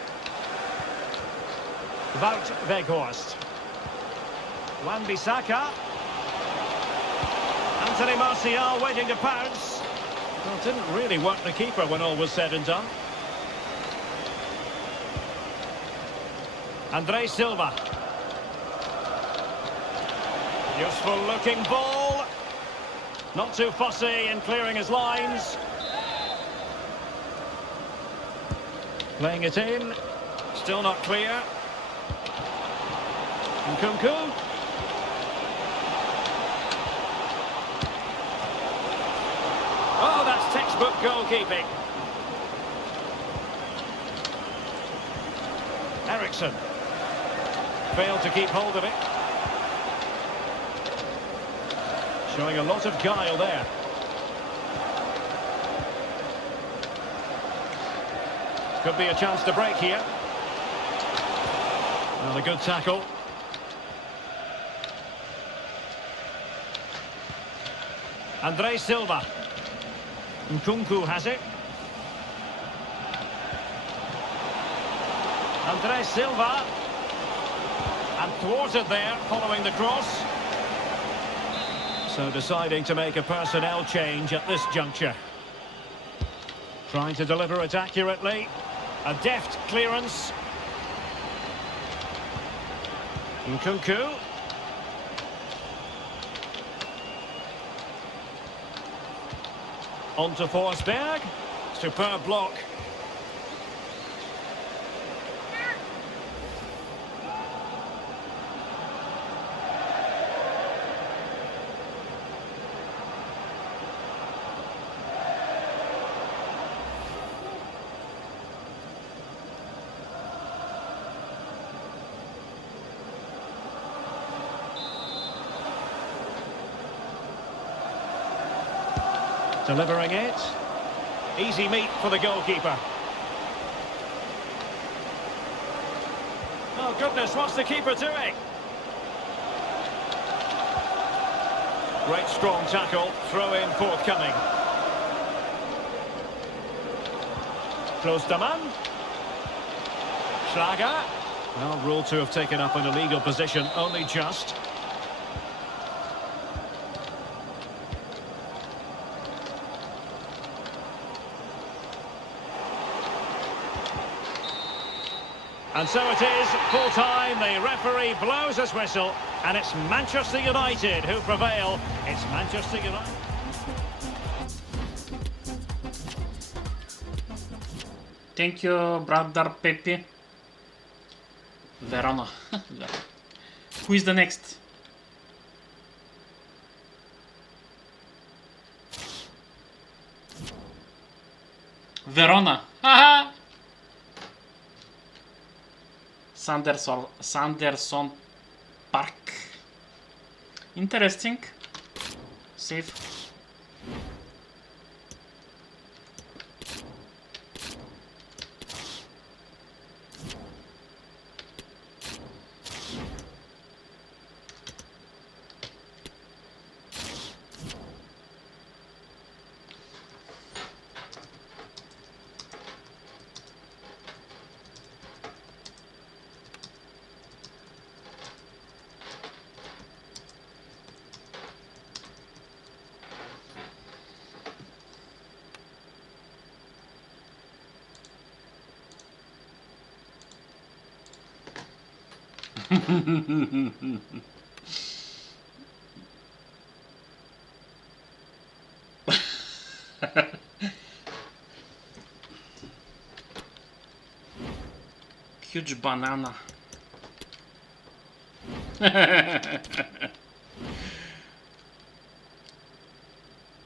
Wout Weghorst. Wan-Bissaka. Anthony Martial waiting to pounce. Well, it didn't really work the keeper when all was said and done. Andre Silva. Useful looking ball. Not too fussy in clearing his lines. Playing it in. Still not clear. Nkunku. Oh, that's textbook goalkeeping. Eriksen. Failed to keep hold of it. Showing a lot of guile there. Could be a chance to break here. Well, a good tackle. Andre Silva. Nkunku has it. Andres Silva. And thwarted there following the cross. So deciding to make a personnel change at this juncture. Trying to deliver it accurately. A deft clearance. Nkunku. On to Forsberg. Superb block. Delivering it. Easy meet for the goalkeeper. Oh goodness, what's the keeper doing? Great strong tackle, throw in forthcoming. Klostermann. Schlager. Well, ruled to have taken up an illegal position, only just. And so it is, full time, the referee blows his whistle, and it's Manchester United who prevail. It's Manchester United. Thank you, brother Pepe. Verona. Who is the next? Verona. Haha. Sanderson Park. Interesting. Safe. Huge banana.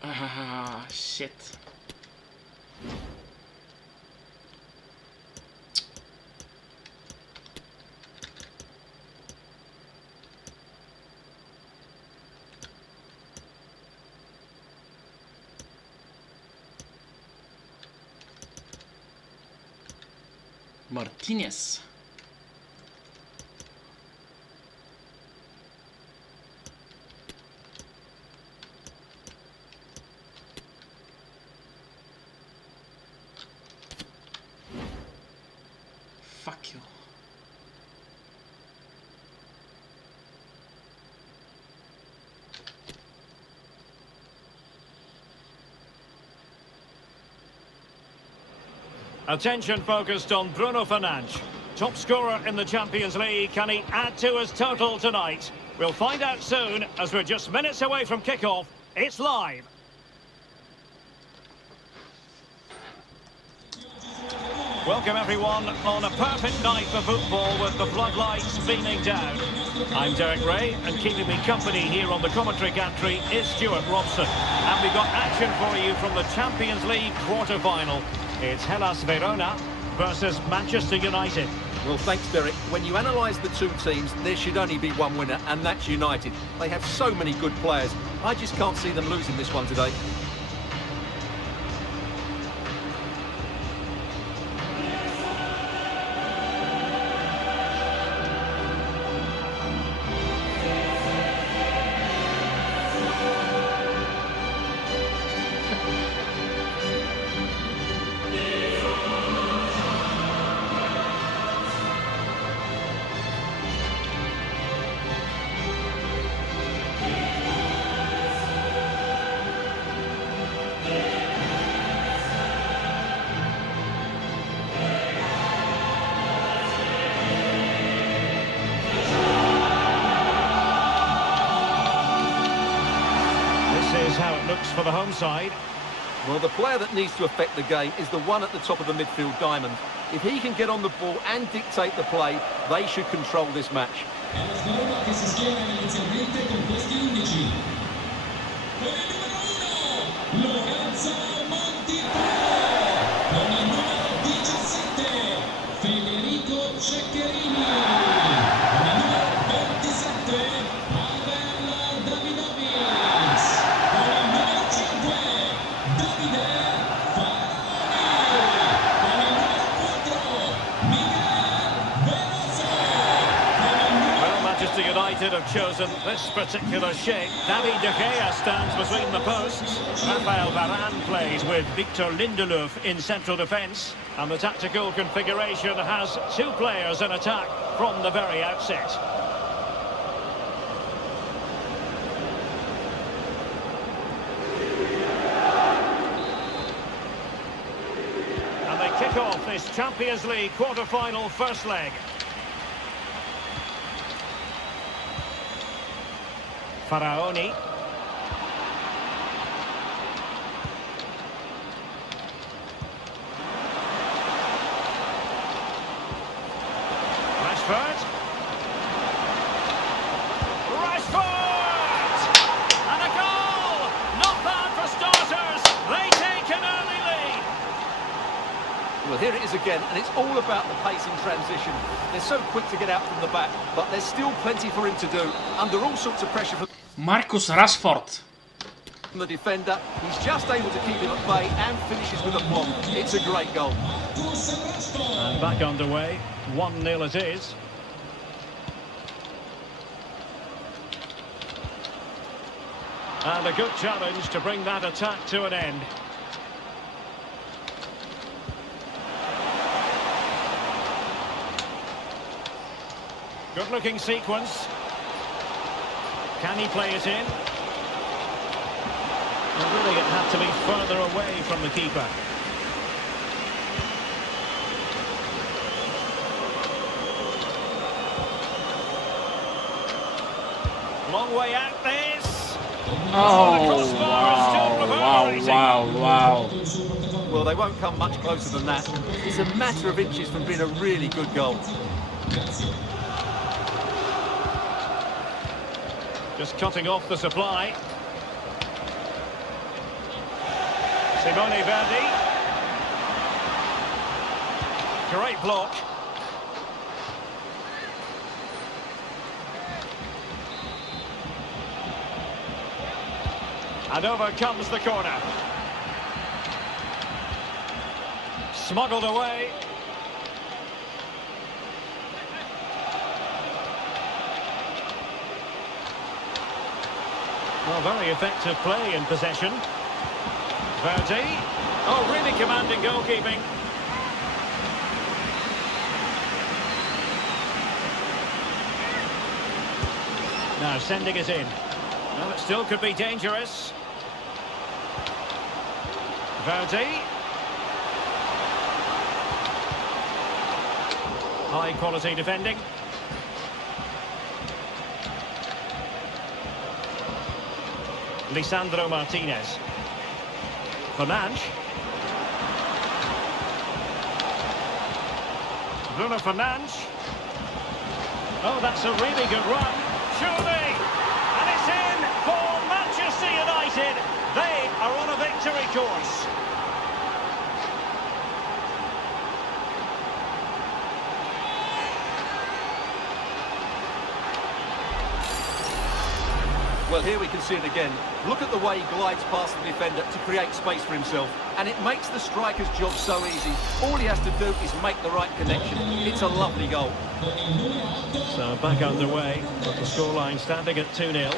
Ah, shit. Martinez. Fuck you. Attention focused on Bruno Fernandes. Top scorer in the Champions League. Can he add to his total tonight? We'll find out soon as we're just minutes away from kickoff. It's live. Welcome everyone on a perfect night for football with the floodlights beaming down. I'm Derek Ray, and keeping me company here on the commentary gantry is Stuart Robson. And we've got action for you from the Champions League quarter-final. It's Hellas Verona versus Manchester United. Well, thanks, Derek. When you analyse the two teams, there should only be one winner, and that's United. They have so many good players. I just can't see them losing this one today. is how it looks for the home side. Well, the player that needs to affect the game is the one at the top of the midfield diamond. If he can get on the ball and dictate the play, they should control this match. È la squadra che si schiera inizialmente con questi 11. Con il numero 1, Lorenzo Montipro. Con il numero 17, Federico Ceccherini. Con il numero 27, Pavel Davidovic. Con il numero 5, Davide Faraoni. Con il numero 4, Miguel Veloso. Well, Manchester United have chosen this particular shape. David De Gea stands between the posts. Rafael Varane plays with Victor Lindelof in central defence. And the tactical configuration has two players in attack from the very outset. And they kick off this Champions League quarter-final first leg. Faraoni. Rashford. Rashford! And a goal! Not bad for starters. They take an early lead. Well, here it is again, and it's all about the pace in transition. They're so quick to get out from the back, but there's still plenty for him to do, under all sorts of pressure from Marcus Rashford. the defender. He's just able to keep him at bay and finishes with aplomb. It's a great goal. And back underway. 1-0 it is. And a good challenge to bring that attack to an end. Good looking sequence. Can he play it in? Well, really, it had to be further away from the keeper. Long way out this. Oh, wow. Well, they won't come much closer than that. It's a matter of inches from being a really good goal. Just cutting off the supply. Simone Verdi. Great block. And over comes the corner. Smuggled away. Well, very effective play in possession. Verdi. Oh, really commanding goalkeeping. Now sending it in. Well, it still could be dangerous. Verdi. High quality defending. Lisandro Martinez. Fernandes. Bruno Fernandes. Oh, that's a really good run. Surely! And it's in for Manchester United. They are on a victory course. Well, here we can see it again. Look at the way he glides past the defender to create space for himself. And it makes the striker's job so easy. All he has to do is make the right connection. It's a lovely goal. So back underway, with the scoreline standing at 2-0.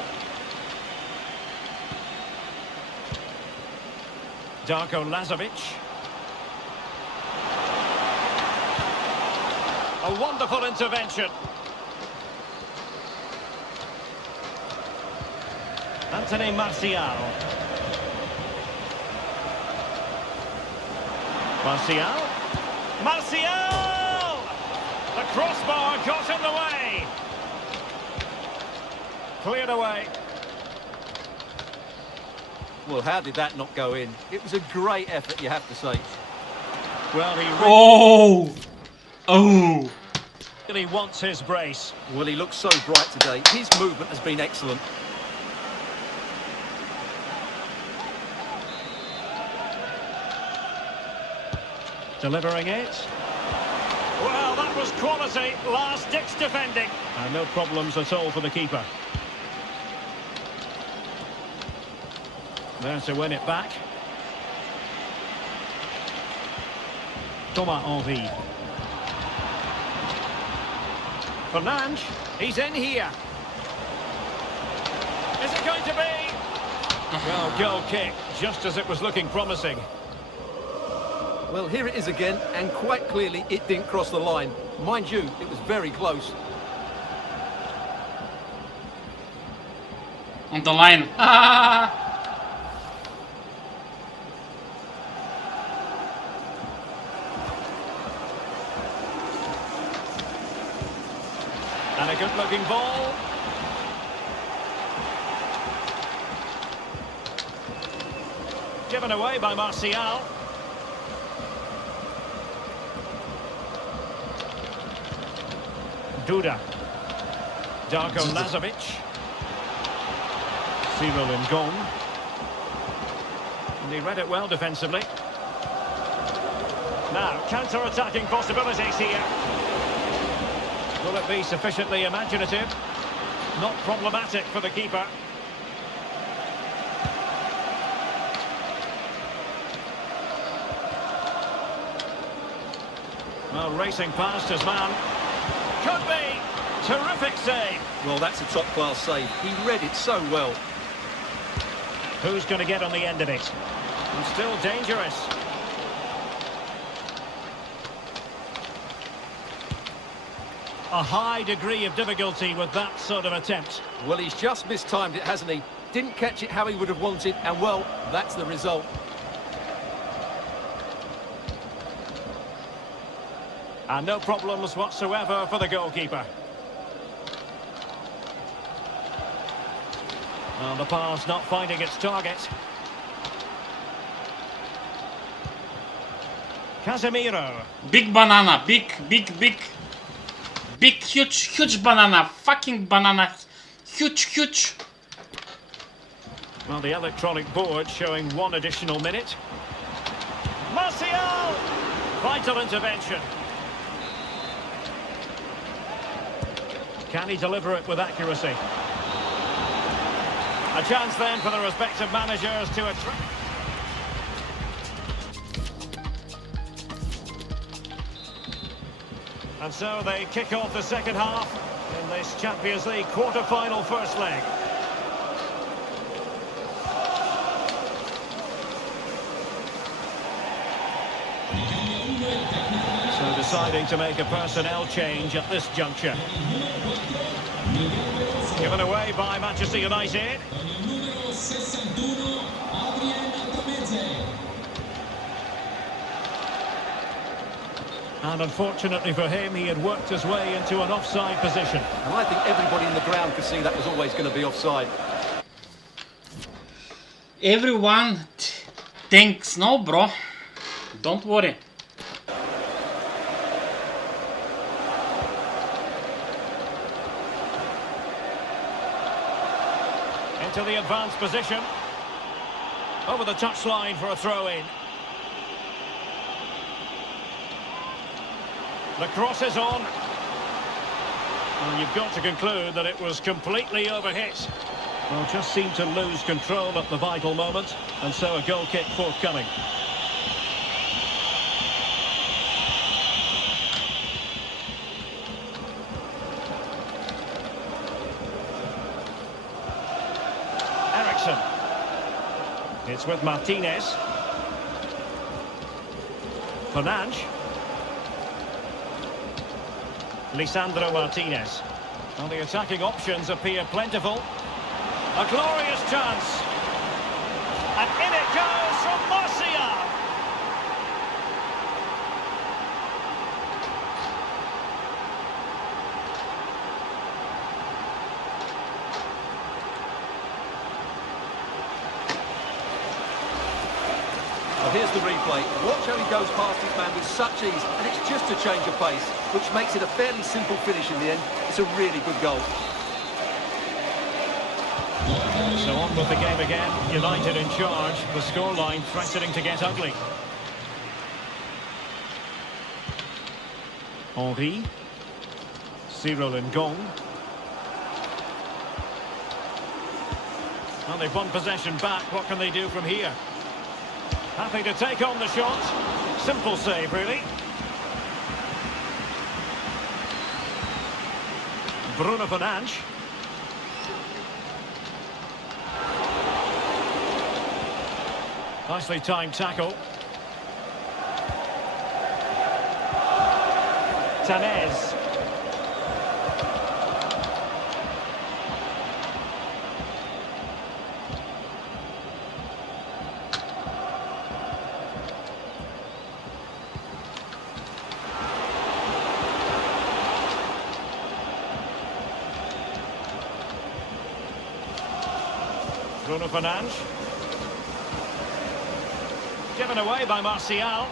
Darko Lazovic. A wonderful intervention. Anthony Martial. Martial! The crossbar got in the way. Cleared away. Well, how did that not go in? It was a great effort, you have to say. Well, he Oh! Oh! really wants his brace. Well, he looks so bright today. His movement has been excellent. Delivering it. Well, that was quality. Last-ditch defending. And no problems at all for the keeper. There to win it back. Thomas Henry. Fernandes. He's in here. Is it going to be? Well, goal kick, just as it was looking promising. Well, here it is again, and quite clearly it didn't cross the line. Mind you, it was very close. On the line. Ah! And a good-looking ball. Given away by Martial. Duda. Darko Lazovic. Cyril Ngong. And he read it well defensively. Now, counter-attacking possibilities here. Will it be sufficiently imaginative? Not problematic for the keeper. Well, racing past his man. Could be. Terrific save. Well, that's a top-class save. He read it so well. Who's going to get on the end of it? And still dangerous. A high degree of difficulty with that sort of attempt. Well, he's just mistimed it, hasn't he? Didn't catch it how he would have wanted, and well, that's the result. And no problems whatsoever for the goalkeeper. Well, the pass not finding its target. Casemiro. Big banana. Big, huge banana. Fucking banana. Huge. Well, the electronic board showing one additional minute. Martial! Vital intervention. Can he deliver it with accuracy? A chance then for the respective managers to attract. And so they kick off the second half in this Champions League quarter-final first leg. So deciding to make a personnel change at this juncture. Given away by Manchester United. Numero 61, Adrien Tameze. And unfortunately for him, he had worked his way into an offside position. And I think everybody in the ground could see that was always going to be offside. Everyone thinks, no, bro. Don't worry. Into the advanced position. Over the touchline for a throw-in. The cross is on. And you've got to conclude that it was completely overhit. Well, just seemed to lose control at the vital moment. And so a goal kick forthcoming. Eriksson. It's with Martinez. Fernandes. Lisandro Martinez. Well, the attacking options appear plentiful. A glorious chance. And in it goes from Martial. here's the replay. Watch how he goes past his man with such ease, and it's just a change of pace, which makes it a fairly simple finish in the end. It's a really good goal. So on with the game again. United in charge. The scoreline threatening to get ugly. Henry. Cyril Ngong. Well, they've won possession back. What can they do from here? Happy to take on the shot. Simple save, really. Bruno Fernandes. Nicely timed tackle. Tanez. Bruno Fernandes. Given away by Martial.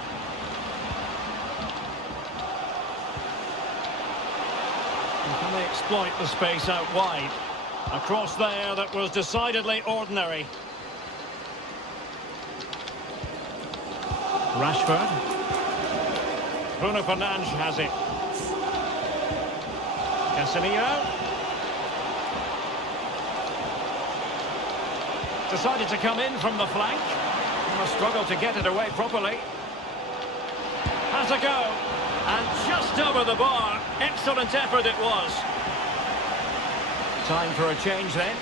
And can they exploit the space out wide? A cross there that was decidedly ordinary. Rashford. Bruno Fernandes has it. Casemiro. Decided to come in from the flank. Must struggle to get it away properly. Has a go. And just over the bar. Excellent effort it was. Time for a change then.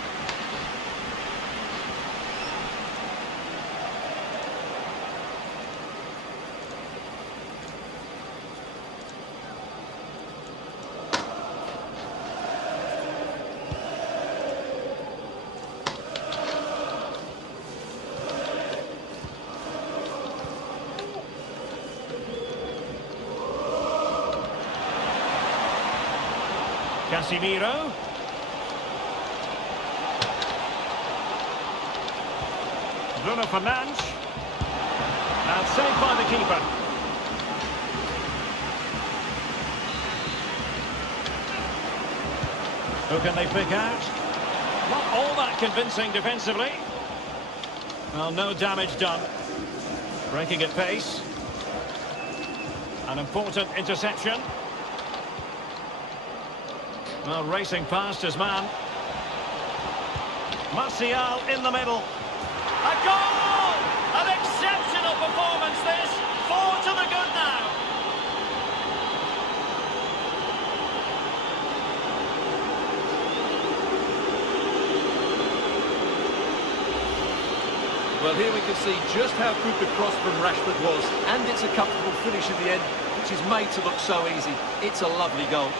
Casemiro. Bruno Fernandes. And saved by the keeper. Who can they pick out? Not all that convincing defensively. Well, no damage done. Breaking at pace. An important interception. Well, racing past his man. Martial in the middle. A goal! An exceptional performance this. 4 to the good now. Well, here we can see just how good the cross from Rashford was, and it's a comfortable finish in the end, which is made to look so easy. It's a lovely goal.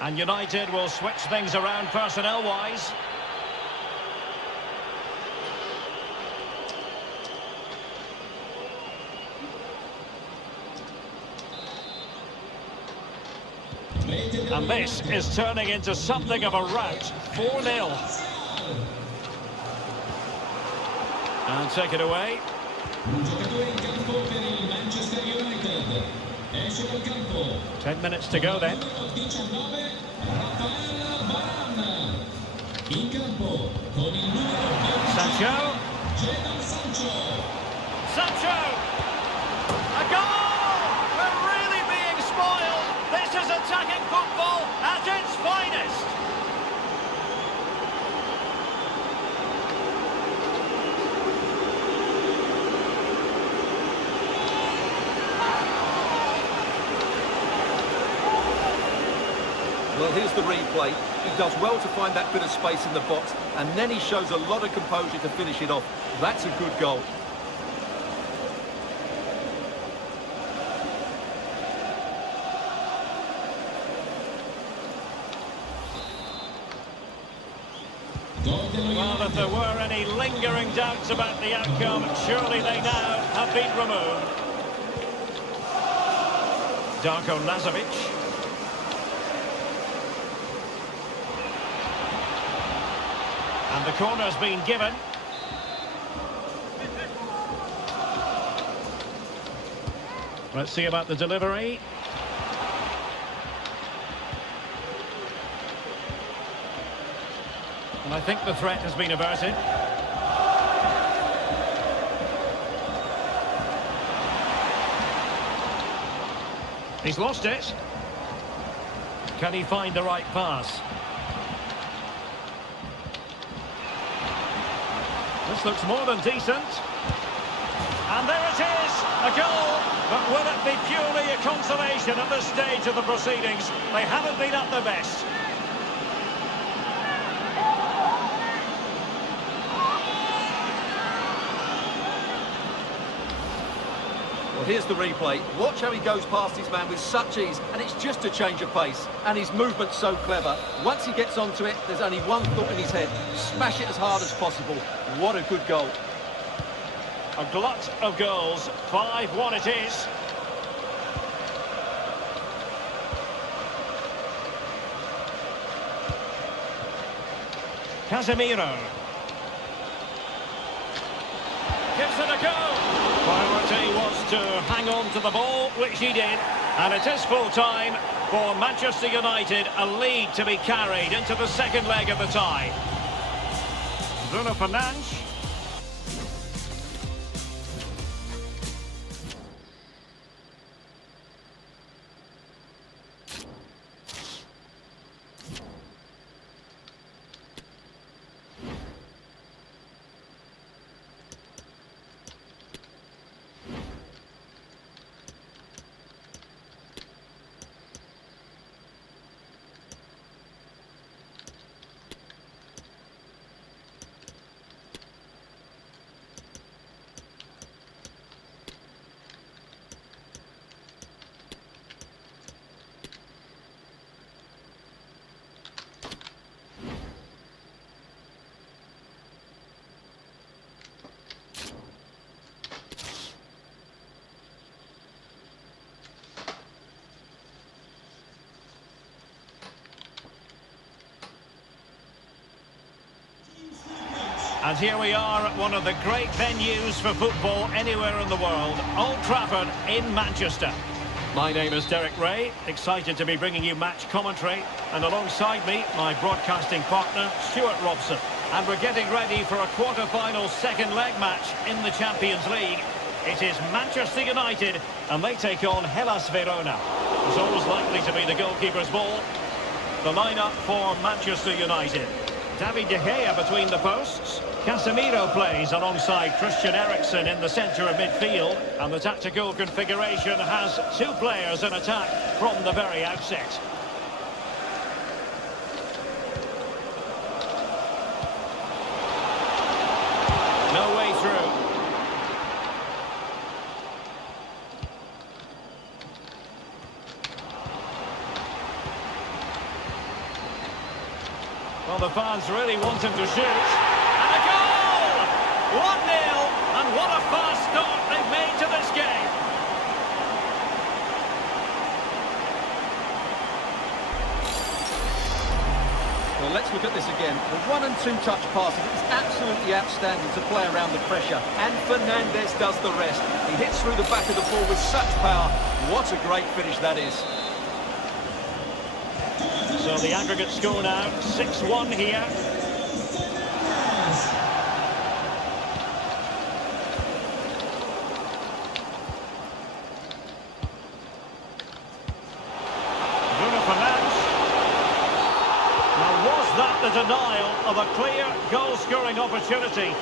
And United will switch things around personnel-wise. And this is turning into something of a rout. 4-0. And take it away. 10 minutes to go then. Sancho. Sancho! A goal! We're really being spoiled. This is attacking football at its finest. Well, here's the replay. He does well to find that bit of space in the box, and then he shows a lot of composure to finish it off. That's a good goal. Well, if there were any lingering doubts about the outcome, surely they now have been removed. Darko Lazovic. And the corner's been given. Let's see about the delivery. And I think the threat has been averted. He's lost it. Can he find the right pass? This looks more than decent. And there it is, a goal. But will it be purely a consolation at this stage of the proceedings? They haven't been at their best. Well, here's the replay. Watch how he goes past his man with such ease, and it's just a change of pace. And his movement's so clever. Once he gets onto it, there's only one thought in his head. Smash it as hard as possible. What a good goal. A glut of goals. 5-1 it is. Casemiro. Gives it a go. Priority was to hang on to the ball, which he did. And it is full time for Manchester United, a lead to be carried into the second leg of the tie. Bruno Fernandes. And here we are at one of the great venues for football anywhere in the world, Old Trafford in Manchester. My name is Derek Ray, excited to be bringing you match commentary, and alongside me, my broadcasting partner, Stuart Robson. And we're getting ready for a quarter-final second leg match in the Champions League. It is Manchester United, and they take on Hellas Verona. It's always likely to be the goalkeeper's ball. The lineup for Manchester United. David De Gea between the posts. Casemiro plays alongside Christian Eriksen in the centre of midfield. And the tactical configuration has two players in attack from the very outset. No way through. Well, the fans really want him to shoot. And a goal! 1-0, and what a fast start they've made to this game. Well, let's look at this again. The 1- and 2-touch passes, it's absolutely outstanding to play around the pressure. And Fernandes does the rest. He hits through the back of the ball with such power. What a great finish that is. So the aggregate score now, 6-1 here. of a clear goal-scoring opportunity.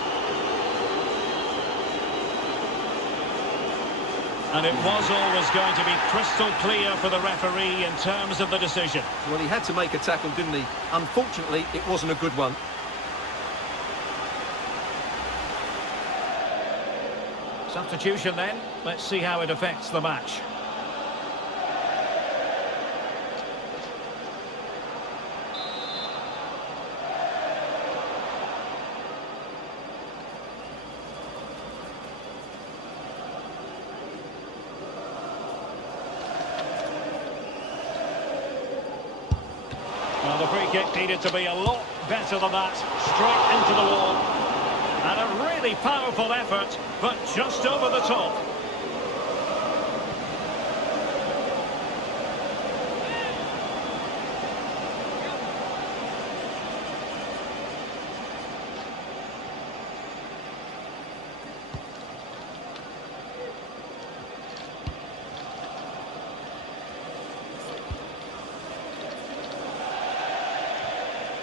And it was always going to be crystal clear for the referee in terms of the decision. Well, he had to make a tackle, didn't he? Unfortunately, it wasn't a good one. Substitution then. Let's see how it affects the match. Well, the free kick needed to be a lot better than that. Straight into the wall. And a really powerful effort, but just over the top.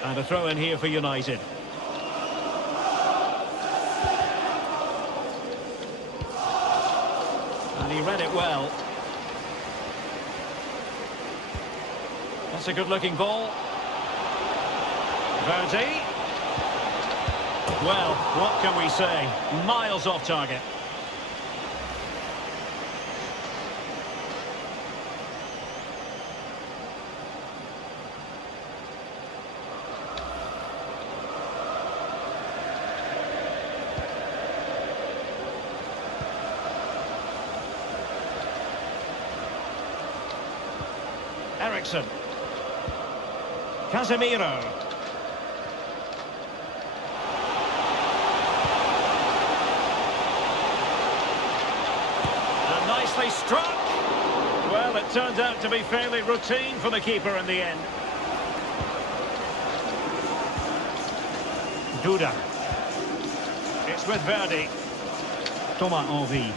And a throw in here for United. And he read it well. That's a good-looking ball. Verdi. Well, what can we say? Miles off target. Ericsson. Casemiro. And nicely struck. Well, it turned out to be fairly routine for the keeper in the end. Duda. It's with Verdi. Thomas Henry.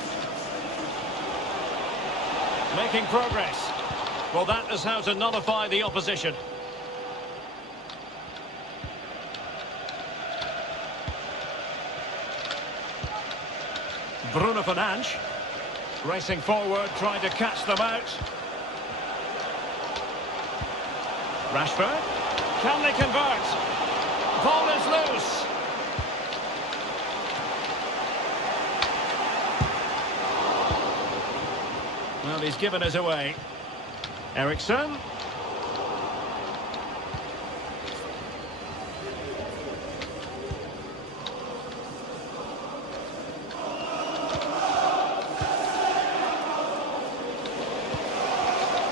Making progress. Well, that is how to nullify the opposition. Bruno Fernandes racing forward, trying to catch them out. Rashford. Can they convert? Ball is loose. Well, he's given us away. Ericsson.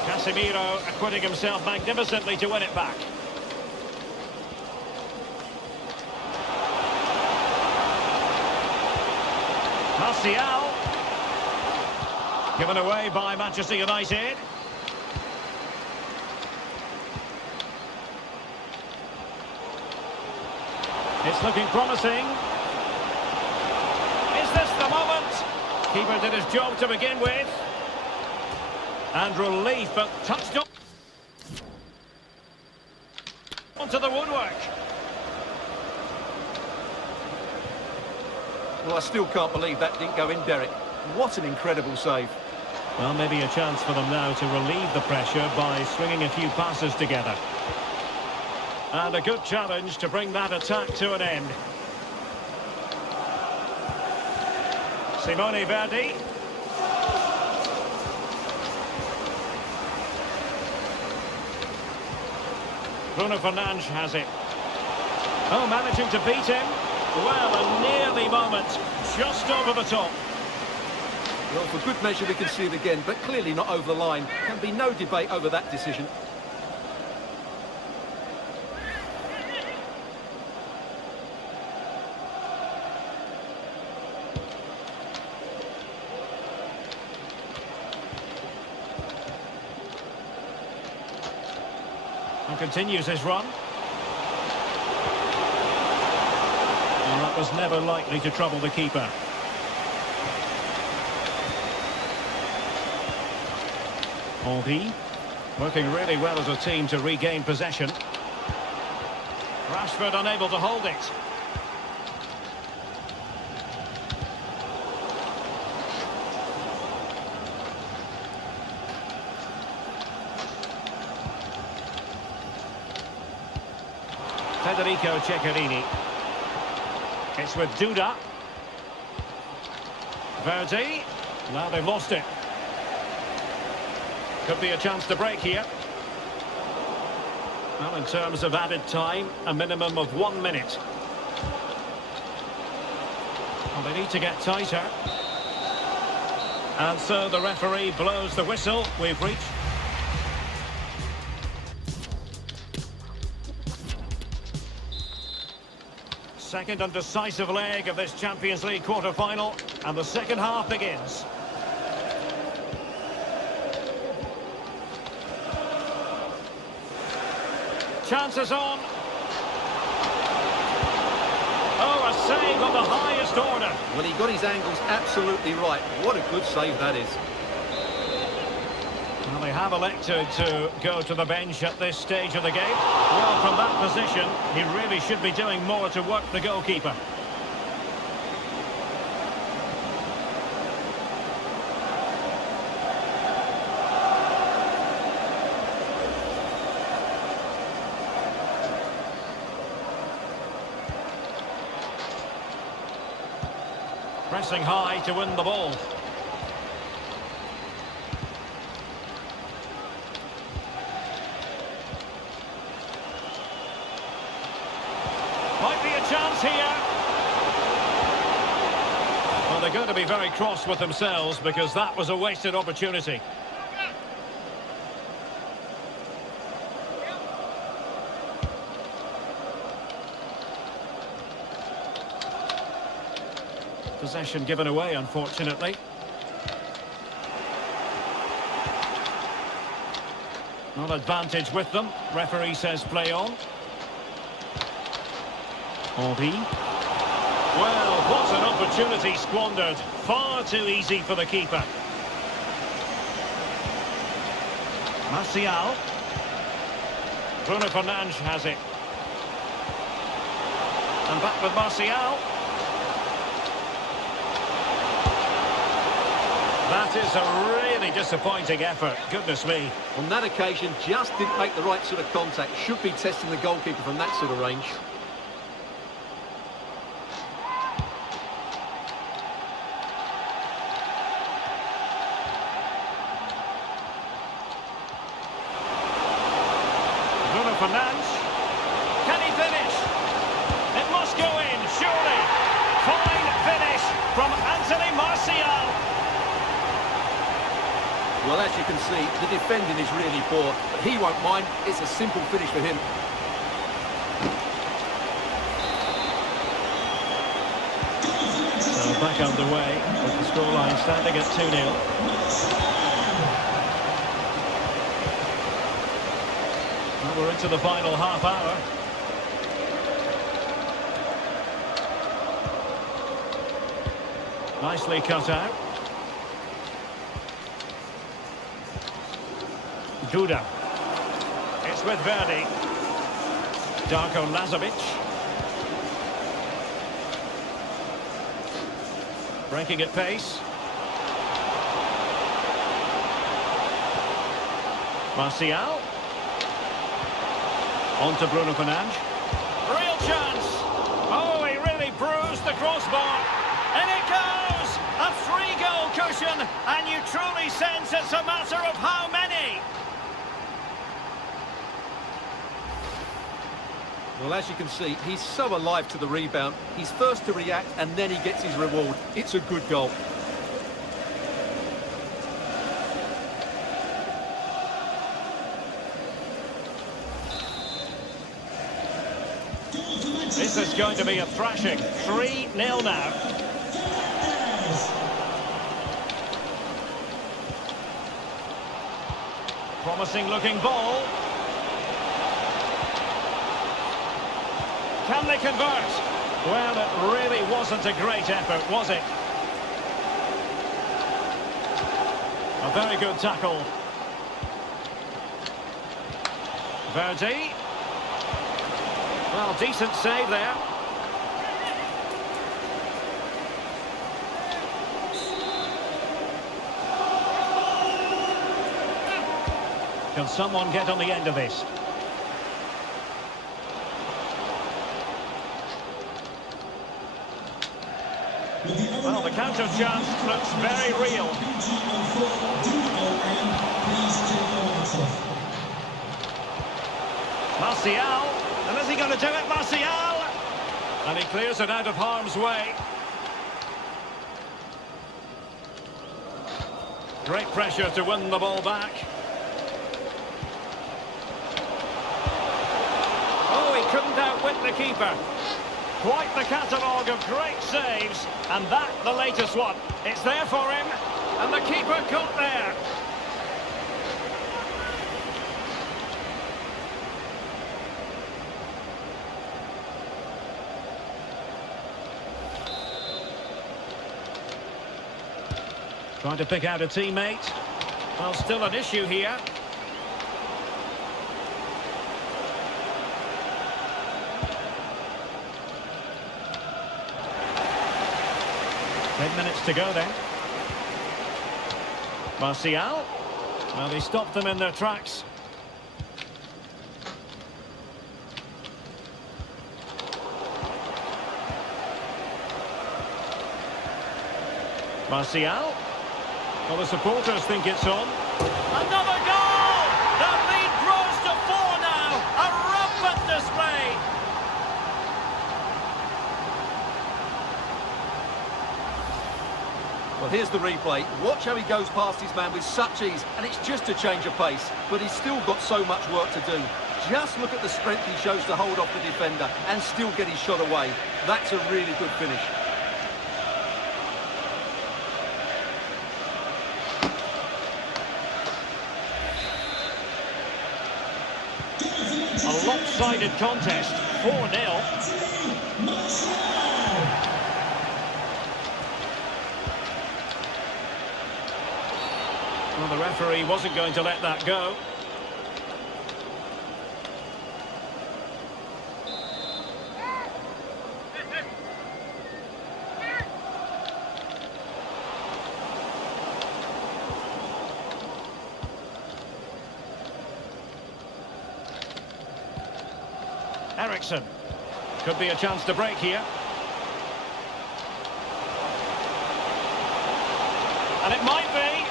Casemiro acquitting himself magnificently to win it back. Martial. Given away by Manchester United. It's looking promising. Is this the moment? Keeper did his job to begin with. And relief, but touched on onto the woodwork. Well, I still can't believe that didn't go in, Derek. What an incredible save. Well, maybe a chance for them now to relieve the pressure by swinging a few passes together. And a good challenge to bring that attack to an end. Simone Verdi. Bruno Fernandes has it. Oh, managing to beat him. Well, a nearly moment, just over the top. Well, for good measure, we can see it again, but clearly not over the line. Can be no debate over that decision. And continues his run. And that was never likely to trouble the keeper. Henry working really well as a team to regain possession. Rashford unable to hold it. Federico Ceccherini. It's with Duda. Verdi. Now they've lost it. Could be a chance to break here. Well, in terms of added time, a minimum of 1 minute. Well, they need to get tighter. And so the referee blows the whistle. We've reached... Second and decisive leg of this Champions League quarter-final, and the second half begins. Chances on. Oh, a save of the highest order. Well, he got his angles absolutely right. What a good save that is. Well, they have elected to go to the bench at this stage of the game. Well, from that position, he really should be doing more to work the goalkeeper. Pressing high to win the ball. Might be a chance here. Well, they're going to be very cross with themselves because that was a wasted opportunity. Possession given away, unfortunately. Not advantage with them. Referee says play on. Henry. Well, what an opportunity squandered. Far too easy for the keeper. Martial. Bruno Fernandes has it. And back with Martial. That is a really disappointing effort. Goodness me. On that occasion, just didn't make the right sort of contact. Should be testing the goalkeeper from that sort of range. Bruno Fernandes. Can he finish? It must go in, surely. Fine finish from Anthony Martial. Well, as you can see, the defending is really poor, but he won't mind. It's a simple finish for him. So back underway with the scoreline standing at 2-0. Well, we're into the final half hour. Nicely cut out. Duda. It's with Verdi. Darko Lazovic. Breaking at pace. Martial. On to Bruno Fernandes. Real chance. Oh, he really bruised the crossbar. And it goes! A 3-goal cushion. And you truly sense it's a matter of how many. Well, as you can see, he's so alive to the rebound. He's first to react, and then he gets his reward. It's a good goal. This is going to be a thrashing. 3-0 now. Promising looking ball. Can they convert? Well, it really wasn't a great effort, was it? A very good tackle. Well, decent save there. Can someone get on the end of this? Well, the counter chance looks very real. Martial. And is he going to do it? Martial! And he clears it out of harm's way. Great pressure to win the ball back. Oh, he couldn't outwit the keeper. Quite the catalogue of great saves, and that the latest one. It's there for him, and the keeper caught there. Trying to pick out a teammate. Well, still an issue here. Minutes to go then. Martial. Well, he stopped them in their tracks. Martial. Well, the supporters think it's on. Another goal! The lead grows to 4 now. A rampant display. Well, here's the replay. Watch how he goes past his man with such ease, and it's just a change of pace. But he's still got so much work to do. Just look at the strength he shows to hold off the defender and still get his shot away. That's a really good finish. A lopsided contest, 4-0. Well, the referee wasn't going to let that go. Eriksson. Could be a chance to break here. And it might be.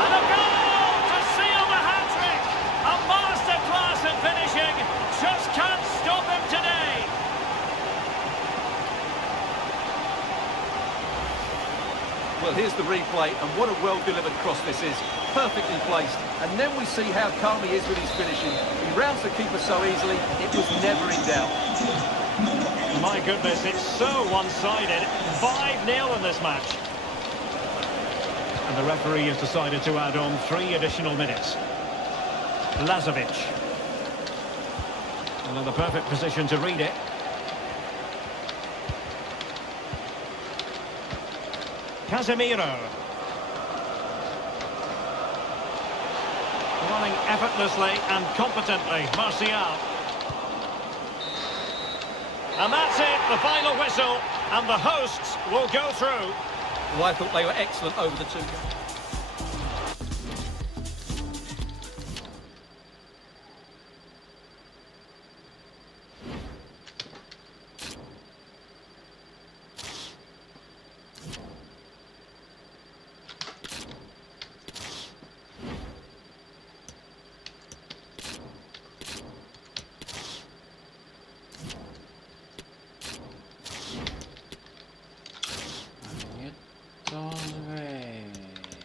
And a goal to seal the hat-trick. A masterclass in finishing. Just can't stop him today. Well, here's the replay, and what a well-delivered cross this is. Perfectly placed. And then we see how calm he is with his finishing. He rounds the keeper so easily, it was never in doubt. My goodness, it's so one-sided. 5-0 in this match. And the referee has decided to add on 3 additional minutes. Lazovic. And in the perfect position to read it. Casemiro. Running effortlessly and competently, Martial. And that's it, the final whistle, and the hosts will go through. Well, I thought they were excellent over the two. Dos veces.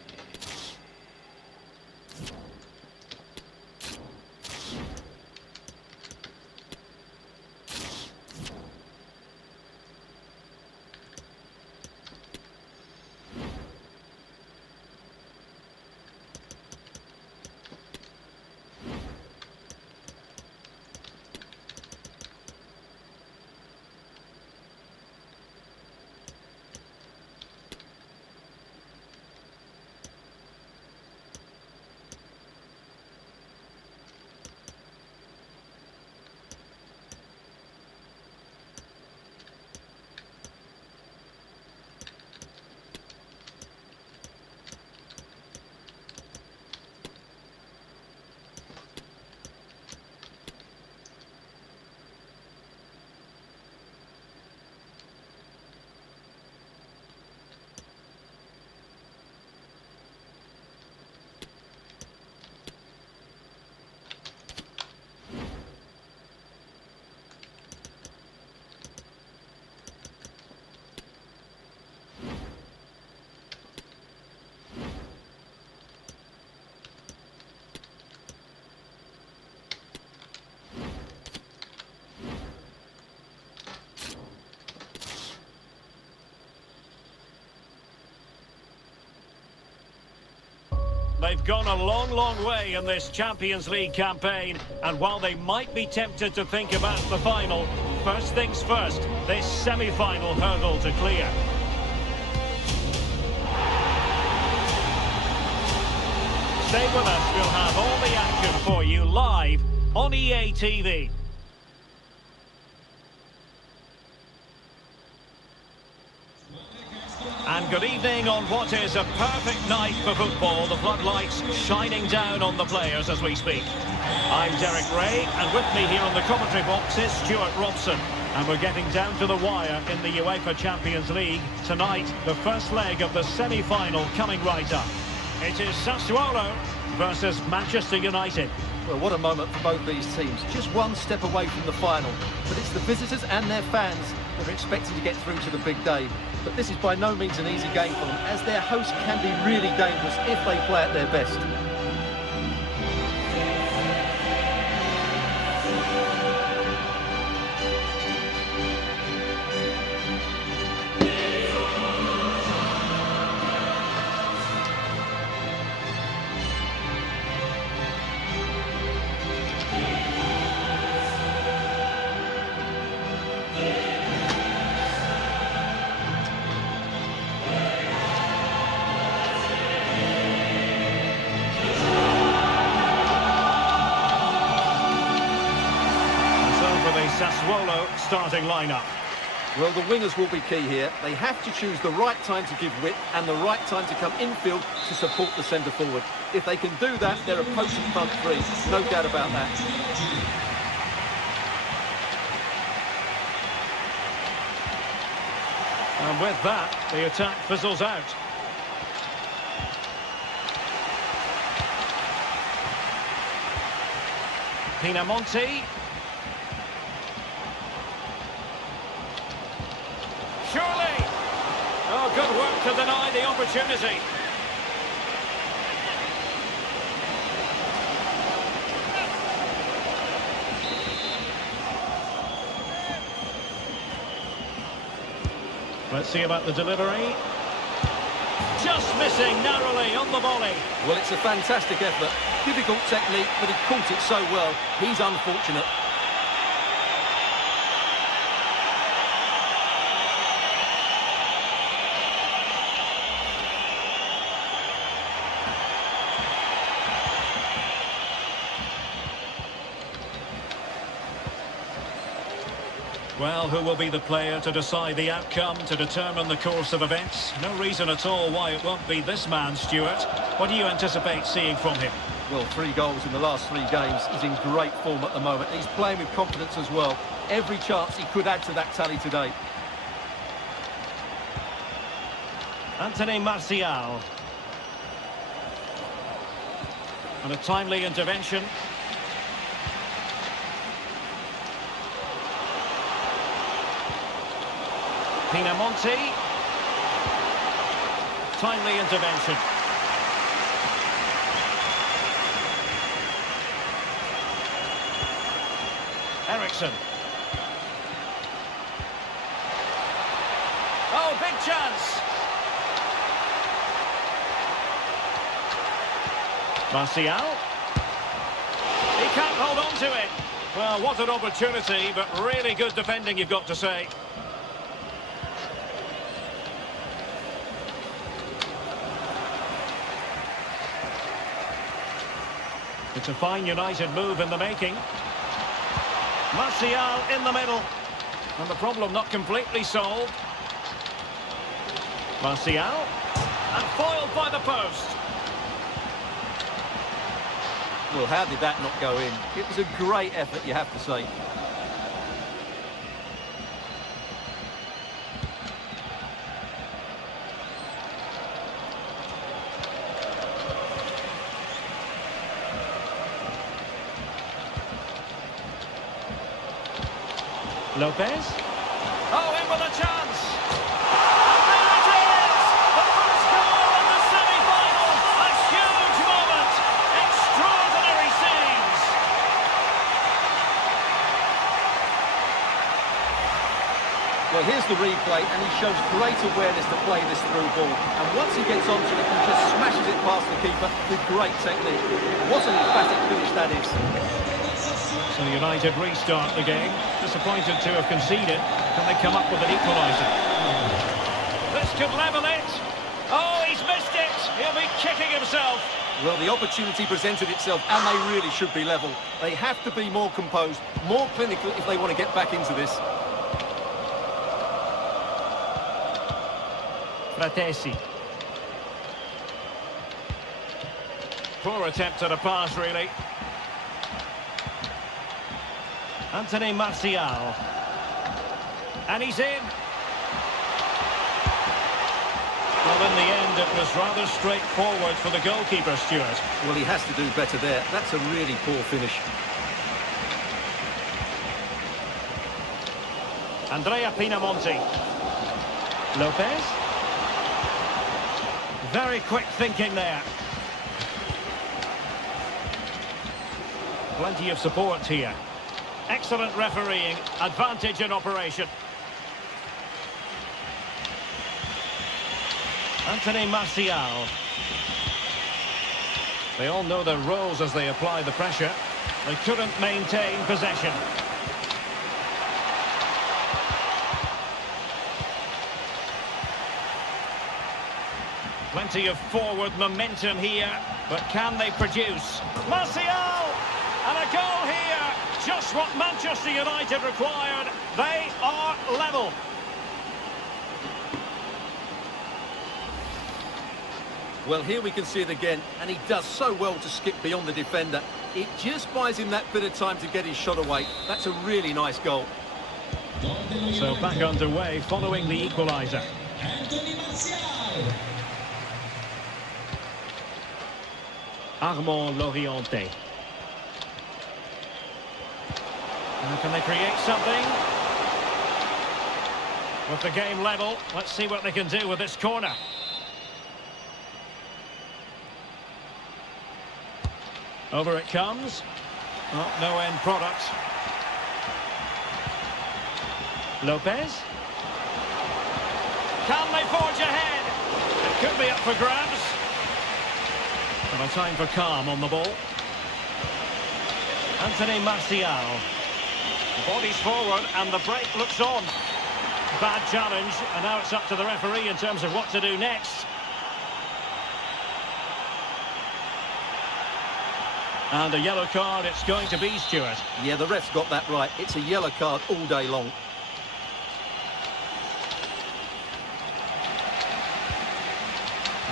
they've gone a long, long way in this Champions League campaign, and while they might be tempted to think about the final, first things first, this semi-final hurdle to clear. Stay with us, we'll have all the action for you live on EA TV. And good evening on what is a perfect night for football. The floodlights shining down on the players as we speak. I'm Derek Ray, and with me here on the commentary box is Stuart Robson. And we're getting down to the wire in the UEFA Champions League. Tonight, the first leg of the semi-final coming right up. It is Sassuolo versus Manchester United. Well, what a moment for both these teams. Just one step away from the final. But it's the visitors and their fans that are expecting to get through to the big day. But this is by no means an easy game for them, as their hosts can be really dangerous if they play at their best. Sassuolo starting lineup. Well, the wingers will be key here. They have to choose the right time to give width and the right time to come infield to support the centre forward. If they can do that, they're a potent front three. No doubt about that. And with that, the attack fizzles out. Pinamonti. Surely! Oh, good work to deny the opportunity. Let's see about the delivery. Just missing narrowly on the volley. Well, it's a fantastic effort. Difficult technique, but he caught it so well. He's unfortunate. Well, who will be the player to decide the outcome, to determine the course of events? No reason at all why it won't be this man, Stuart. What do you anticipate seeing from him? Well, 3 goals in the last 3 games. He's in great form at the moment. He's playing with confidence as well. Every chance he could add to that tally today. Anthony Martial. And a timely intervention. Pinamonti. Timely intervention. Eriksson. Oh, big chance. Martial. He can't hold on to it. Well, what an opportunity, but really good defending, you've got to say. It's a fine United move in the making. Martial in the middle. And the problem not completely solved. Martial. And foiled by the post. Well, how did that not go in? It was a great effort, you have to say. Lopez. Oh, in with a chance. And there it is! The first goal in the semi-final. A huge moment. Extraordinary scenes. Well, here's the replay, and he shows great awareness to play this through ball. And once he gets onto it, he just smashes it past the keeper with great technique. What an emphatic finish that is. So United restart the game. Disappointed to have conceded. Can they come up with an equaliser? This could level it. Oh, he's missed it. He'll be kicking himself. Well, the opportunity presented itself, and they really should be level. They have to be more composed, more clinical if they want to get back into this. Fratesi. Poor attempt at a pass, really. Anthony Martial. And he's in. Well, in the end, it was rather straightforward for the goalkeeper, Stuart. Well, he has to do better there. That's a really poor finish. Andrea Pinamonti. Lopez. Very quick thinking there. Plenty of support here. Excellent refereeing. Advantage in operation. Anthony Martial. They all know their roles as they apply the pressure. They couldn't maintain possession. Plenty of forward momentum here, but can they produce? Martial! And a goal here! Just what Manchester United required. They are level. Well, here we can see it again, and he does so well to skip beyond the defender. It just buys him that bit of time to get his shot away. That's a really nice goal. So back underway following the equaliser. Armand Lorienté. Can they create something? With the game level, let's see what they can do with this corner. Over it comes. Oh, no end product. Lopez. Can they forge ahead? It could be up for grabs. And a time for calm on the ball. Anthony Martial. Bodies forward and the break looks on. Bad challenge, and now it's up to the referee in terms of what to do next. And a yellow card it's going to be, Stuart. Yeah, the ref's got that right. It's a yellow card all day long.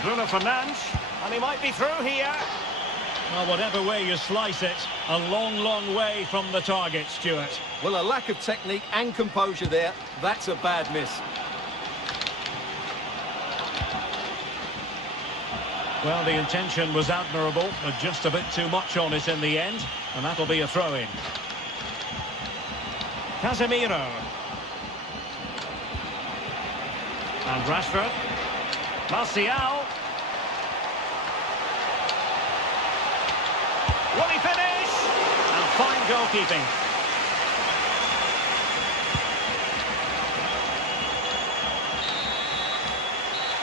Bruno Fernandes, and he might be through here. Well, whatever way you slice it, a long, long way from the target, Stuart. Well, a lack of technique and composure there. That's a bad miss. Well, the intention was admirable, but just a bit too much on it in the end, and that'll be a throw-in. Casemiro. And Rashford. Martial. Will he finish? And fine goalkeeping.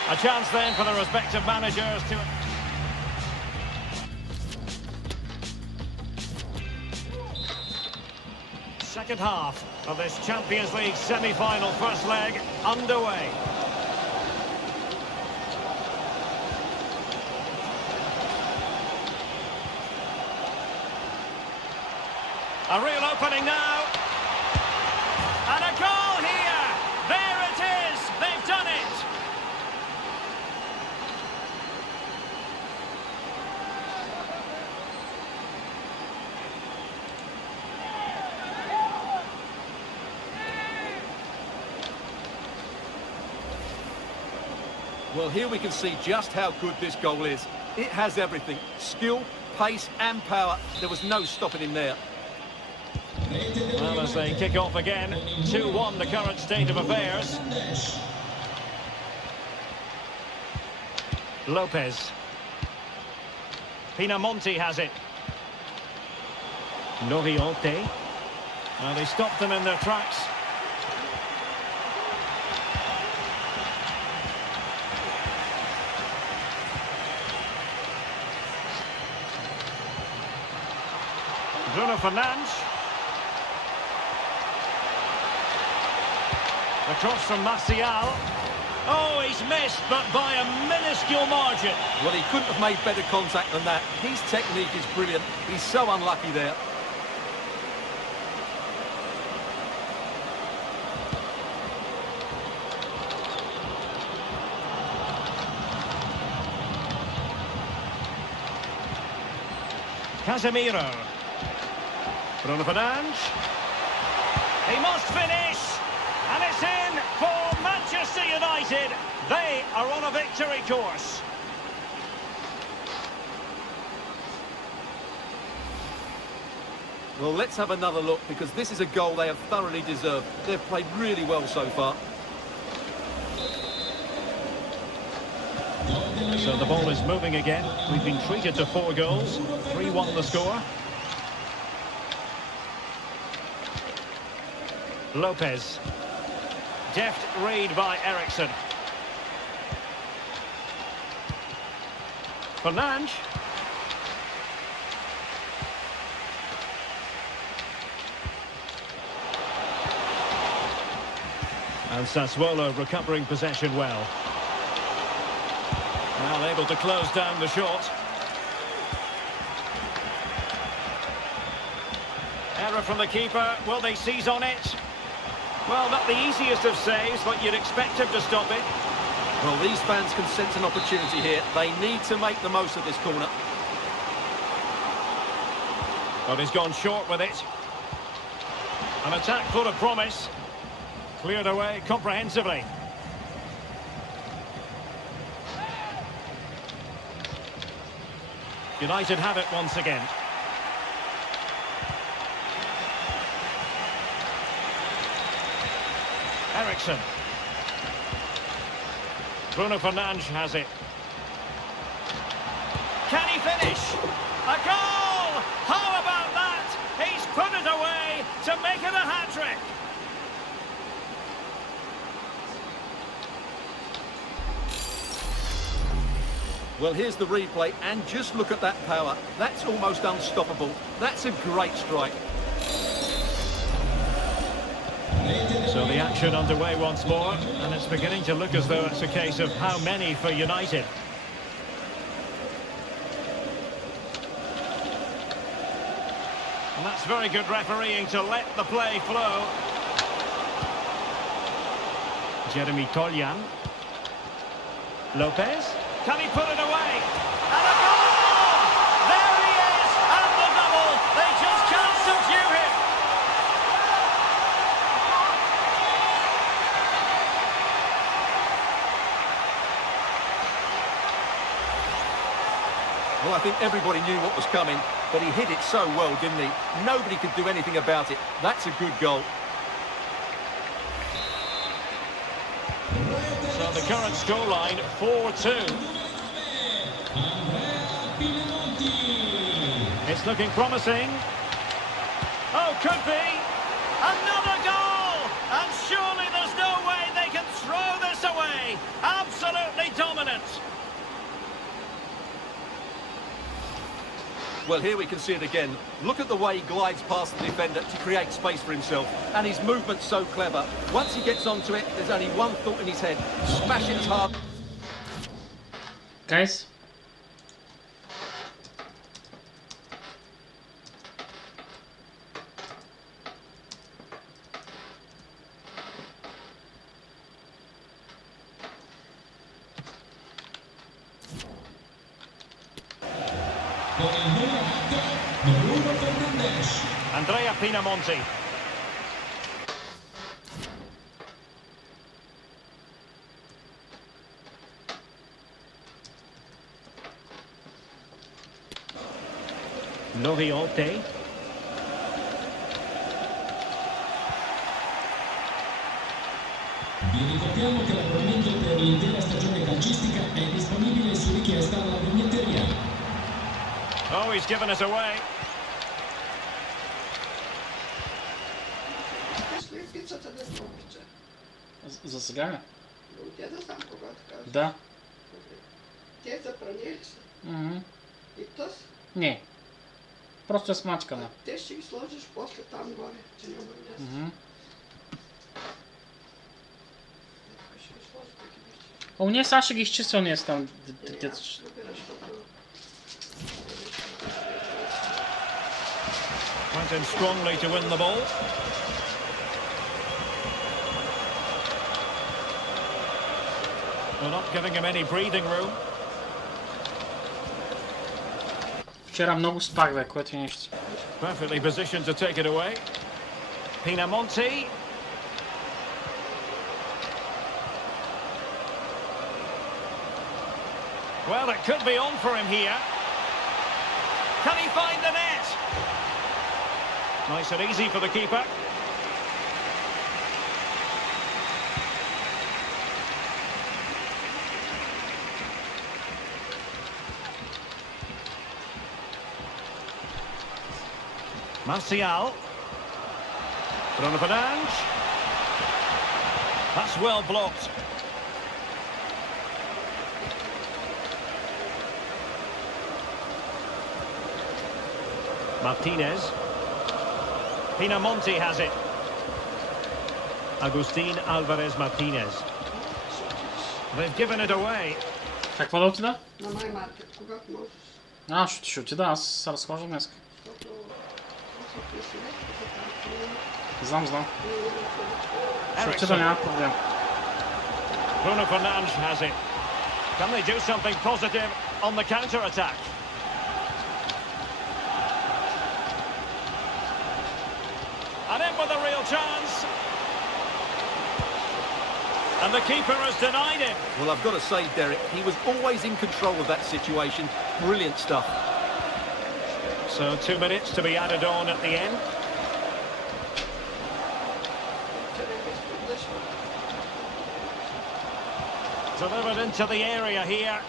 A chance then for the respective managers to... Second half of this Champions League semi-final first leg underway. A real opening now. And a goal here. There it is. They've done it. Well, here we can see just how good this goal is. It has everything. Skill, pace and power. There was no stopping him there. Well, as they kick off again, 2-1 the current state of affairs. Lopez. Pinamonti has it. Lorienté. Well, they stopped them in their tracks. Bruno Fernandes. The cross from Martial. Oh, he's missed, but by a minuscule margin. Well, he couldn't have made better contact than that. His technique is brilliant. He's so unlucky there. Casemiro. Bruno Fernandes. He must finish. And it's in for Manchester United. They are on a victory course. Well, let's have another look, because this is a goal they have thoroughly deserved. They've played really well so far. So the ball is moving again. We've been treated to 4 goals. 3-1 the score. Lopez. Deft read by Ericsson. Fernandes. And Sassuolo recovering possession well. Well, able to close down the shot. Error from the keeper. Will they seize on it? Well, not the easiest of saves, but you'd expect him to stop it. Well, these fans can sense an opportunity here. They need to make the most of this corner. But he's gone short with it. An attack full of promise. Cleared away comprehensively. United have it once again. Ericsson. Bruno Fernandes has it. Can he finish? A goal! How about that? He's put it away to make it a hat-trick. Well, here's the replay, and just look at that power. That's almost unstoppable. That's a great strike. So the action underway once more, and it's beginning to look as though it's a case of how many for United. And that's very good refereeing to let the play flow. Jeremy Collian. Lopez. Can he put it away? And a goal! There he is! And the double! They just can't subdue him! Well, I think everybody knew what was coming, but he hit it so well, didn't he? Nobody could do anything about it. That's a good goal. So the current scoreline, 4-2. It's looking promising. Oh, could be. Another goal! And surely there's no way they can throw this away. Absolutely dominant. Well, here we can see it again. Look at the way he glides past the defender to create space for himself. And his movement's so clever. Once he gets onto it, there's only one thought in his head. Smash it as hard. Guys, Andrea Pinamonti. Loriote. Vi ricordiamo che l'abbonamento per l'intera stagione calcistica è disponibile su richiesta alla biglietteria. Oh, he's given us away. засыгали? У тебя сам отказ. Да. Те забронились. Угу. И кто? Не. Просто е смачкана. Те ще ги сложиш после там горе, че няма място. Ще ги сложиш, да ги вижте. О, ние сега ще ги изчиства ние там. Набираш, защото... Went in strongly to win the ball. They're not giving him any breathing room. Вчера много спах, бе, което е нещо. Perfectly positioned to take it away. Pinamonti. Well, it could be on for him here. Can he find the net? Nice and easy for the keeper. Martial. Bruno Fernandes. That's well blocked. Martinez. Pinamonti has it. Agustin Alvarez Martinez. They've given it away. Какво да отида? На най-маркет, когато можеш. Ще отида, аз се разхождам днес. Защото... Просто не си леко, Знам. Ще отида, няма проблем. Bruno Fernandes has it. Can they do something positive on the counter-attack? And in with a real chance. And the keeper has denied him. Well, I've got to say, Derek, he was always in control of that situation. Brilliant stuff. So 2 minutes to be added on at the end. Delivered into the area here.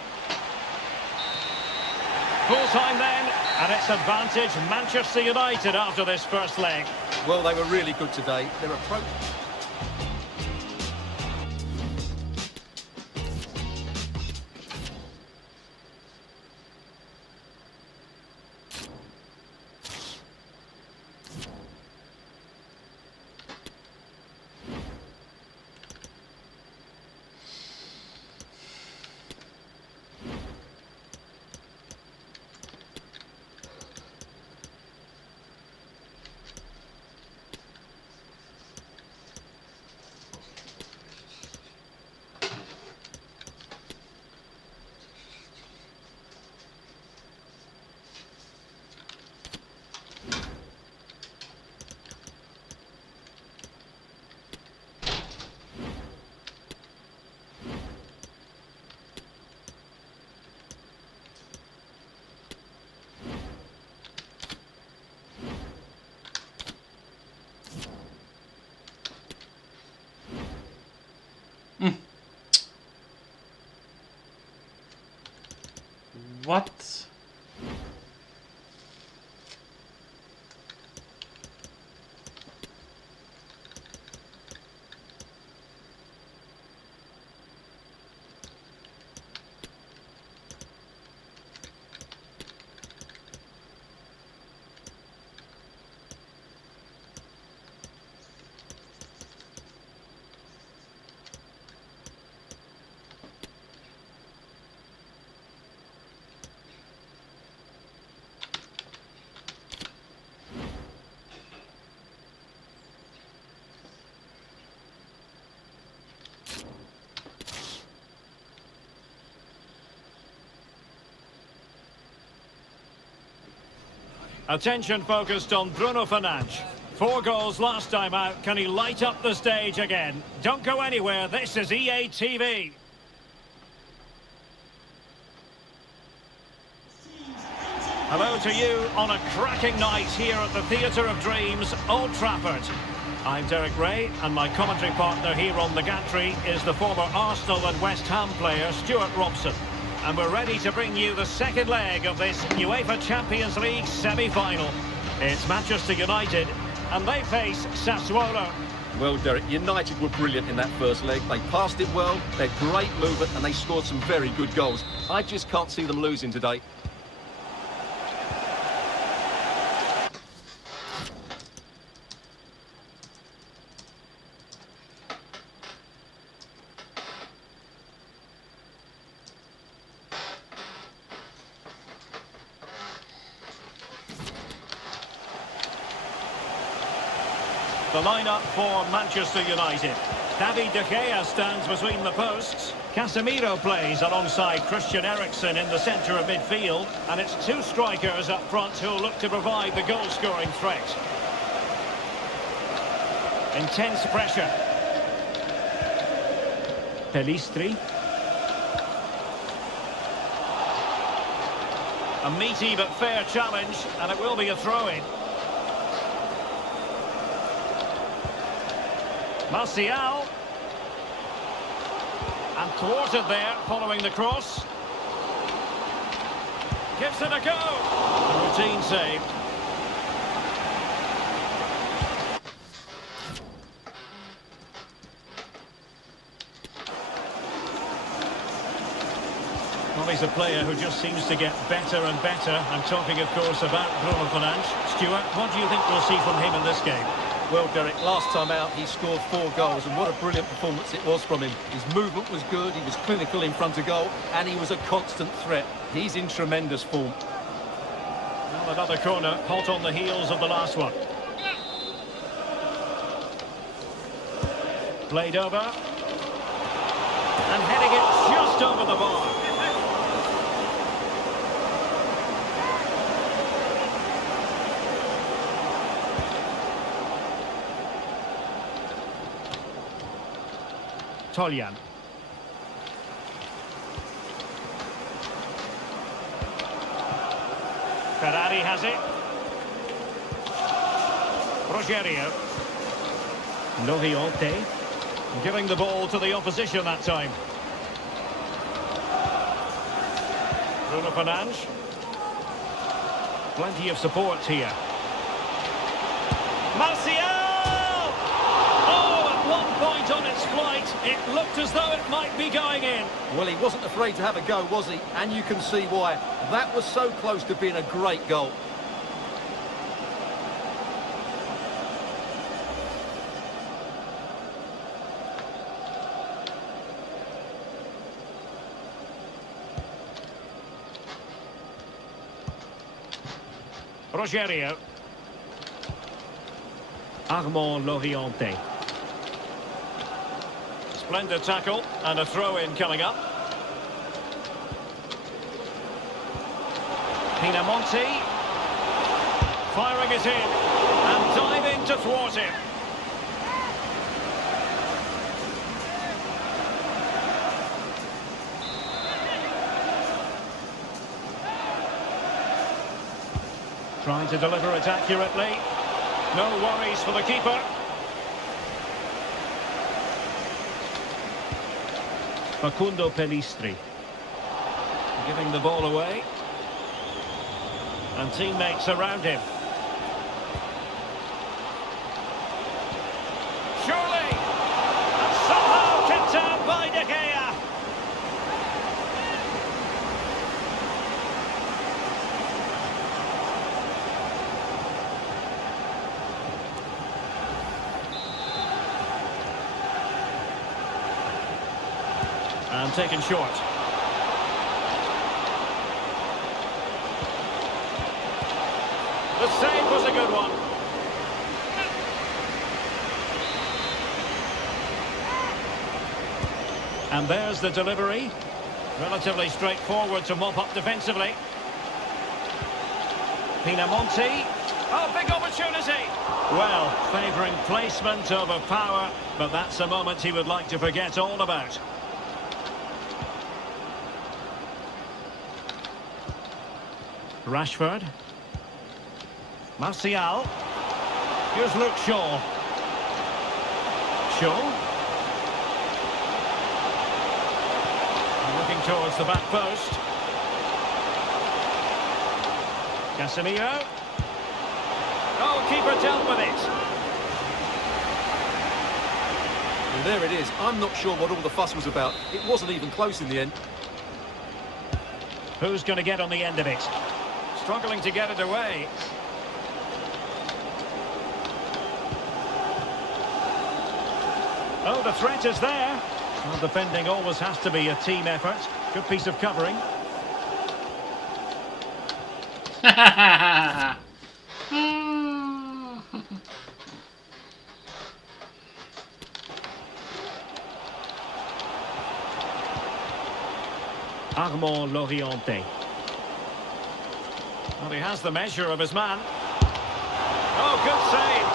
Full time then, and it's advantage Manchester United after this first leg. Well, they were really good today. Their approach... What? Attention focused on Bruno Fernandes. 4 goals last time out. Can he light up the stage again? Don't go anywhere. This is EA TV. Hello to you on a cracking night here at the Theatre of Dreams, Old Trafford. I'm Derek Ray, and my commentary partner here on the gantry is the former Arsenal and West Ham player Stuart Robson. And we're ready to bring you the second leg of this UEFA Champions League semi-final. It's Manchester United, and they face Sassuolo. Well, Derek, United were brilliant in that first leg. They passed it well, they're great movement, and they scored some very good goals. I just can't see them losing today. The lineup for Manchester United. David De Gea stands between the posts. Casemiro plays alongside Christian Eriksen in the centre of midfield. And it's two strikers up front who'll look to provide the goal-scoring threat. Intense pressure. Pelistri. A meaty but fair challenge, and it will be a throw-in. Martial. And thwarted there, following the cross. Gives it a go. A routine save. Well, he's a player who just seems to get better and better. I'm talking, of course, about Bruno Fernandes. Stuart, what do you think we'll see from him in this game? Well, Derek, last time out he scored 4 goals, and what a brilliant performance it was from him. His movement was good, he was clinical in front of goal, and he was a constant threat. He's in tremendous form. Well, another corner, hot on the heels of the last one. Played over. And heading it just over the bar. Toljan. Ferrari has it. Rogerio. Loriente. Giving the ball to the opposition that time. Bruno Fernandes. Plenty of support here. Martial! Point on its flight, it looked as though it might be going in. Well, he wasn't afraid to have a go, was he? And you can see why. That was so close to being a great goal. Rogerio. Armand Loriente. Splendid tackle and a throw-in coming up. Pinamonti. Firing it in and diving to thwart it. Trying to deliver it accurately. No worries for the keeper. Facundo Pelistri. Giving the ball away. And teammates around him. Surely! And somehow kept out by De Gea. And taken short. The save was a good one. And there's the delivery. Relatively straightforward to mop up defensively. Pinamonti. Oh, big opportunity. Well, favouring placement over power, but that's a moment he would like to forget all about. Rashford. Martial. Here's Luke Shaw. Shaw. Looking towards the back post. Casemiro. Oh, keeper dealt with it. And there it is. I'm not sure what all the fuss was about. It wasn't even close in the end. Who's going to get on the end of it? Struggling to get it away. Oh, the threat is there. Well, defending always has to be a team effort. Good piece of covering. Armand Lorienté. Well, he has the measure of his man. Oh, good save.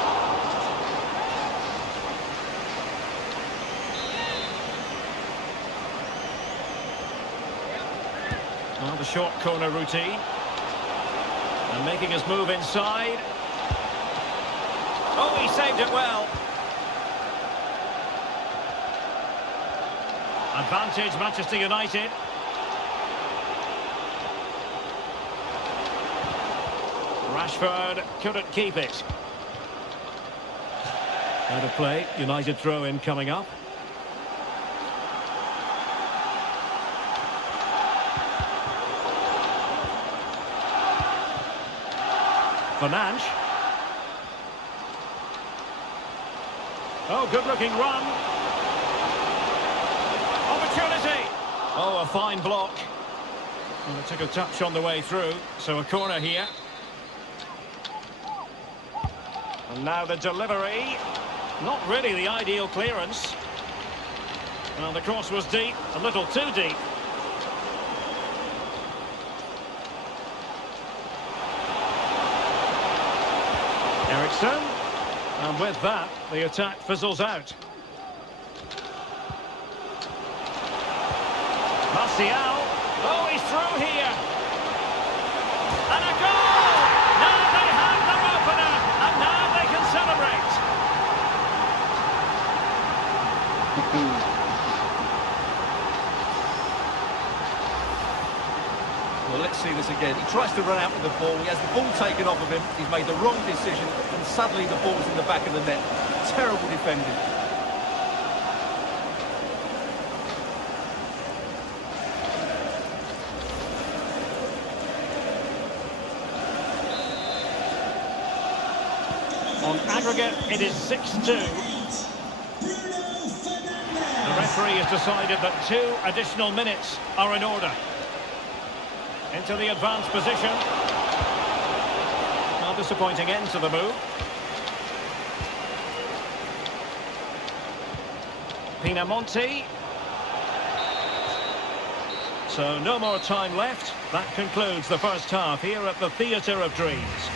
Well, the short corner routine. And making his move inside. Oh, he saved it well. Advantage, Manchester United. Rashford couldn't keep it. Out of play, United throw-in coming up. Fernandes. Oh, good-looking run. Opportunity. Oh, a fine block. And it took a touch on the way through, so a corner here. And now the delivery. Not really the ideal clearance. Well, the cross was deep, a little too deep. Eriksson. And with that, the attack fizzles out. Martial. Oh, he's through here. And a goal! Now they have their opener, and now they can celebrate. Well, let's see this again. He tries to run out with the ball. He has the ball taken off of him. He's made the wrong decision, and suddenly the ball's in the back of the net. Terrible defending. On aggregate, it is 6-2. The referee has decided that 2 additional minutes are in order. Into the advanced position. Well, disappointing end to the move. Pinamonti. So no more time left. That concludes the first half here at the Theatre of Dreams.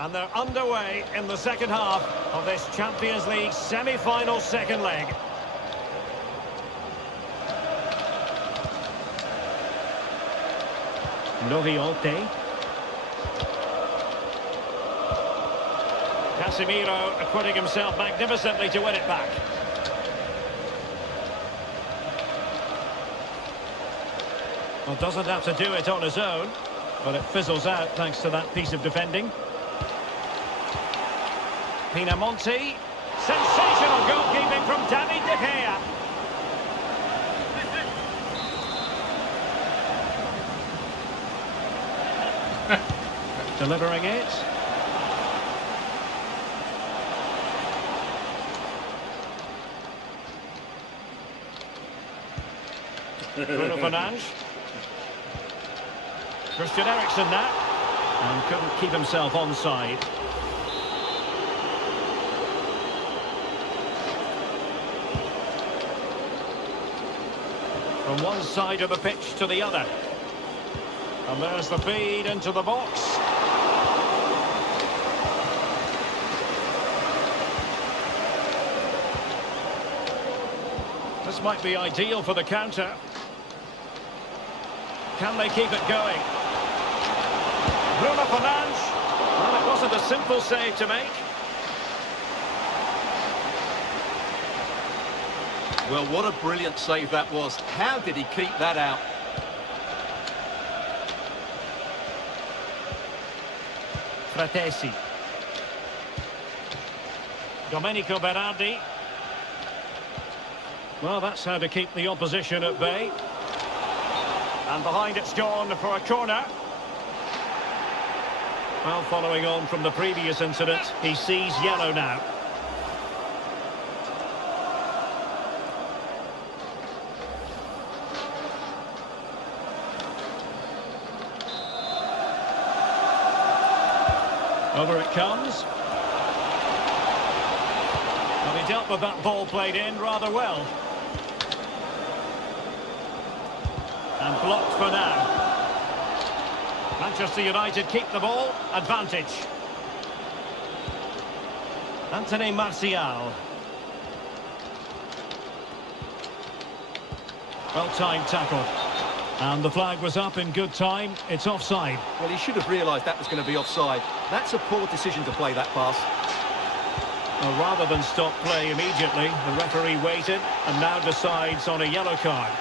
And they're underway in the second half of this Champions League semi-final second leg. Lorienté. Casemiro acquitting himself magnificently to win it back. Well, doesn't have to do it on his own, but it fizzles out thanks to that piece of defending. Pinamonti. Sensational goalkeeping from David De Gea. Delivering it. Bruno Fernandes. Christian Eriksen now. And couldn't keep himself onside. From one side of the pitch to the other. And there's the feed into the box. This might be ideal for the counter. Can they keep it going? Bruno Fernandes. Well, it wasn't a simple save to make. Well, what a brilliant save that was. How did he keep that out? Fratesi. Domenico Berardi. Well, that's how to keep the opposition at bay. And behind it's gone for a corner. Well, following on from the previous incident, he sees yellow now. Over it comes. he dealt with that ball played in rather well. And blocked for now. Manchester United keep the ball, advantage. Anthony Martial. Well-timed tackle. And the flag was up in good time. It's offside. Well, he should have realised that was going to be offside. That's a poor decision to play that pass. Well, rather than stop play immediately, the referee waited and now decides on a yellow card.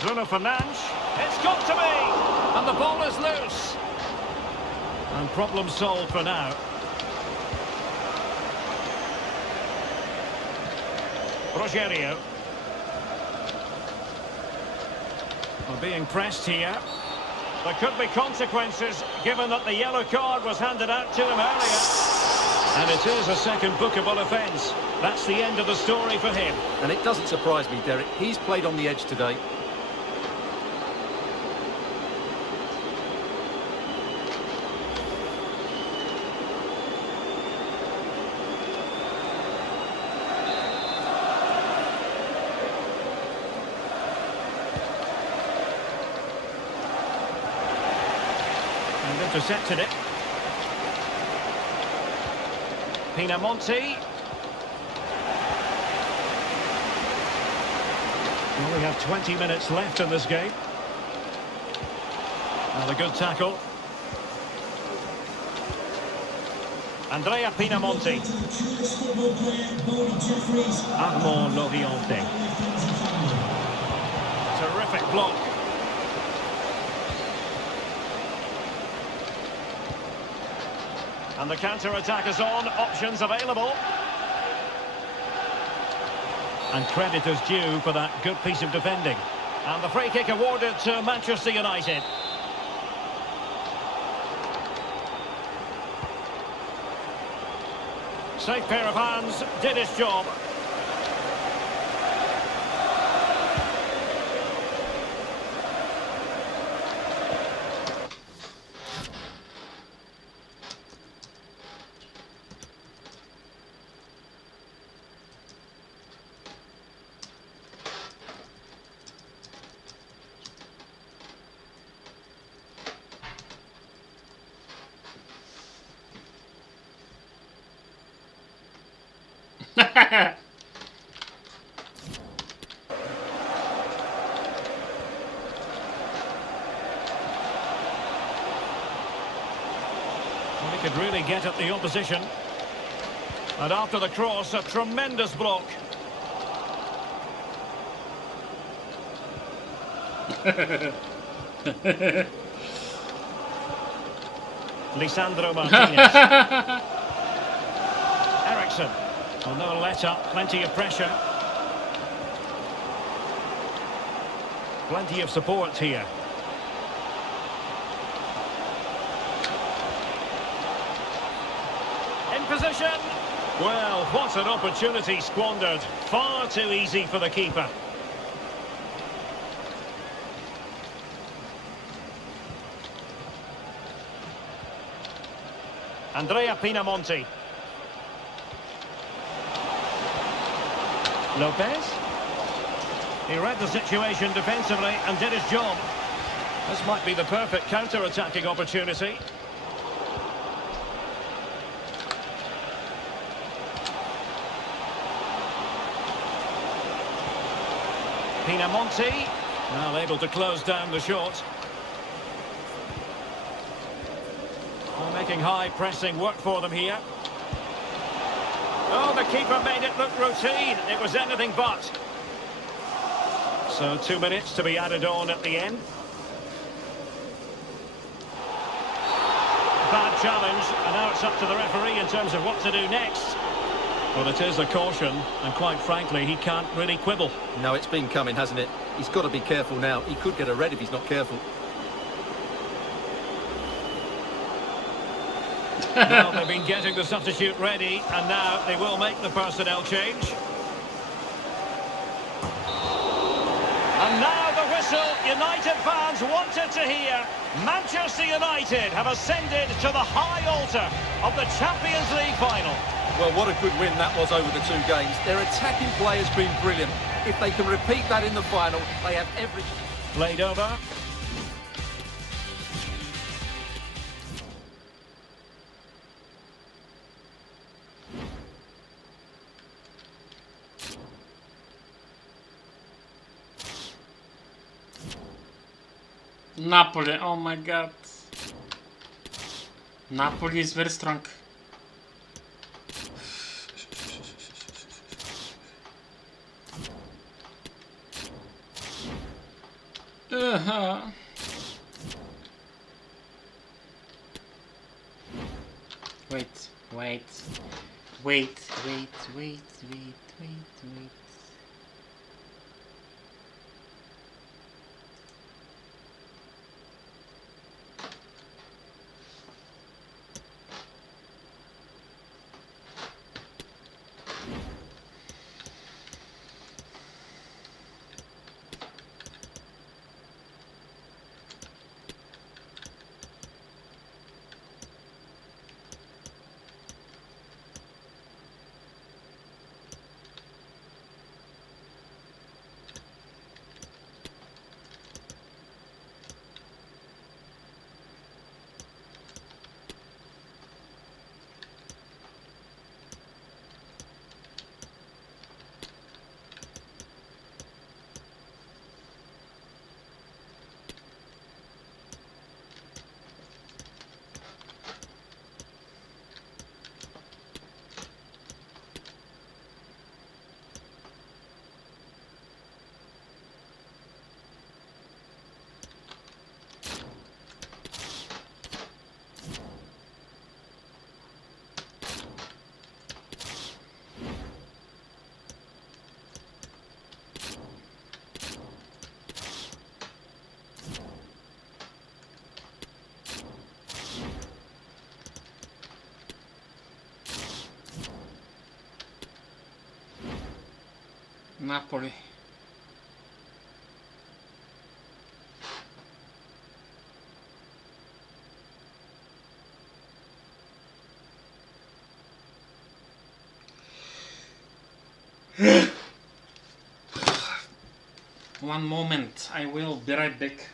Bruno Fernandes. It's got to be! And the ball is loose. And problem solved for now. Rogerio. Well, being pressed here. There could be consequences given that the yellow card was handed out to him earlier. And it is a second bookable offence. That's the end of the story for him. And it doesn't surprise me, Derek. He's played on the edge today. Intercepted it. Pinamonti. Well, we have 20 minutes left in this game. And a good tackle. Andrea Pinamonti. Armand Loriente. Terrific block. And the counter-attack is on, options available. And credit is due for that good piece of defending. And the free kick awarded to Manchester United. Safe pair of hands, did his job. Well, he could really get at the opposition. And after the cross, a tremendous block. Lisandro Martinez. Ericsson. Well, no let-up, plenty of pressure. Plenty of support here. In position. Well, what an opportunity squandered. Far too easy for the keeper. Andrea Pinamonti. Lopez. He read the situation defensively and did his job. This might be the perfect counter-attacking opportunity. Pinamonti. Now able to close down the shot. Well, making high pressing work for them here. Oh, the keeper made it look routine. It was anything but. So 2 minutes to be added on at the end. Bad challenge, and now it's up to the referee in terms of what to do next. Well, it is a caution, and quite frankly, he can't really quibble. No, it's been coming, hasn't it? He's got to be careful now. He could get a red if he's not careful. Well, they've been getting the substitute ready, and now they will make the personnel change. And now the whistle. whistle United fans wanted to hear. Manchester United have ascended to the high altar of the Champions League final. Well, what a good win that was over the 2 games. Their attacking play has been brilliant. If they can repeat that in the final, they have every... Played over. Napoli, oh my god. Napoli is very strong. Wait, wait, wait, wait, wait, wait, wait. Napoli. One moment, I will be right back.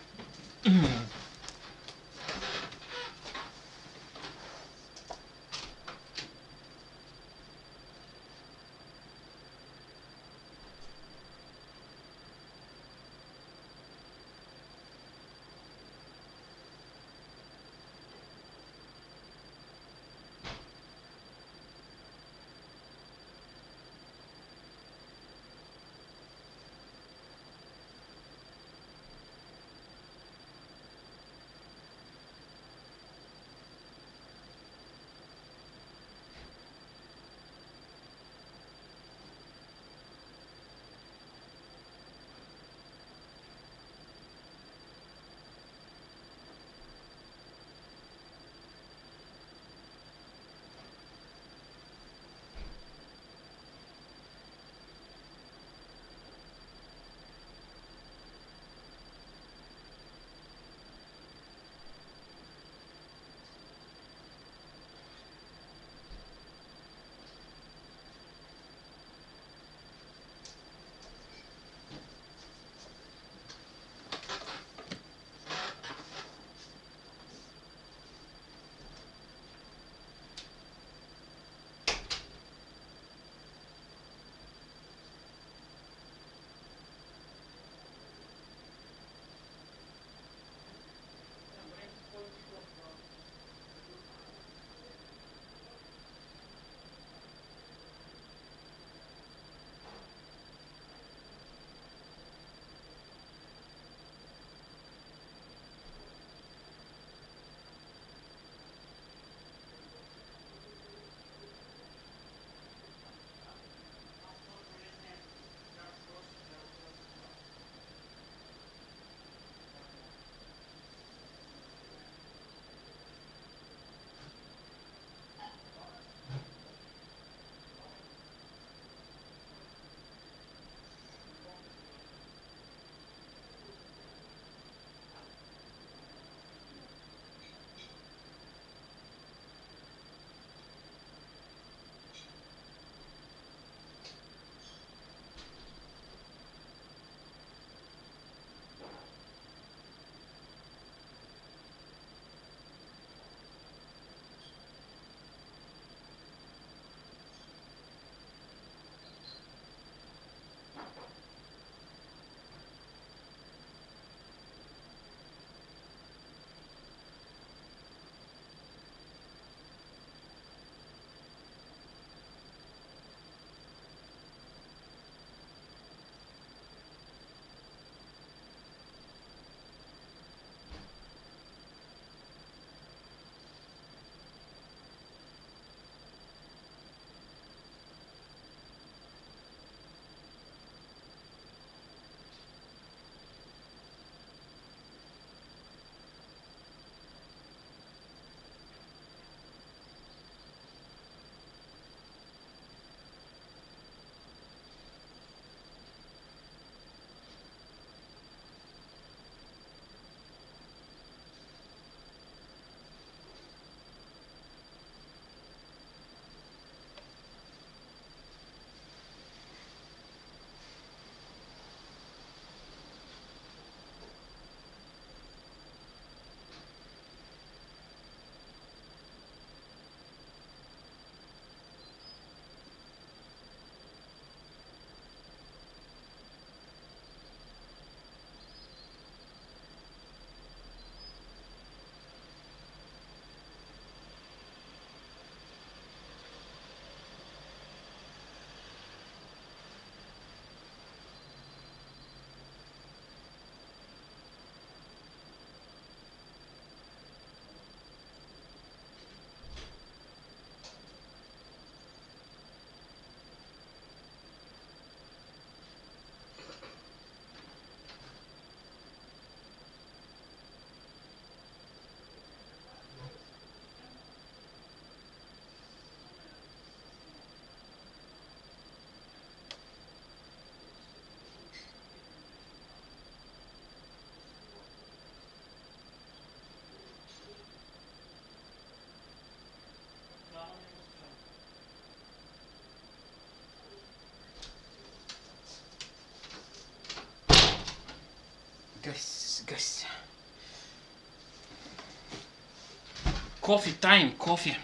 Coffee time, coffee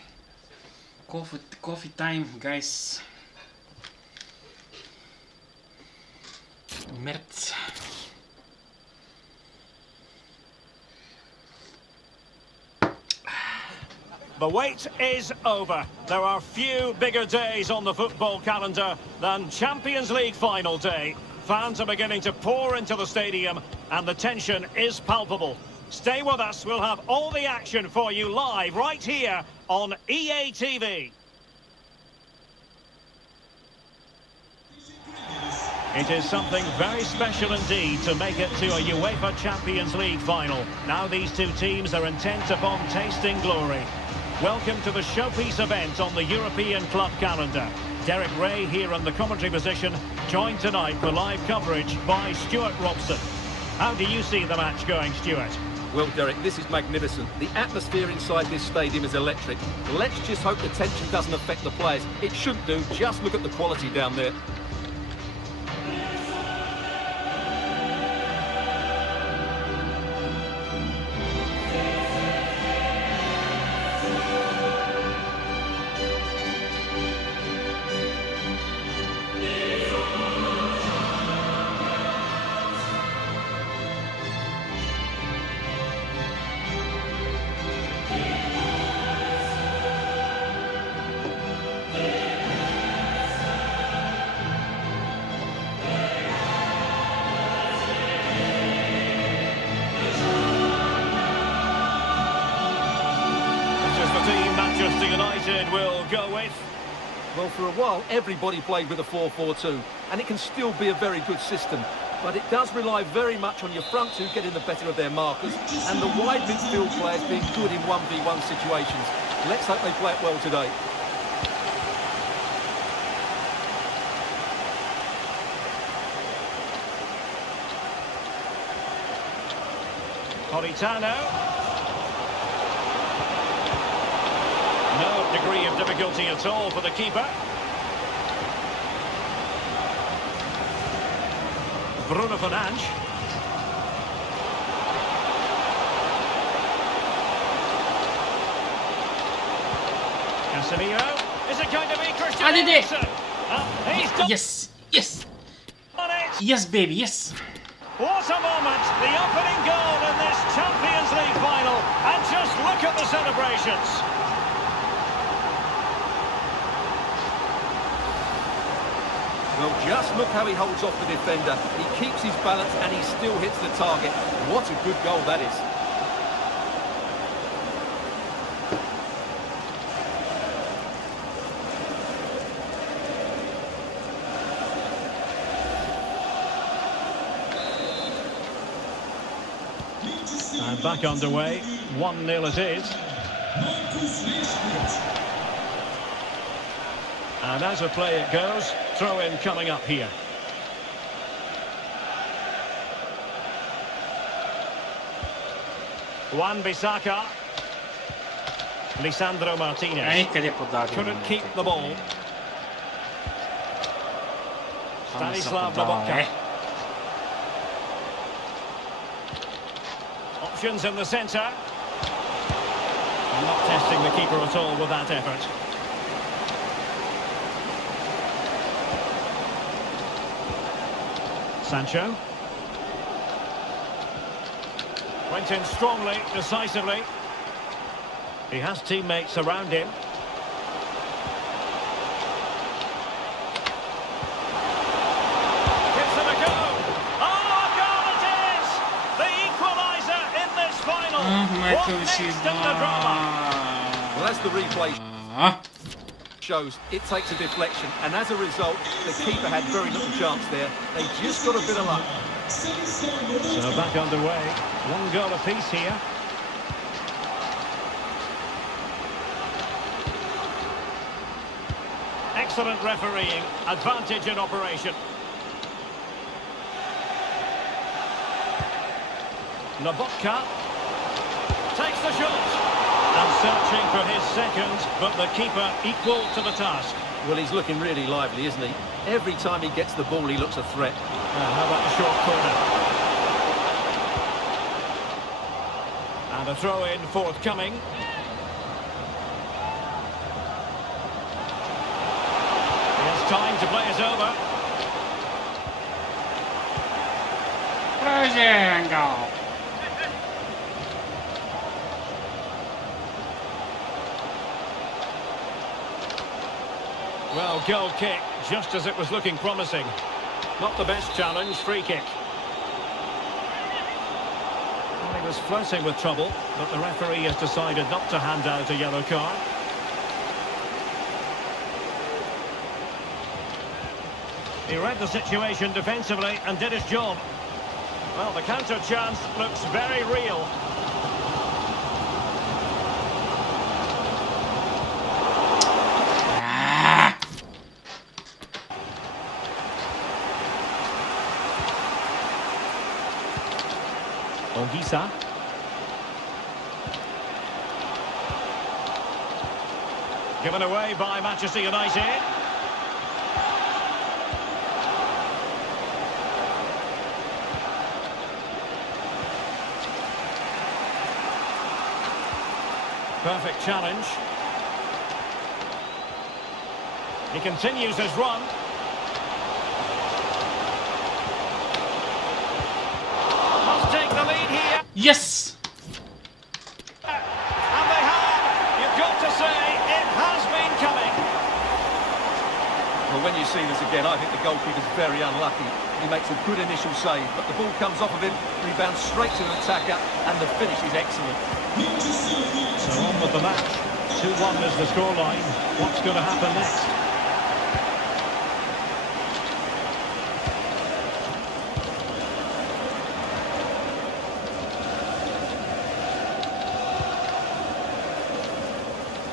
time, guys. Merz. The wait is over. There are few bigger days on the football calendar than Champions League final day. Fans are beginning to pour into the stadium and the tension is palpable. Stay with us, we'll have all the action for you live right here on EA TV. It is something very special indeed to make it to a UEFA Champions League final. Now these two teams are intent upon tasting glory. Welcome to the showpiece event on the European club calendar. Derek Ray here in the commentary position, joined tonight for live coverage by Stuart Robson. How do you see the match going, Stuart? Well, Derek, this is magnificent. The atmosphere inside this stadium is electric. Let's just hope the tension doesn't affect the players. It shouldn't do. Just look at the quality down there. Manchester United will go with. Well, for a while, everybody played with a 4-4-2, and it can still be a very good system. But it does rely very much on your front two getting the better of their markers, and the wide midfield players being good in 1v1 situations. Let's hope they play it well today. Politano. No degree of difficulty at all for the keeper. Bruno Fernandes. Casemiro. Is it going to be Christian Eriksen? He's done Yes. on it. Yes, baby, yes. What a moment. The opening goal in this Champions League final. And just look at the celebrations. Well, just look how he holds off the defender. He keeps his balance and he still hits the target. What a good goal that is. And back underway. 1-0 it is. And as a play it goes, throw in coming up here. Wan-Bissaka. Lisandro Martinez. Couldn't keep the ball. Stanislav Lobotka. Options in the centre. Not testing the keeper at all with that effort. Sancho. Went in strongly, decisively. He has teammates around him. Gives them a go. Oh, a goal it is! The equaliser in this final. What next in the drama? Well, as the replay shows, it takes a deflection, and as a result, the keeper had very little chance there. They just got a bit of luck. So back underway. 1 goal apiece here. Excellent refereeing, advantage in operation. Lobotka takes the shot. And searching for his second, but the keeper equal to the task. Well, he's looking really lively, isn't he? Every time he gets the ball, he looks a threat. How about the short corner? And a throw-in forthcoming. time to play it over. Closing goal. Well, goal kick, just as it was looking promising. Not the best challenge, free kick. Well, he was flirting with trouble, but the referee has decided not to hand out a yellow card. He read the situation defensively and did his job. Well, the counter chance looks very real. Ongisa. Given away by Manchester United. Perfect challenge. He continues his run. Must take the lead here. Yes! And they have. You've got to say, it has been coming. Well, when you see this again, I think the goalkeeper's very unlucky. He makes a good initial save, but the ball comes off of him, rebounds straight to the attacker, and the finish is excellent. So on with the match. 2-1 is the scoreline. What's going to happen next?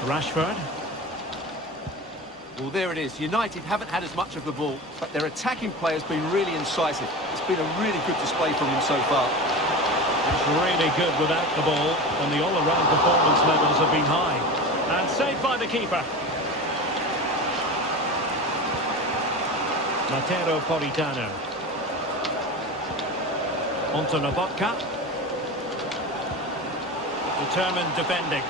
Rashford. Well, there it is. United haven't had as much of the ball, but their attacking play has been really incisive. It's been a really good display from them so far. It's really good without the ball, and the all-around performance levels have been high. And saved by the keeper. Mateo Politano. Onto Lobotka. Determined defending.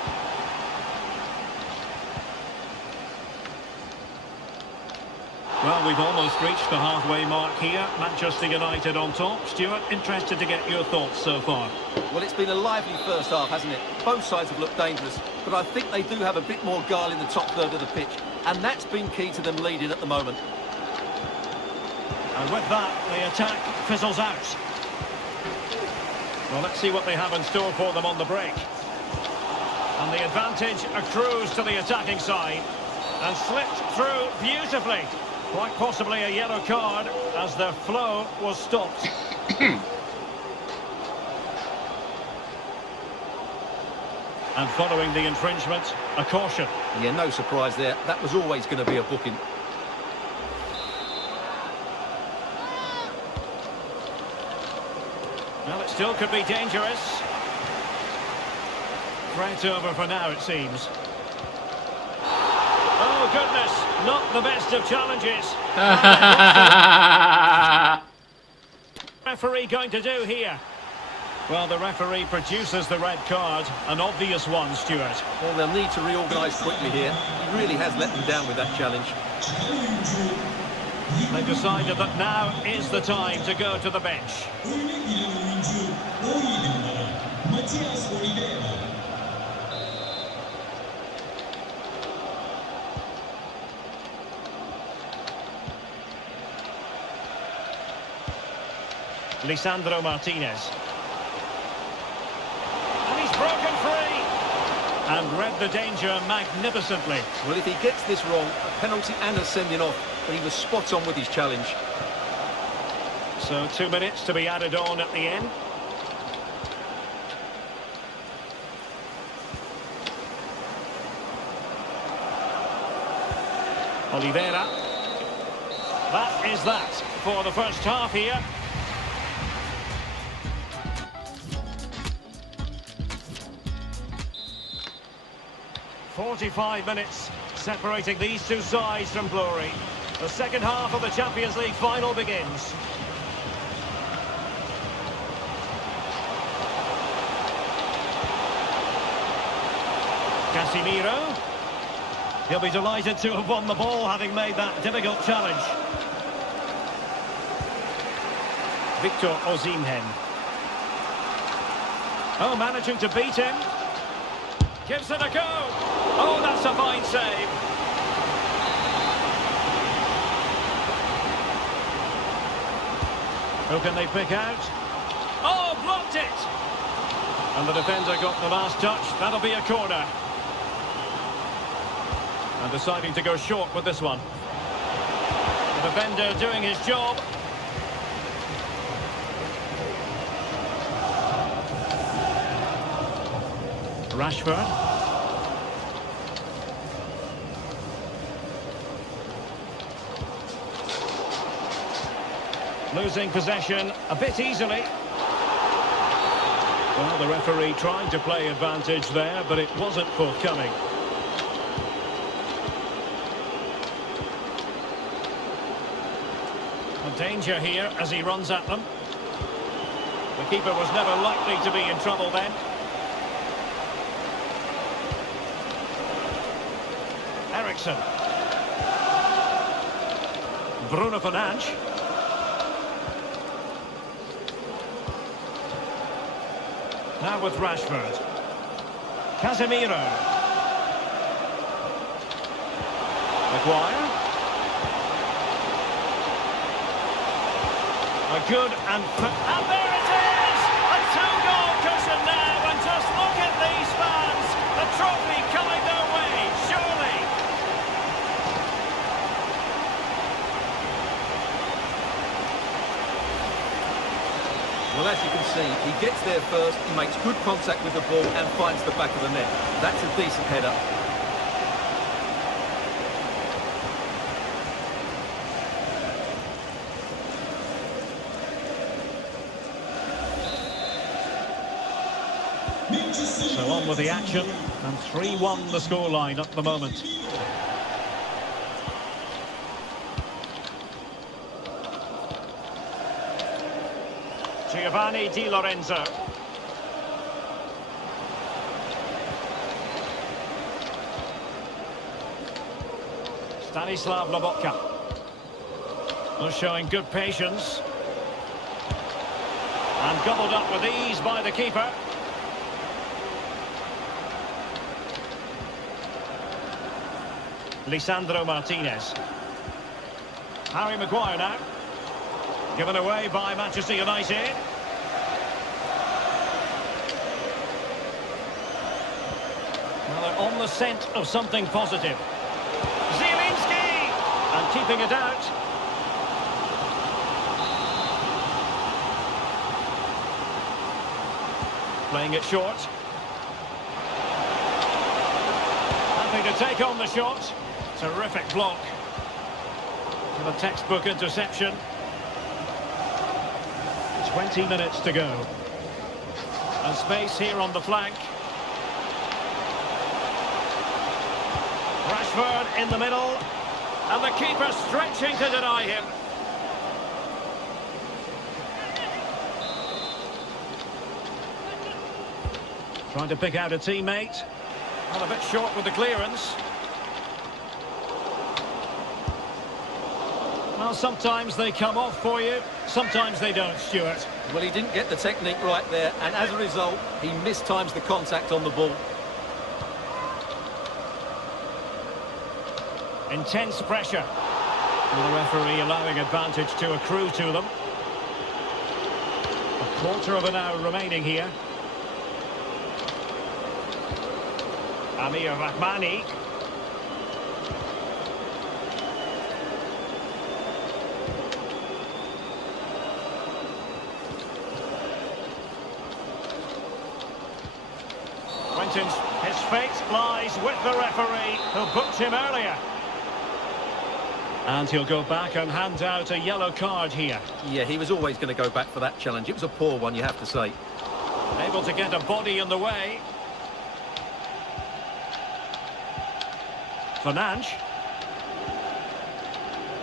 Well, we've almost reached the halfway mark here. Manchester United on top. Stuart, interested to get your thoughts so far. Well, it's been a lively first half, hasn't it? Both sides have looked dangerous, but I think they do have a bit more guile in the top third of the pitch, and that's been key to them leading at the moment. And with that, the attack fizzles out. Well, let's see what they have in store for them on the break. And the advantage accrues to the attacking side. And slipped through beautifully. Quite possibly a yellow card as their flow was stopped. And following the infringement, a caution. Yeah, no surprise there. That was always going to be a booking. Well, it still could be dangerous. Threat over for now, it seems. Oh, goodness, not the best of challenges. Referee going to do here? Well, the referee produces the red card, an obvious one, Stuart. Well, they'll need to reorganise quickly here. He really has let them down with that challenge. They've decided that now is the time to go to the bench. Lisandro Martinez. And he's broken free. And read the danger magnificently. Well, if he gets this wrong, a penalty and a sending off, but he was spot on with his challenge. So 2 minutes to be added on at the end. Oliveira. That is that for the first half here. "45 minutes separating these two sides from glory. The second half of the Champions League final begins. Casemiro. He'll be delighted to have won the ball, having made that difficult challenge. Victor Osimhen. Oh, managing to beat him. Gives it a go. Oh, that's a fine save. Who can they pick out? Oh, blocked it! And the defender got the last touch. That'll be a corner. And deciding to go short with this one. The defender doing his job. Rashford. Losing possession a bit easily. Well, the referee trying to play advantage there, but it wasn't forthcoming. A danger here as he runs at them. The keeper was never likely to be in trouble then. Eriksen. Bruno Fernandes. Now with Rashford. Casemiro. Maguire. A good and there it is! A two-goal cushion now, and just look at these fans. The trophy coming their way, surely. Well, as you can see, he gets there first, he makes good contact with the ball and finds the back of the net. That's a decent header. So on with the action, and 3-1 the scoreline at the moment. Giovanni Di Lorenzo. Stanislav Lobotka. Was showing good patience. And gobbled up with ease by the keeper. Lisandro Martinez. Harry Maguire now. Given away by Manchester United. Well, they're on the scent of something positive. Zielinski! And keeping it out. Playing it short. Happy to take on the shot. Terrific block. With a textbook interception. 20 minutes to go. And space here on the flank. Rashford in the middle. And the keeper stretching to deny him. Trying to pick out a teammate. Well, a bit short with the clearance. Well, sometimes they come off for you, sometimes they don't, Stuart. Well, he didn't get the technique right there, and as a result, he mistimes the contact on the ball. Intense pressure. And the referee allowing advantage to accrue to them. A quarter of an hour remaining here. Amir Rahmani. Quentin's, his fate lies with the referee who booked him earlier. And he'll go back and hand out a yellow card here. Yeah, he was always going to go back for that challenge. It was a poor one, you have to say. Able to get a body in the way. Fernandes.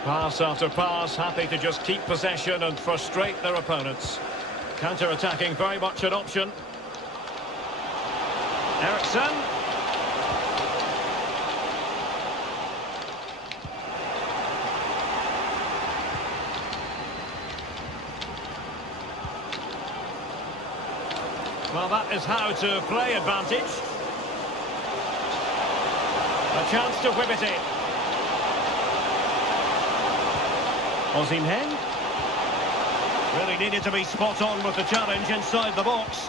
Pass after pass, happy to just keep possession and frustrate their opponents. Counter-attacking very much an option. Eriksen. is how to play advantage. A chance to whip it in. Osimhen. Really needed to be spot on with the challenge inside the box.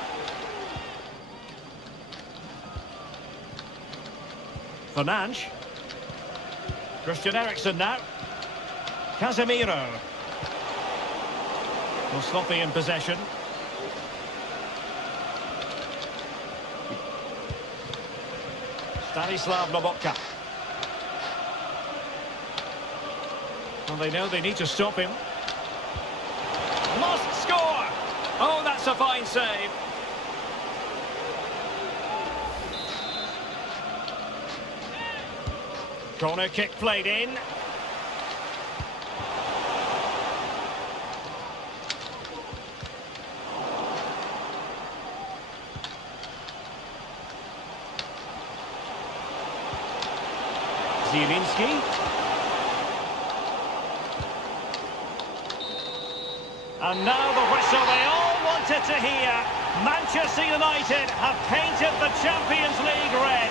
Fernandes. Christian Eriksen now. Casemiro. Will Sloppy in possession. Stanislav Lobotka. Well, they know they need to stop him. Must score! Oh, that's a fine save. Corner kick played in. Zielinski. And now the whistle they all wanted to hear. Manchester United have painted the Champions League red.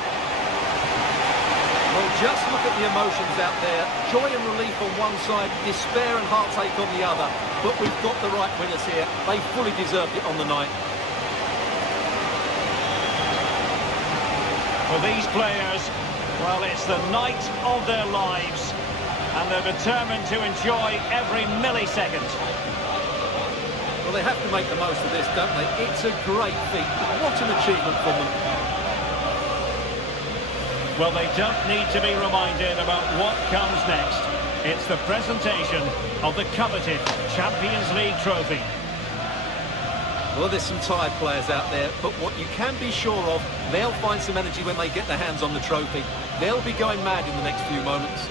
Well, just look at the emotions out there. Joy and relief on one side, despair and heartache on the other. But we've got the right winners here. They fully deserved it on the night. For these players, well, it's the night of their lives. And they're determined to enjoy every millisecond. Well, they have to make the most of this, don't they? It's a great feat. What an achievement from them. Well, they don't need to be reminded about what comes next. It's the presentation of the coveted Champions League trophy. Well, there's some tired players out there, but what you can be sure of, they'll find some energy when they get their hands on the trophy. They'll be going mad in the next few moments.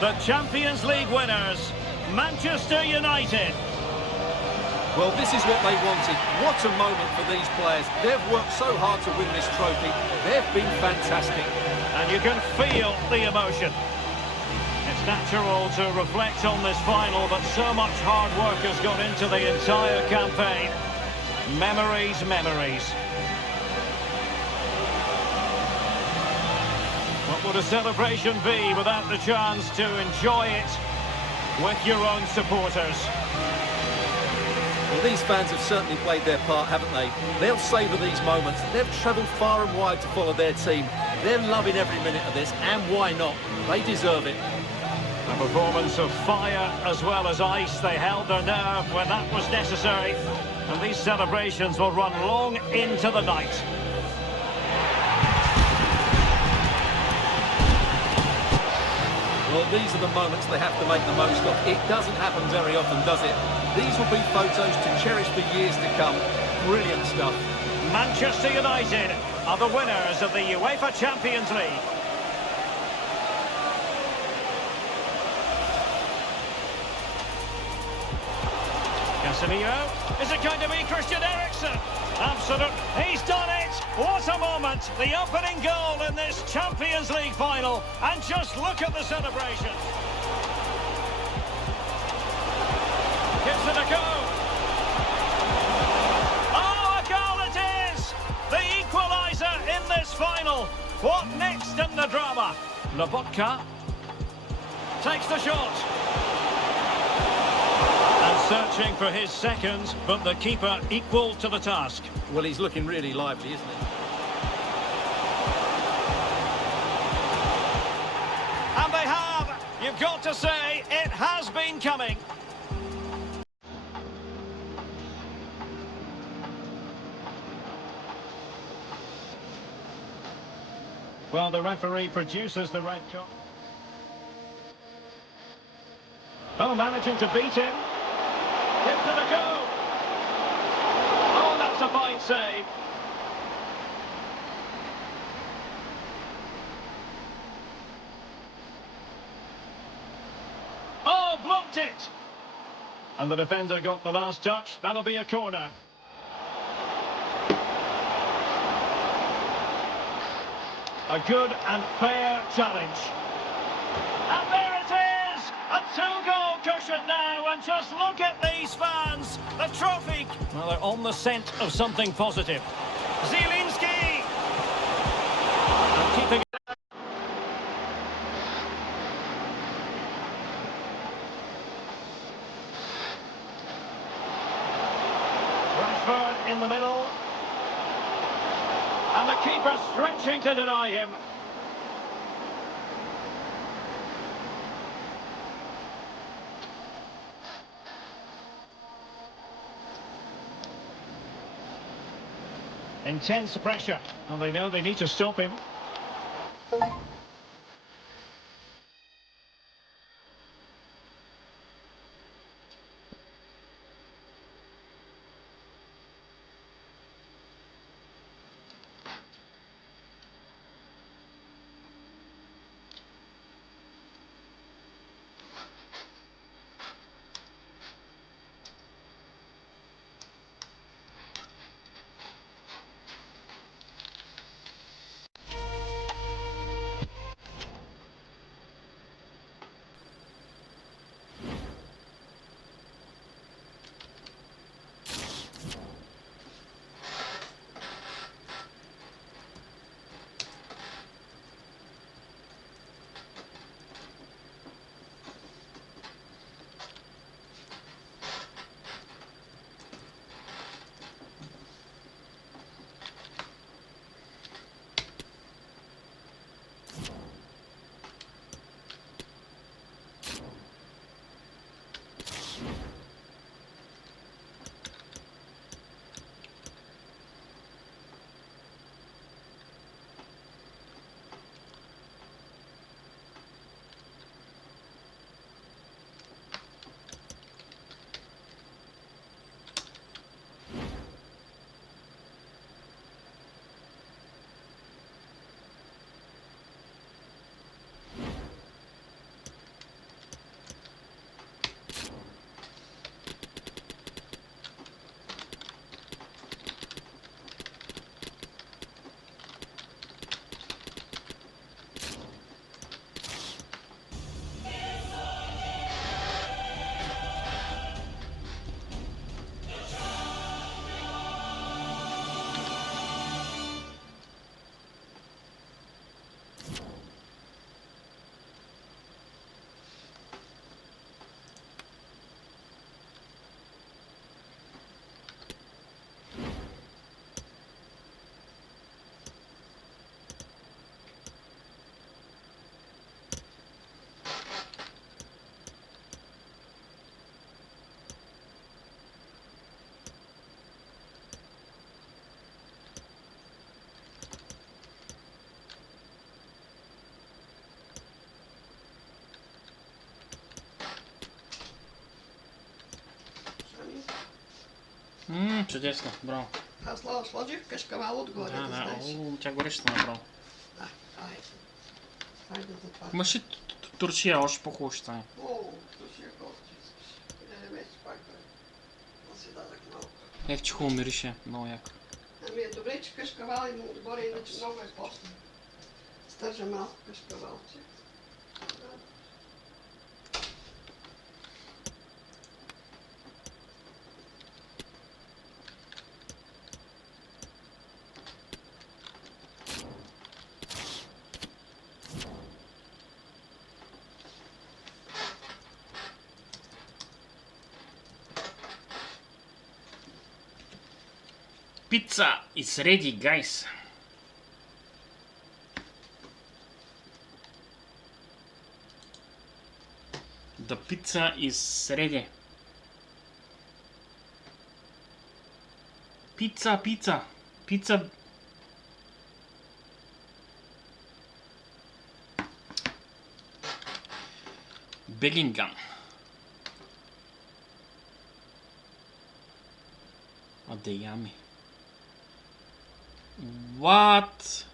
The Champions League winners, Manchester United. Well, this is what they wanted. What a moment for these players. They've worked so hard to win this trophy. They've been fantastic. And you can feel the emotion. It's natural to reflect on this final, but so much hard work has gone into the entire campaign. Memories, memories. What would a celebration be without the chance to enjoy it with your own supporters? Well, these fans have certainly played their part, haven't they? They'll savour these moments. They've travelled far and wide to follow their team. They're loving every minute of this, and why not? They deserve it. A performance of fire as well as ice. They held their nerve when that was necessary. And these celebrations will run long into the night. Well, these are the moments they have to make the most of. It doesn't happen very often, does it? These will be photos to cherish for years to come. Brilliant stuff. Manchester United are the winners of the UEFA Champions League. Casemiro. Is it going to be Christian Eriksen? Absolute. He's done it. What a moment. The opening goal in this Champions League final. And just look at the celebration. Gives it a go. Oh, a goal it is. The equaliser in this final. What next in the drama? Lobotka takes the shot. Searching for his second, but the keeper equal to the task. Well, he's looking really lively, isn't he? And they have. You've got to say, it has been coming. Well, the referee produces the red card. Oh, managing to beat him. Into the goal. Oh, that's a fine save. Oh, blocked it. And the defender got the last touch. That'll be a corner. A good and fair challenge. And there it is! A two-goal cushion. it now, and just look at these fans. The trophy. Well, they're on the scent of something positive. Zielinski. And keeping it. Rashford in the middle. And the keeper stretching to deny him. Intense pressure, and they know they need to stop him. Чудесно, браво. Аз слава сложих кашкавал отгоре, да знаеш. Тя горещо направо. Да, айде. Айде за това. Имаш и туршия, още по-хубаво ще стане. О, туршия гости. Не вече пак бе. Но си дадах малко. Че хубаво мирише, много яко. Ами е добре, че кашкавал има отгоре, иначе много е после. Стържа малко кашкавалче. Pizza is ready, guys. The pizza is ready. Pizza, pizza, pizza. Bellingham. Adeyemi. What?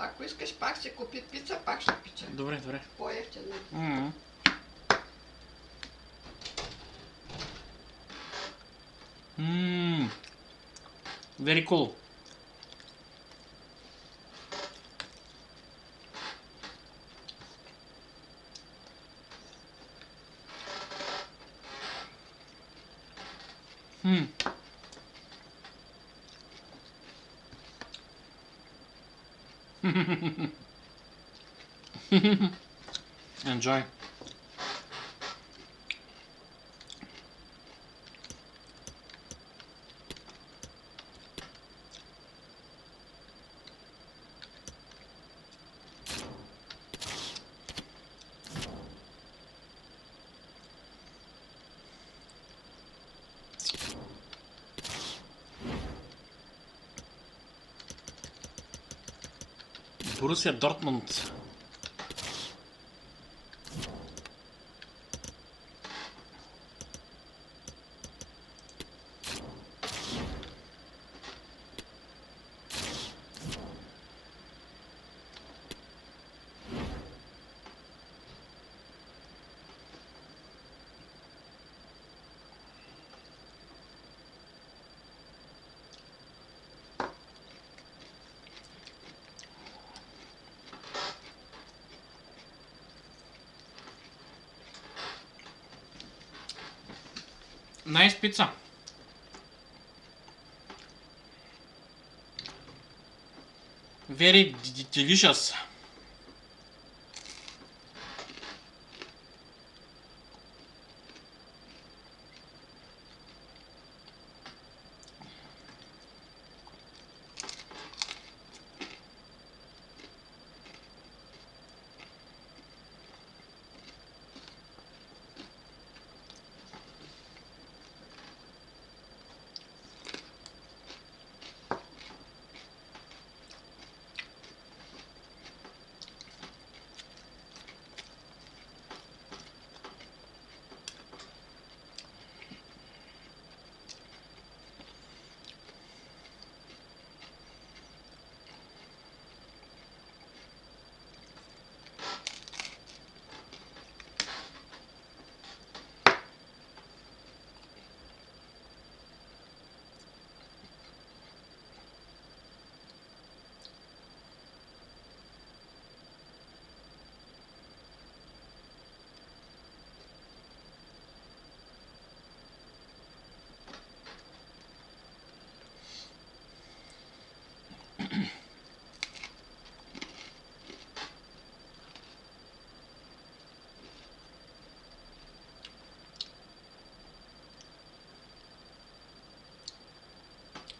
Ако искаш пак ще купи пица, пак ще пече. Добре, добре. По-ефтино. Very cool. Enjoy. Борусия Дортмунд. Nice pizza. Very delicious.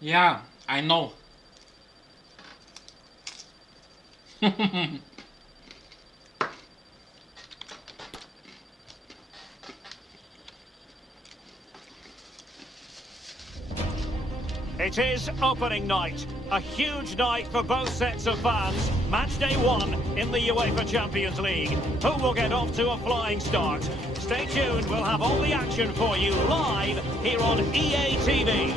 Yeah, I know. It is opening night. A huge night for both sets of fans. Match day 1 in the UEFA Champions League. Who will get off to a flying start? Stay tuned, we'll have all the action for you live here on EA TV.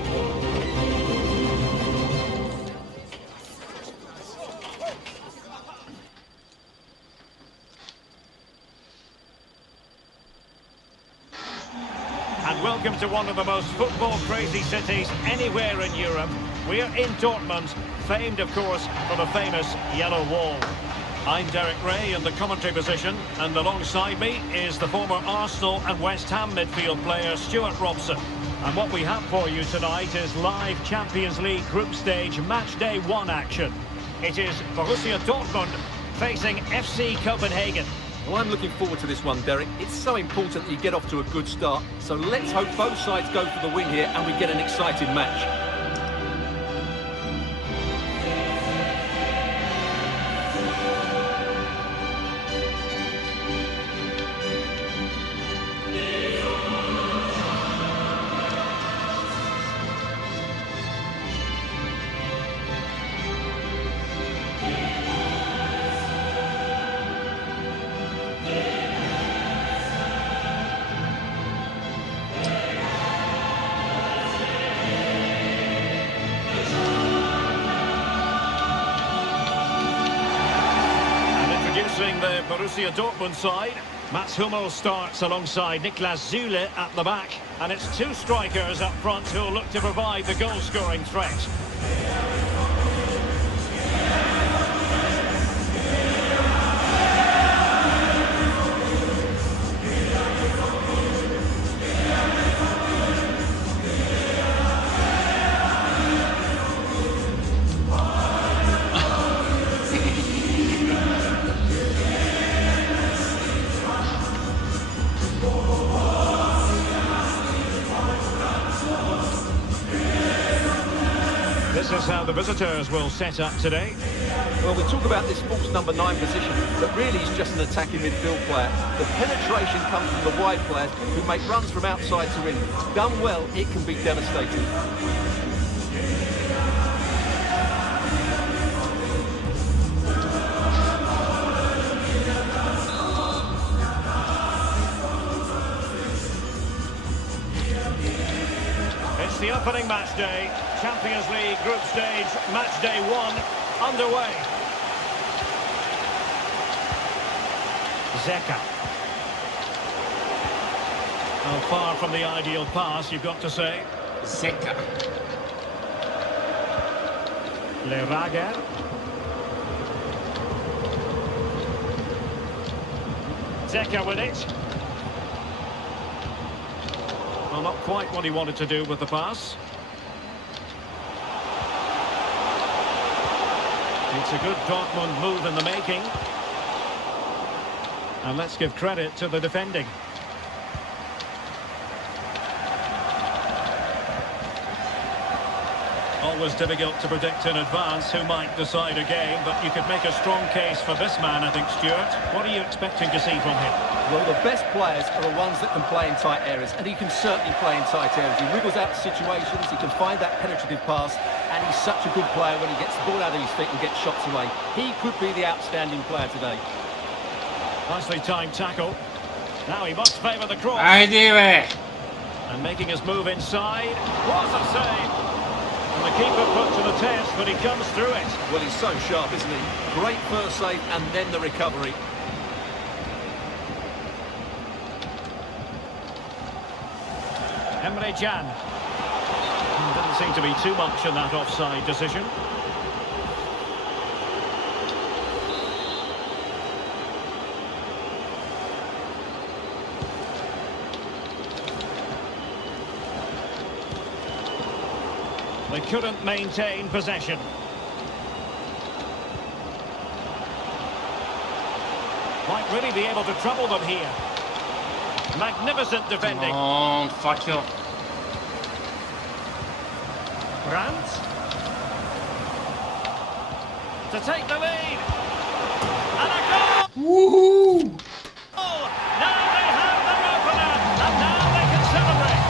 And welcome to one of the most football-crazy cities anywhere in Europe. We're in Dortmund, famed, of course, for the famous Yellow Wall. I'm Derek Ray in the commentary position, and alongside me is the former Arsenal and West Ham midfield player Stuart Robson. And what we have for you tonight is live Champions League group stage match day 1 action. It is Borussia Dortmund facing FC Copenhagen. Well, I'm looking forward to this one, Derek. It's so important that you get off to a good start. So let's hope both sides go for the win here and we get an exciting match. introducing the Borussia Dortmund side. Mats Hummels starts alongside Niklas Süle at the back. And it's two strikers up front who'll look to provide the goal-scoring threat. This is how the visitors will set up today. Well, we talk about this false number 9 position, but really he's just an attacking midfield player. The penetration comes from the wide players who make runs from outside to in. Done well, it can be devastating. It's the opening match day. Champions League group stage, match day 1, underway. Zeka. Oh, far from the ideal pass, you've got to say. Zeka. Lerager. Zeka with it. Well, not quite what he wanted to do with the pass. It's a good Dortmund move in the making. And let's give credit to the defending. Always difficult to predict in advance who might decide a game, but you could make a strong case for this man, I think, Stuart. What are you expecting to see from him? Well, the best players are the ones that can play in tight areas, and he can certainly play in tight areas. He wriggles out situations, he can find that penetrative pass, and he's such a good player when he gets the ball out of his feet and gets shots away. He could be the outstanding player today. Nicely timed tackle. Now he must favour the cross. Haydi be. And making his move inside. Was a save. And the keeper put to the test, but he comes through it. Well, he's so sharp, isn't he? Great first save and then the recovery. Emre Can. Didn't seem to be too much in that offside decision. They couldn't maintain possession. Might really be able to trouble them here. Magnificent defending. Oh, fuck you. Brandt. To take the lead. And a goal! Woohoo! Now they have their opener. And now they can celebrate.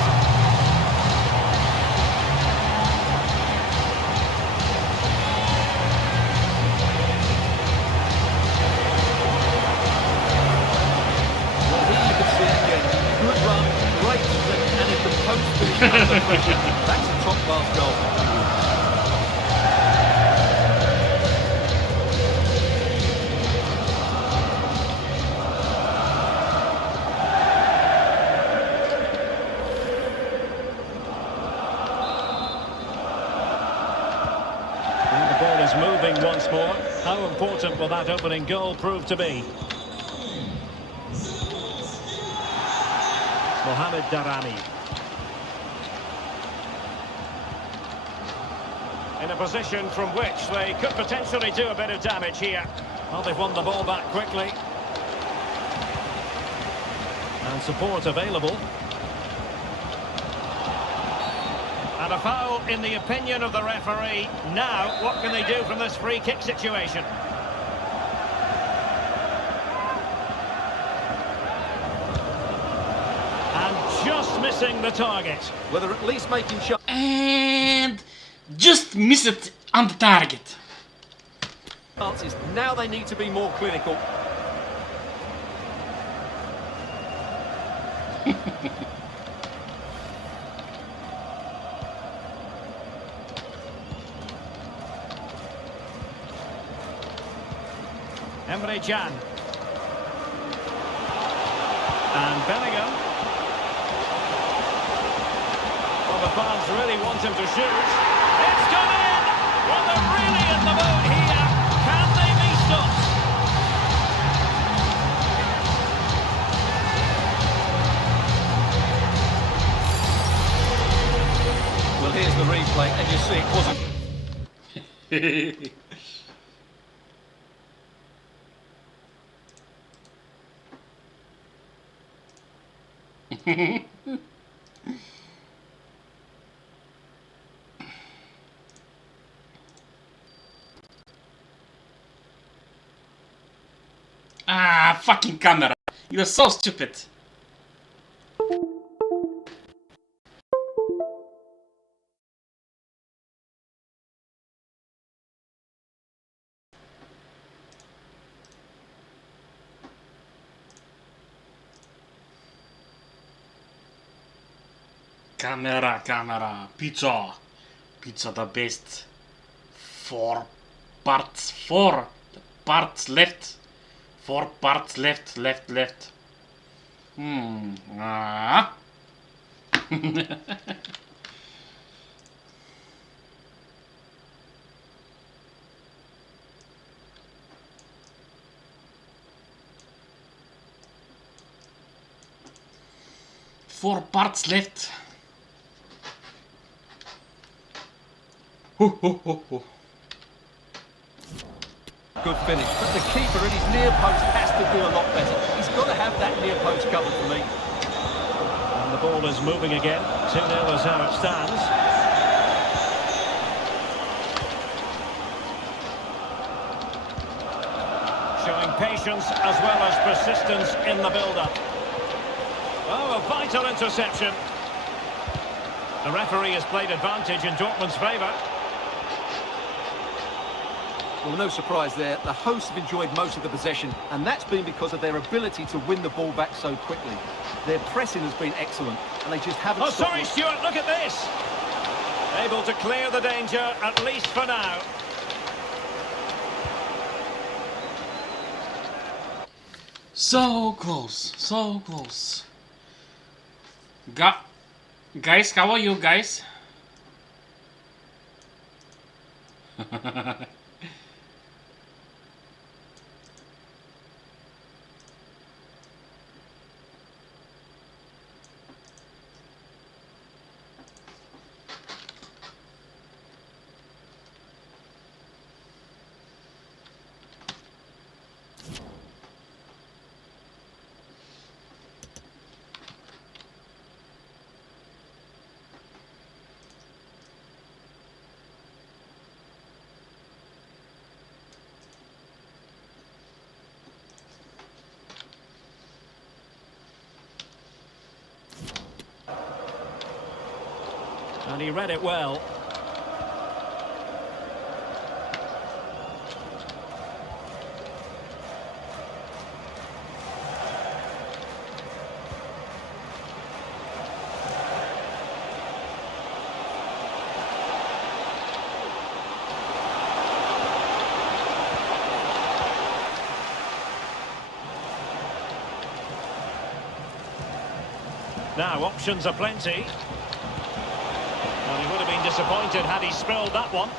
Well, here you can see it again. Good run, great sprint, and if the post finish under pressure, that's a top-class goal. And the ball is moving once more. How important will that opening goal prove to be? Mohamed Darami. In a position from which they could potentially do a bit of damage here. Well, they've won the ball back quickly. And support available. And a foul in the opinion of the referee. Now, what can they do from this free kick situation? And just missing the target. Well, they're at least making shots. And just miss it on the target. Now they need to be more clinical. Emre Can. And Bellingham. Well, the fans really want him to shoot. It's gone in! Well, they're really in the mood here. Can they be stopped? Well, here's the replay, and you see it wasn't. Ah, fucking camera. You're so stupid. Camera. Pizza the best. Four parts left. 4 parts left. Ah. 4 parts left. Good finish, but the keeper in his near post has to do a lot better. He's got to have that near post covered for me. And the ball is moving again. 2-0 is how it stands. Showing patience as well as persistence in the build-up. Oh, a vital interception. The referee has played advantage in Dortmund's favour. Well, no surprise there. The hosts have enjoyed most of the possession, and that's been because of their ability to win the ball back so quickly. Their pressing has been excellent, and they just haven't... Oh, sorry, Stuart, look at this! Able to clear the danger, at least for now. So close. Guys, how are you guys? And he read it well. Now, options are plenty. Well, he would have been disappointed had he spilled that one.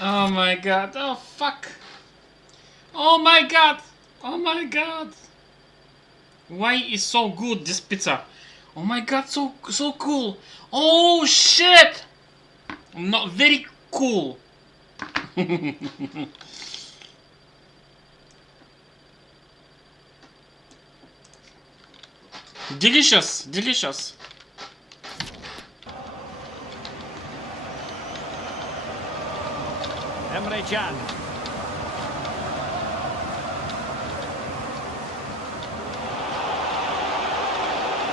Oh my god, oh fuck. Oh my god. Why is so good this pizza? Oh my god, so cool. Oh shit. Not very cool. Delicious. Emre Can.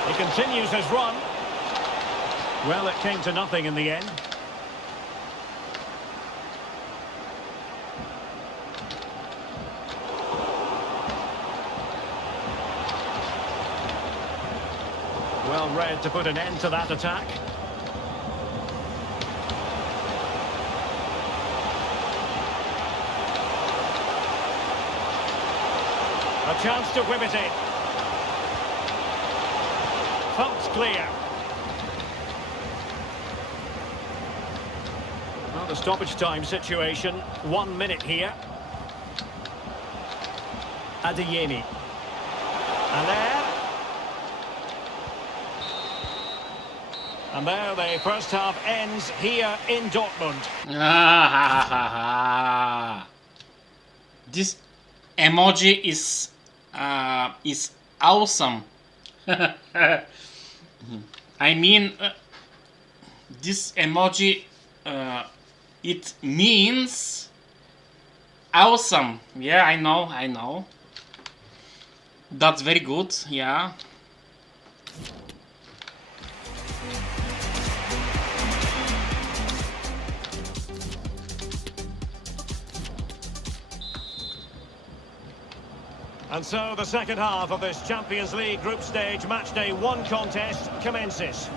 He continues his run. Well, it came to nothing in the end. Well read to put an end to that attack. A chance to whip it in. Thumped clear. Well, the stoppage time situation, 1 minute here. Adeyemi. Aller. And there the first half ends here in Dortmund. This emoji is awesome. I mean, this emoji it means awesome. Yeah, I know. That's very good. Yeah. And so the second half of this Champions League group stage matchday 1 contest commences.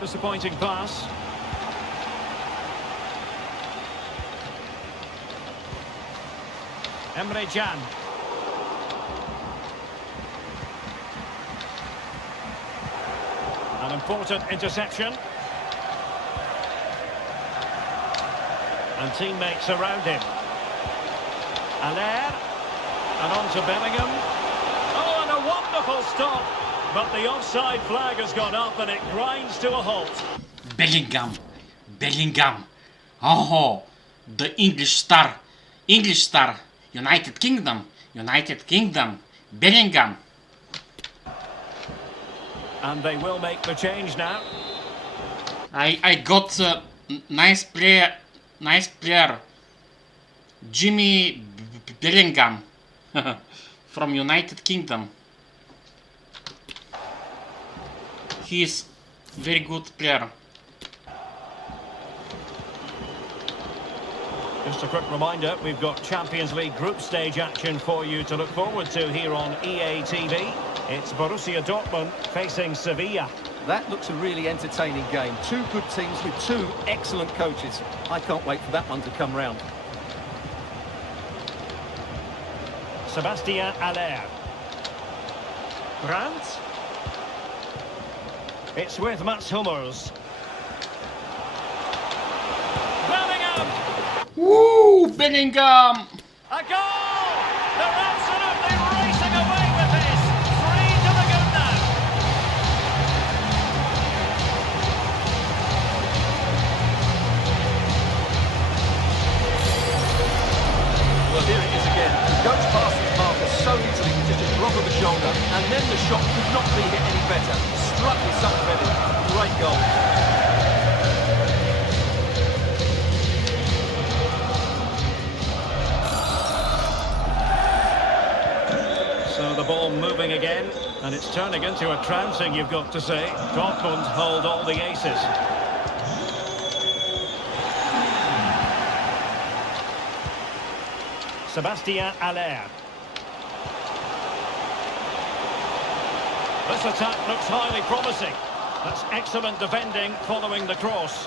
Disappointing pass. Emre Can. An important interception. And teammates around him. Aller. And on to Bellingham. Oh, and a wonderful stop. But the offside flag has gone up and it grinds to a halt. Bellingham. Oh, the English star. United Kingdom. Bellingham. And they will make the change now. I got nice player. Jimmy Bellingham from United Kingdom. He is very good player. Just a quick reminder, we've got Champions League group stage action for you to look forward to here on EA TV. It's Borussia Dortmund facing Sevilla. That looks a really entertaining game. 2 good teams with 2 excellent coaches. I can't wait for that one to come round. Sebastian Aller. Brandt. It's with Mats Hummels. Bellingham! Woo! Bellingham! A goal! They're absolutely racing away with this. 3 to the good now. Well, here it is again. He goes past his marker so easily with just a drop of the shoulder, and then the shot could not be hit any better. Struck with some credit. Great goal. So the ball moving again, and it's turning into a trouncing, you've got to say. Dortmund hold all the aces. Sebastian Aller. This attack looks highly promising. That's excellent defending following the cross.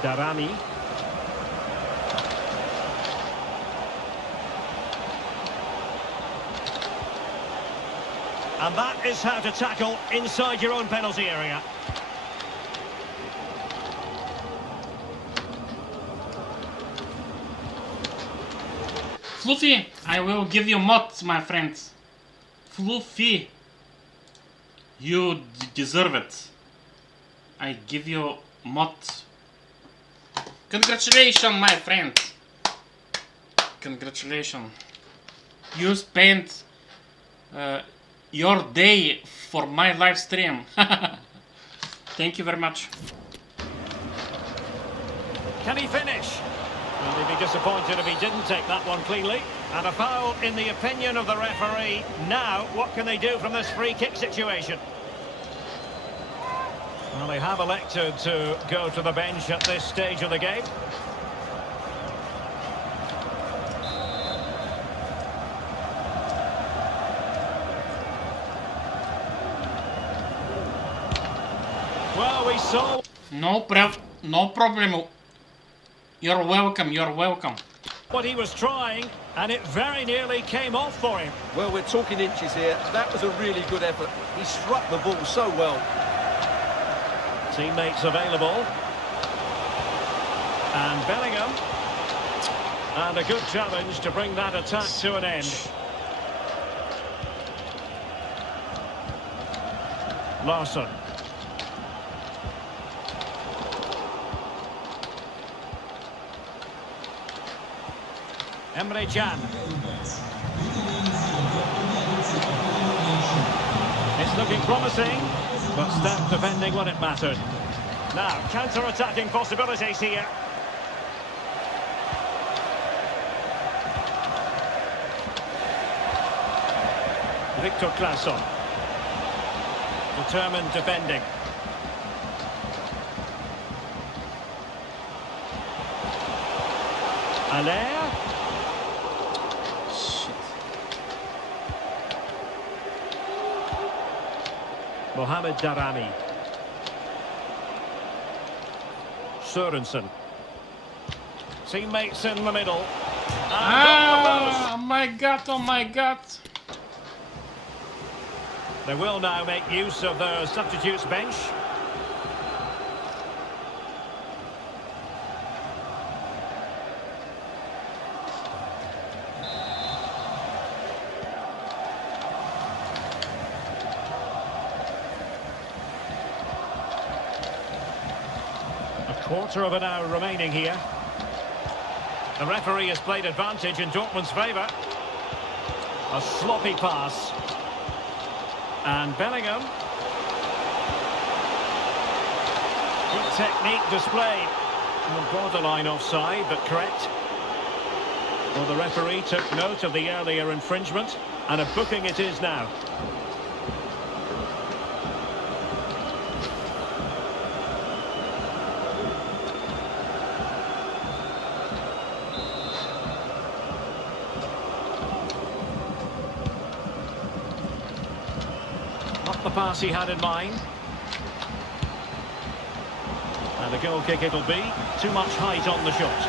Darami. And that is how to tackle inside your own penalty area. Fluffy, I will give you mods, my friends. Fluffy, you deserve it. I give you mod. Congratulations, my friend. Congratulations. You spent your day for my live stream. Thank you very much. Can he finish? Well, he'd be disappointed if he didn't take that one cleanly. And a foul in the opinion of the referee. Now, what can they do from this free kick situation? Well, they have elected to go to the bench at this stage of the game. Well, we saw... no problem. You're welcome, you're welcome. What he was trying, and it very nearly came off for him. Well, we're talking inches here. That was a really good effort. He struck the ball so well. Teammates available. And Bellingham. And a good challenge to bring that attack to an end. Larsson. Emre Can. It's looking promising, but stout defending when it mattered. Now, counter-attacking possibilities here. Victor Claesson. Determined defending. Allaire. Mohamed Darami. Sørensen. Teammates in the middle. And Oh my god, oh my god. they will now make use of their substitutes bench. Quarter of an hour remaining here. The referee has played advantage in Dortmund's favour. A sloppy pass. And Bellingham. Good technique displayed. Borderline offside, but correct. Well, the referee took note of the earlier infringement, and a booking it is now. The pass he had in mind. And a goal kick it'll be. Too much height on the shot.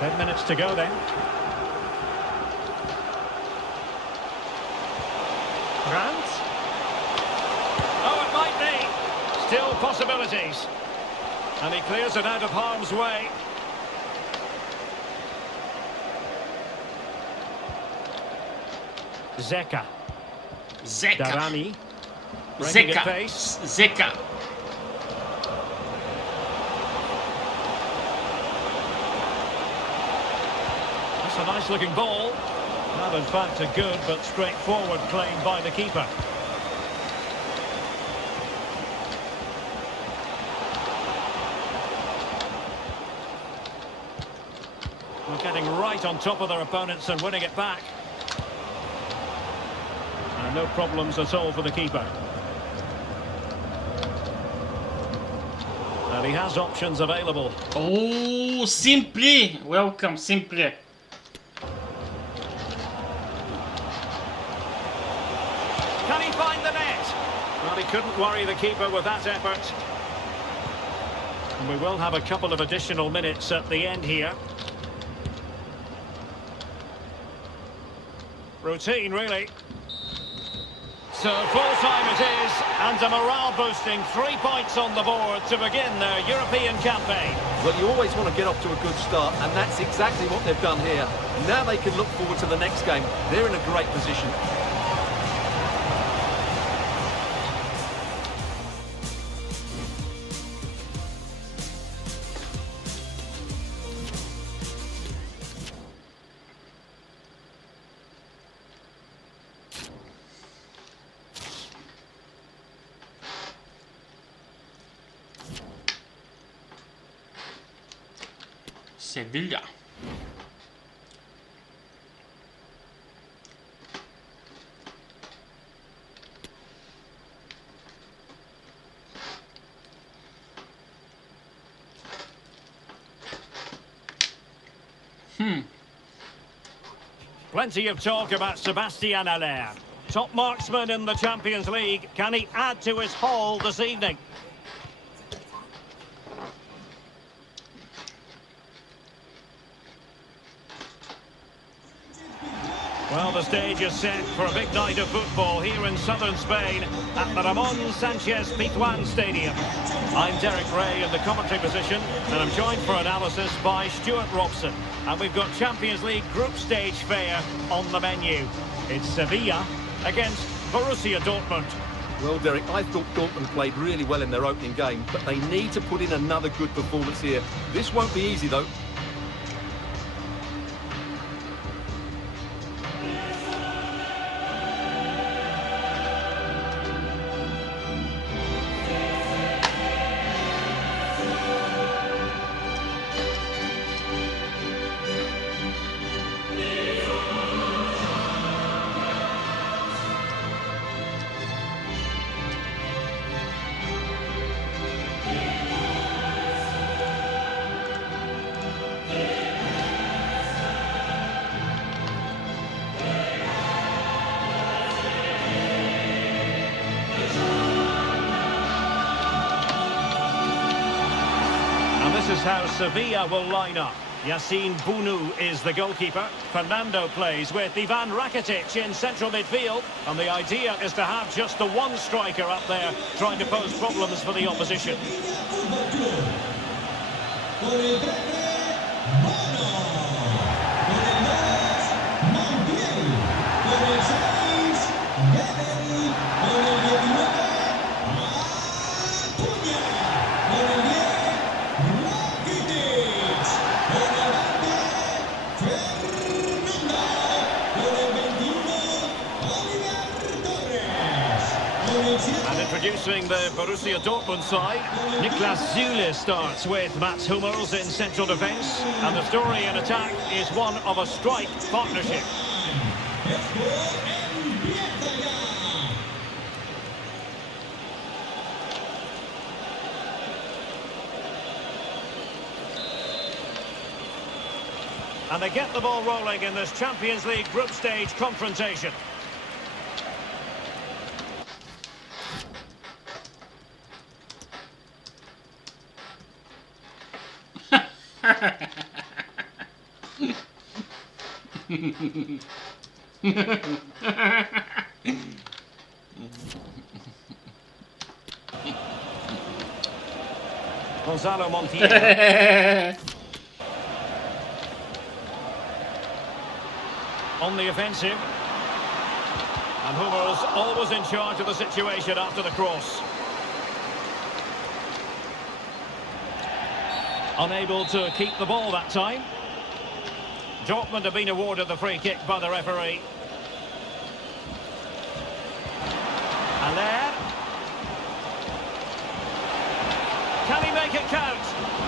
Ten minutes to go then. Grant. Oh, it might be. Still possibilities. And he clears it out of harm's way. Zeka. Zeka. Darami. Breaking at Zeka. pace. Zeka. That's a nice looking ball. Well, in fact, a good but straightforward claim by the keeper. We're getting right on top of their opponents and winning it back. And no problems at all for the keeper. And he has options available. Oh, Simply. Welcome, Simply. Can he find the net? Well, he couldn't worry the keeper with that effort. And we will have a couple of additional minutes at the end here. Routine, really. So full-time it is, and a morale-boosting 3 points on the board to begin their European campaign. Well, you always want to get off to a good start, and that's exactly what they've done here. Now they can look forward to the next game. They're in a great position. Sevilla. Plenty of talk about Sébastien Haller. Top marksman in the Champions League. Can he add to his haul this evening? Well, the stage is set for a big night of football here in southern Spain at the Ramon Sanchez Pizjuan Stadium. I'm Derek Ray in the commentary position, and I'm joined for analysis by Stuart Robson. And we've got Champions League group stage fare on the menu. It's Sevilla against Borussia Dortmund. Well, Derek, I thought Dortmund played really well in their opening game, but they need to put in another good performance here. This won't be easy, though. This is how Sevilla will line up. Yassine Bounou is the goalkeeper. Fernando plays with Ivan Rakitic in central midfield. And the idea is to have just the one striker up there trying to pose problems for the opposition. And introducing the Borussia Dortmund side, Niklas Süle starts with Mats Hummels in central defence, and the story in attack is one of a strike partnership. And they get the ball rolling in this Champions League group stage confrontation. Gonzalo Montiel. On the offensive. And Hummels always in charge of the situation after the cross. Unable to keep the ball that time. Dortmund have been awarded the free kick by the referee. Haller. Can he make it count?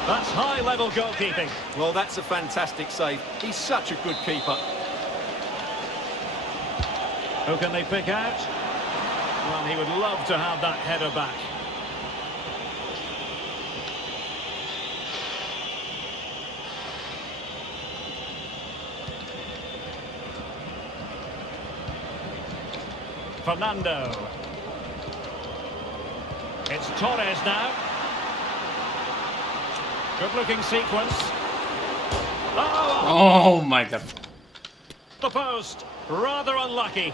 That's high-level goalkeeping. Well, that's a fantastic save. He's such a good keeper. Who can they pick out? Well, he would love to have that header back. Fernando. It's Torres now. Good-looking sequence. Oh my God. The post. Rather unlucky.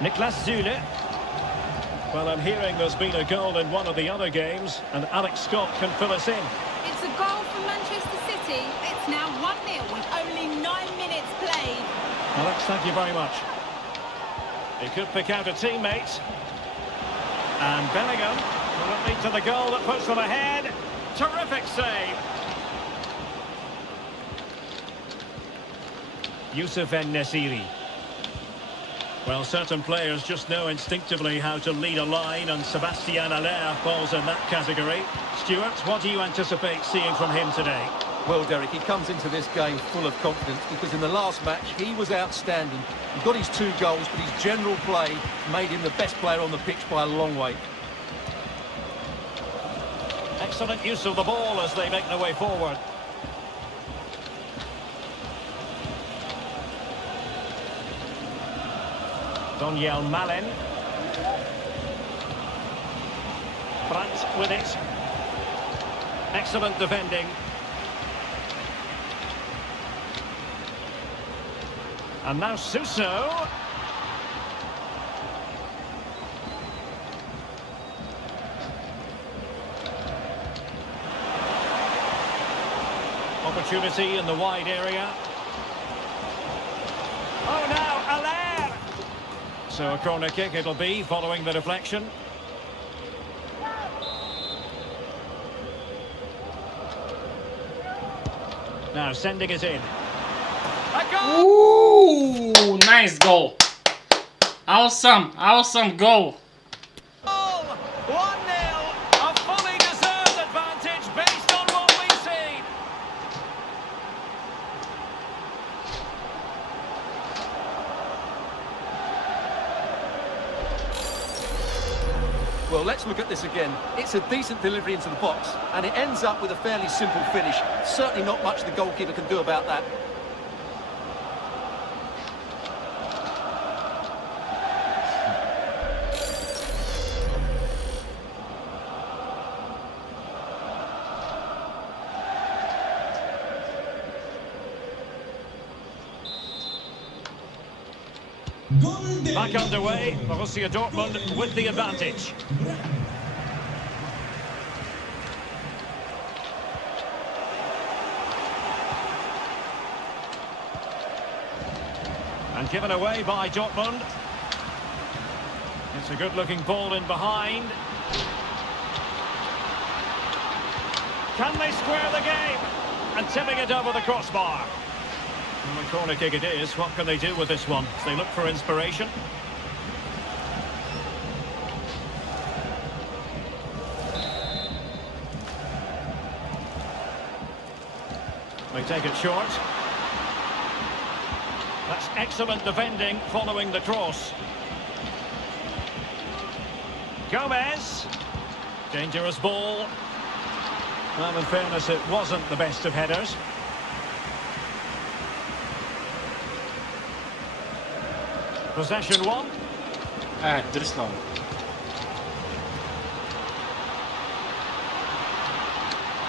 Niklas Süle. Well, I'm hearing there's been a goal in one of the other games, and Alex Scott can fill us in. It's a goal for Manchester City. It's now 1-0 with only 9 minutes played. Alex, thank you very much. He could pick out a teammate. And Bellingham will it lead to the goal that puts them ahead. Terrific save. Youssef En-Nesyri. Well, certain players just know instinctively how to lead a line, and Sébastien Haller falls in that category. Stuart, what do you anticipate seeing from him today? Well, Derek, he comes into this game full of confidence because in the last match he was outstanding. He got his 2 goals, but his general play made him the best player on the pitch by a long way. Excellent use of the ball as they make their way forward. Daniel Malin. Brandt with it. Excellent defending. And now Suso. Opportunity in the wide area. Oh, now Allaire. So a corner kick it'll be following the deflection. Now sending it in. Ooh, nice goal. Awesome, awesome goal. 1-0, a fully deserved advantage based on what we've seen. Well, let's look at this again. It's a decent delivery into the box, and it ends up with a fairly simple finish. Certainly not much the goalkeeper can do about that. Back underway, Borussia Dortmund with the advantage. And given away by Dortmund. It's a good-looking ball in behind. Can they square the game? And tipping it over the crossbar. And the corner kick it is. What can they do with this one? They look for inspiration. They take it short. That's excellent defending following the cross. Gomez. Dangerous ball. Well, in fairness, it wasn't the best of headers. Possession one. Driscoll.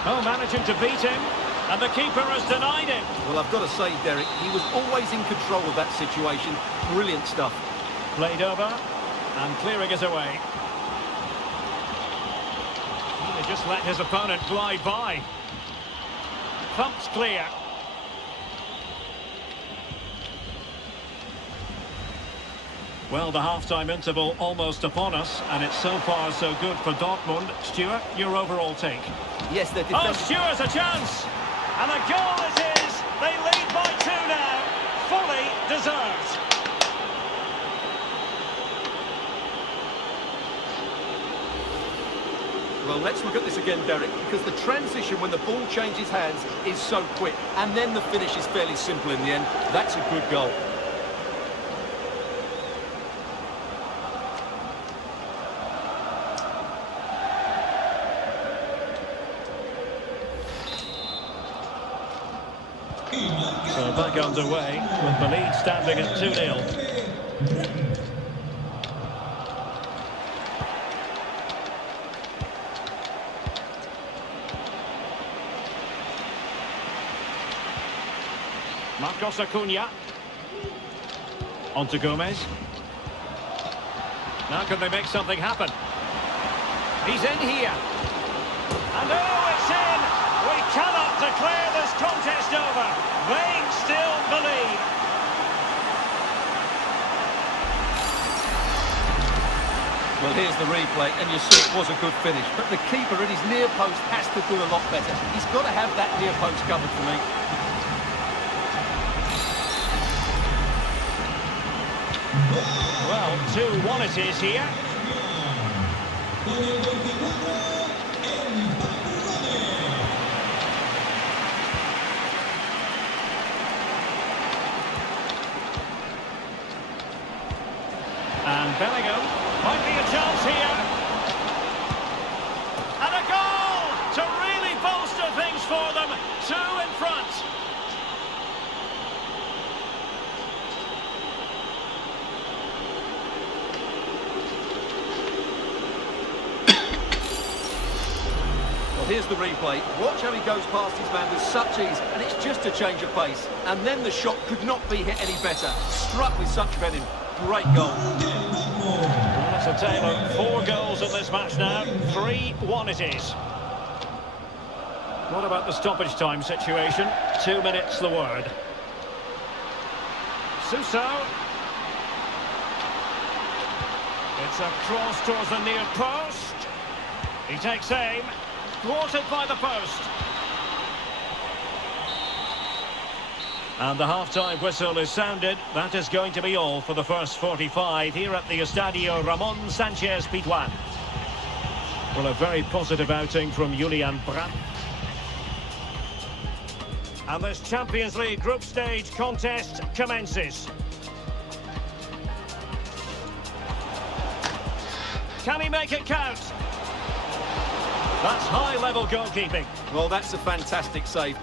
Oh, managing to beat him. And the keeper has denied him. Well, I've got to say, Derek, he was always in control of that situation. Brilliant stuff. Played over and clearing it away. He just let his opponent glide by. Thumped clear. Well, the half-time interval almost upon us, and it's so far so good for Dortmund. Stuart, your overall take? Yes, they're Oh, defending. Stuart's a chance! And a goal it is! They lead by 2 now. Fully deserved. Well, let's look at this again, Derek, because the transition when the ball changes hands is so quick, and then the finish is fairly simple in the end. That's a good goal. So back underway with the lead standing at 2-0. Marcos Acuna. On to Gomez. Now can they make something happen? He's in here. And oh, it's in! We cannot declare this contest over. They still believe. Well, here's the replay, and you see it was a good finish. But the keeper at his near post has to do a lot better. He's got to have that near post covered for me. Well, 2-1 it is here. And Bellingham might be a chance here. And a goal to really bolster things for them. 2 in front. Well, here's the replay. Watch how he goes past his man with such ease, and it's just a change of pace. And then the shot could not be hit any better. Struck with such venom. Great goal. Well, that's a tale of 4 goals in this match now. 3-1 it is. What about the stoppage time situation? 2 minutes the word. Suso. It's a cross towards the near post. He takes aim. Thwarted by the post. And the half-time whistle is sounded. That is going to be all for the first 45 here at the Estadio Ramon Sanchez Pizjuan. Well, a very positive outing from Julian Brandt. And this Champions League group stage contest commences. Can he make it count? That's high-level goalkeeping. Well, that's a fantastic save.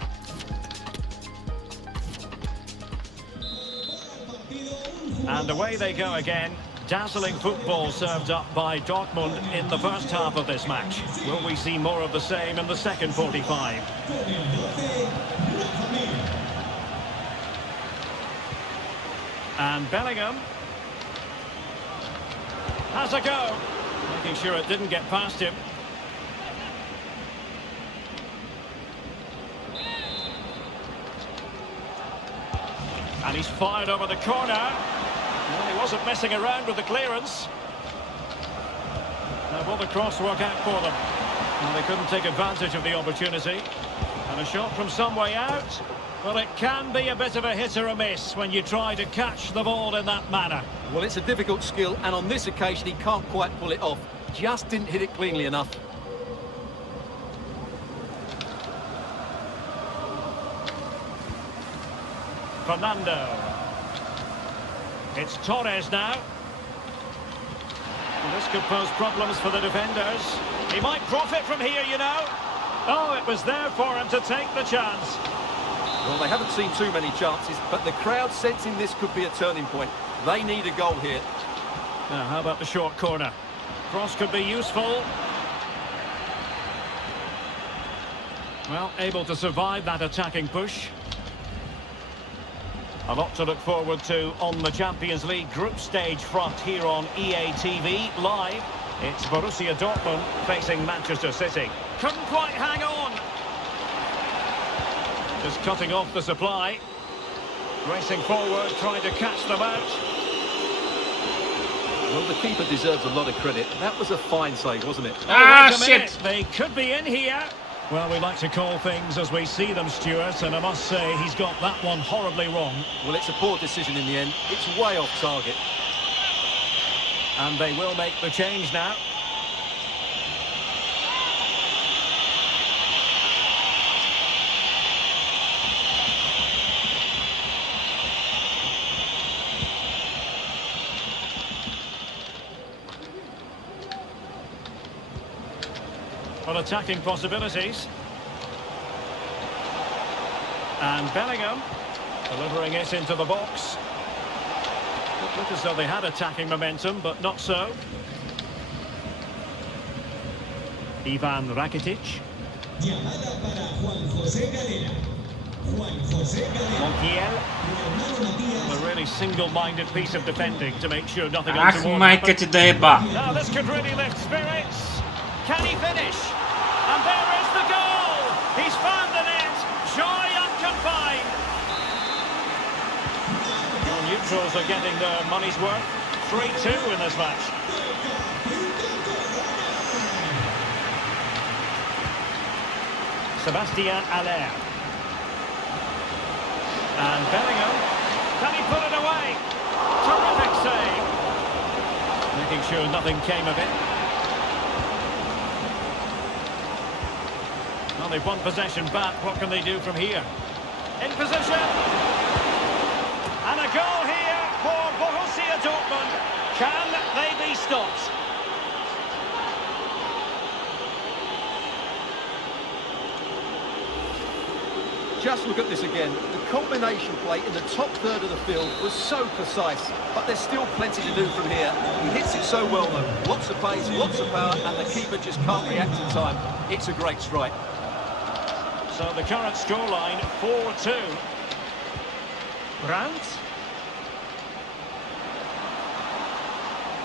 And away they go again. Dazzling football served up by Dortmund in the first half of this match. Will we see more of the same in the second 45? And Bellingham has a go. Making sure it didn't get past him. And he's fired over the corner. Well, he wasn't messing around with the clearance. Now will the cross work out for them? Well, they couldn't take advantage of the opportunity. And a shot from some way out. Well, it can be a bit of a hit or a miss when you try to catch the ball in that manner. Well, it's a difficult skill, and on this occasion he can't quite pull it off. Just didn't hit it cleanly enough. Fernando. It's Torres now. Well, this could pose problems for the defenders. He might profit from here, you know. Oh, it was there for him to take the chance. Well, they haven't seen too many chances, but the crowd sensing this could be a turning point. They need a goal here. Now, how about the short corner? Cross could be useful. Well, able to survive that attacking push. A lot to look forward to on the Champions League group stage front here on EA TV live. It's Borussia Dortmund facing Manchester City. Couldn't quite hang on. Just cutting off the supply. Racing forward, trying to catch them out. Well, the keeper deserves a lot of credit. That was a fine save, wasn't it? Ah, Wait a minute. shit! They could be in here. Well, we like to call things as we see them, Stuart, and I must say he's got that one horribly wrong. Well, it's a poor decision in the end. It's way off target. And they will make the change now. Well, attacking possibilities. And Bellingham delivering it into the box. It looked as though they had attacking momentum, but not so. Ivan Rakitic. Llamada para Juan José Galera. Juan José Galera. Montiel. Hermano Matías. A really single-minded piece of defending to make sure nothing Ах, untoward майка happens. ти да еба. Now this could really lift spirits. Can he finish? And there is the goal. He's found the net. Joy unconfined. Well, neutrals are getting their money's worth. 3-2 in this match. Sébastien Haller. And Bellingham. Can he put it away? Terrific save. Making sure nothing came of it. Well, they've won possession back. What can they do from here? In position. And a goal here for Borussia Dortmund. Can they be stopped? Just look at this again. The combination play in the top third of the field was so precise, but there's still plenty to do from here. He hits it so well though. Lots of pace, lots of power, and the keeper just can't react in time. It's a great strike. So the current scoreline, 4-2. Brandt.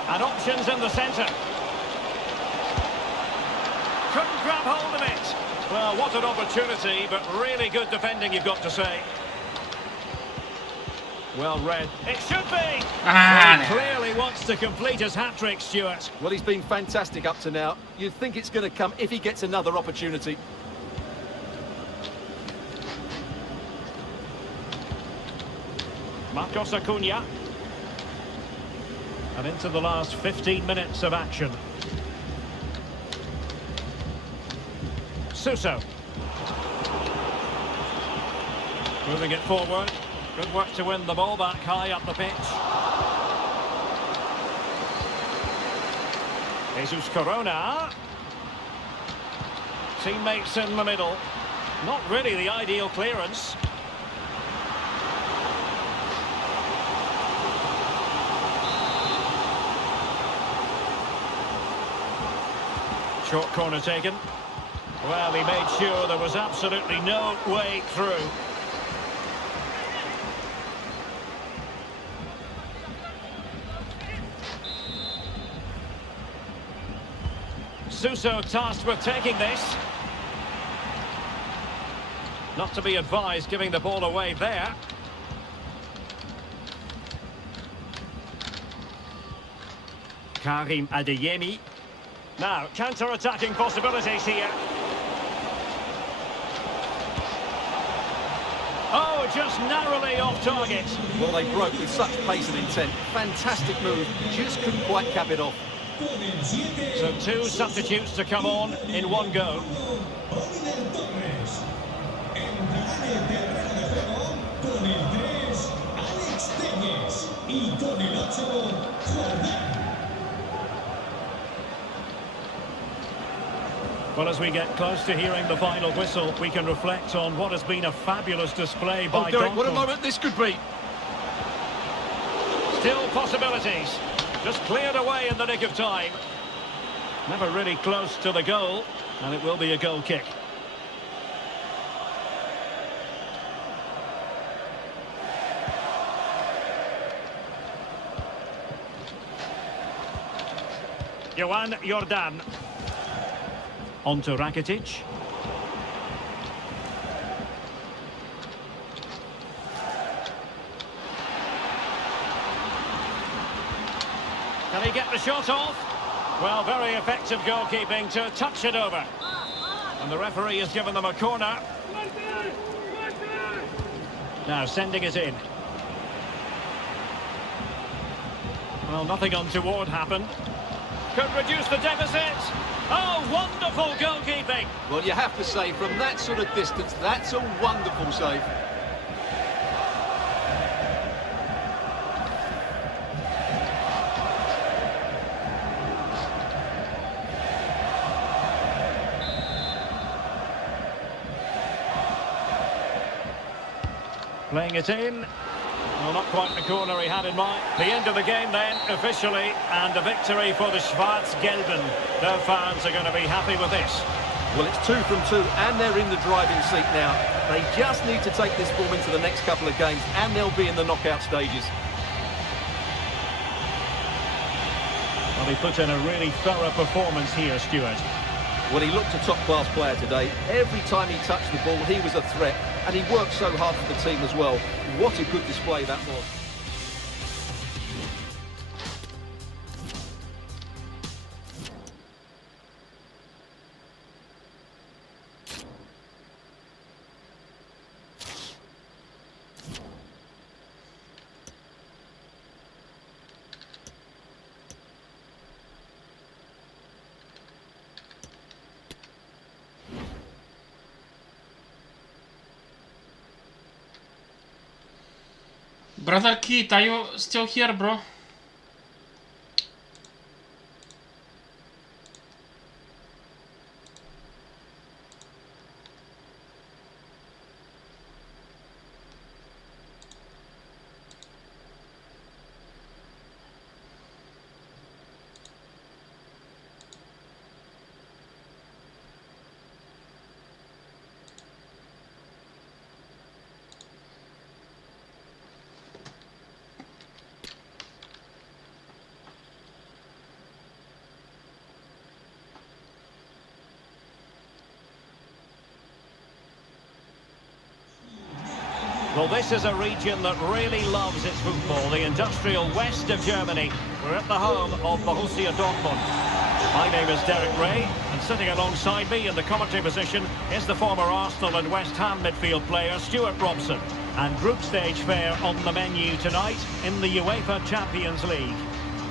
And options in the centre. Couldn't grab hold of it. Well, what an opportunity, but really good defending, you've got to say. Well read. It should be! Ah, He clearly wants to complete his hat-trick, Stuart. Well, he's been fantastic up to now. You'd think it's going to come if he gets another opportunity. Marcos Acuna. And into the last 15 minutes of action. Suso. Moving it forward. Good work to win the ball back high up the pitch. Jesus Corona. Teammates in the middle. Not really the ideal clearance. Short corner taken. Well, he made sure there was absolutely no way through. Suso tasked with taking this. Not to be advised giving the ball away there. Karim Adeyemi. Now, counter-attacking possibilities here. Oh, just narrowly off target. Well, they broke with such pace and intent. Fantastic move, just couldn't quite cap it off. So two substitutes to come on in one go. Well, as we get close to hearing the final whistle, we can reflect on what has been a fabulous display by Derek, what a Donald. moment this could be. Still possibilities. Just cleared away in the nick of time. Never really close to the goal, and it will be a goal kick. Johan Jordan. On to Rakitic. Can he get the shot off? Well, very effective goalkeeping to touch it over. And the referee has given them a corner. Now sending it in. Well, nothing untoward happened. Could reduce the deficit. Oh, wonderful goalkeeping. Well, you have to say, from that sort of distance, that's a wonderful save. Playing it in. Well, not quite the corner he had in mind. The end of the game then, officially, and a victory for the Schwarz-Gelben. Their fans are going to be happy with this. Well, it's 2 from 2, and they're in the driving seat now. They just need to take this form into the next couple of games, and they'll be in the knockout stages. Well, he put in a really thorough performance here, Stuart. Well, he looked a top-class player today. Every time he touched the ball, he was a threat, and he worked so hard for the team as well. What a good display that was. Brother Keith, are you still here, bro? Well, this is a region that really loves its football, the industrial west of Germany. We're at the home of Borussia Dortmund. My name is Derek Ray, and sitting alongside me in the commentary position is the former Arsenal and West Ham midfield player Stuart Robson. And group stage fare on the menu tonight in the UEFA Champions League.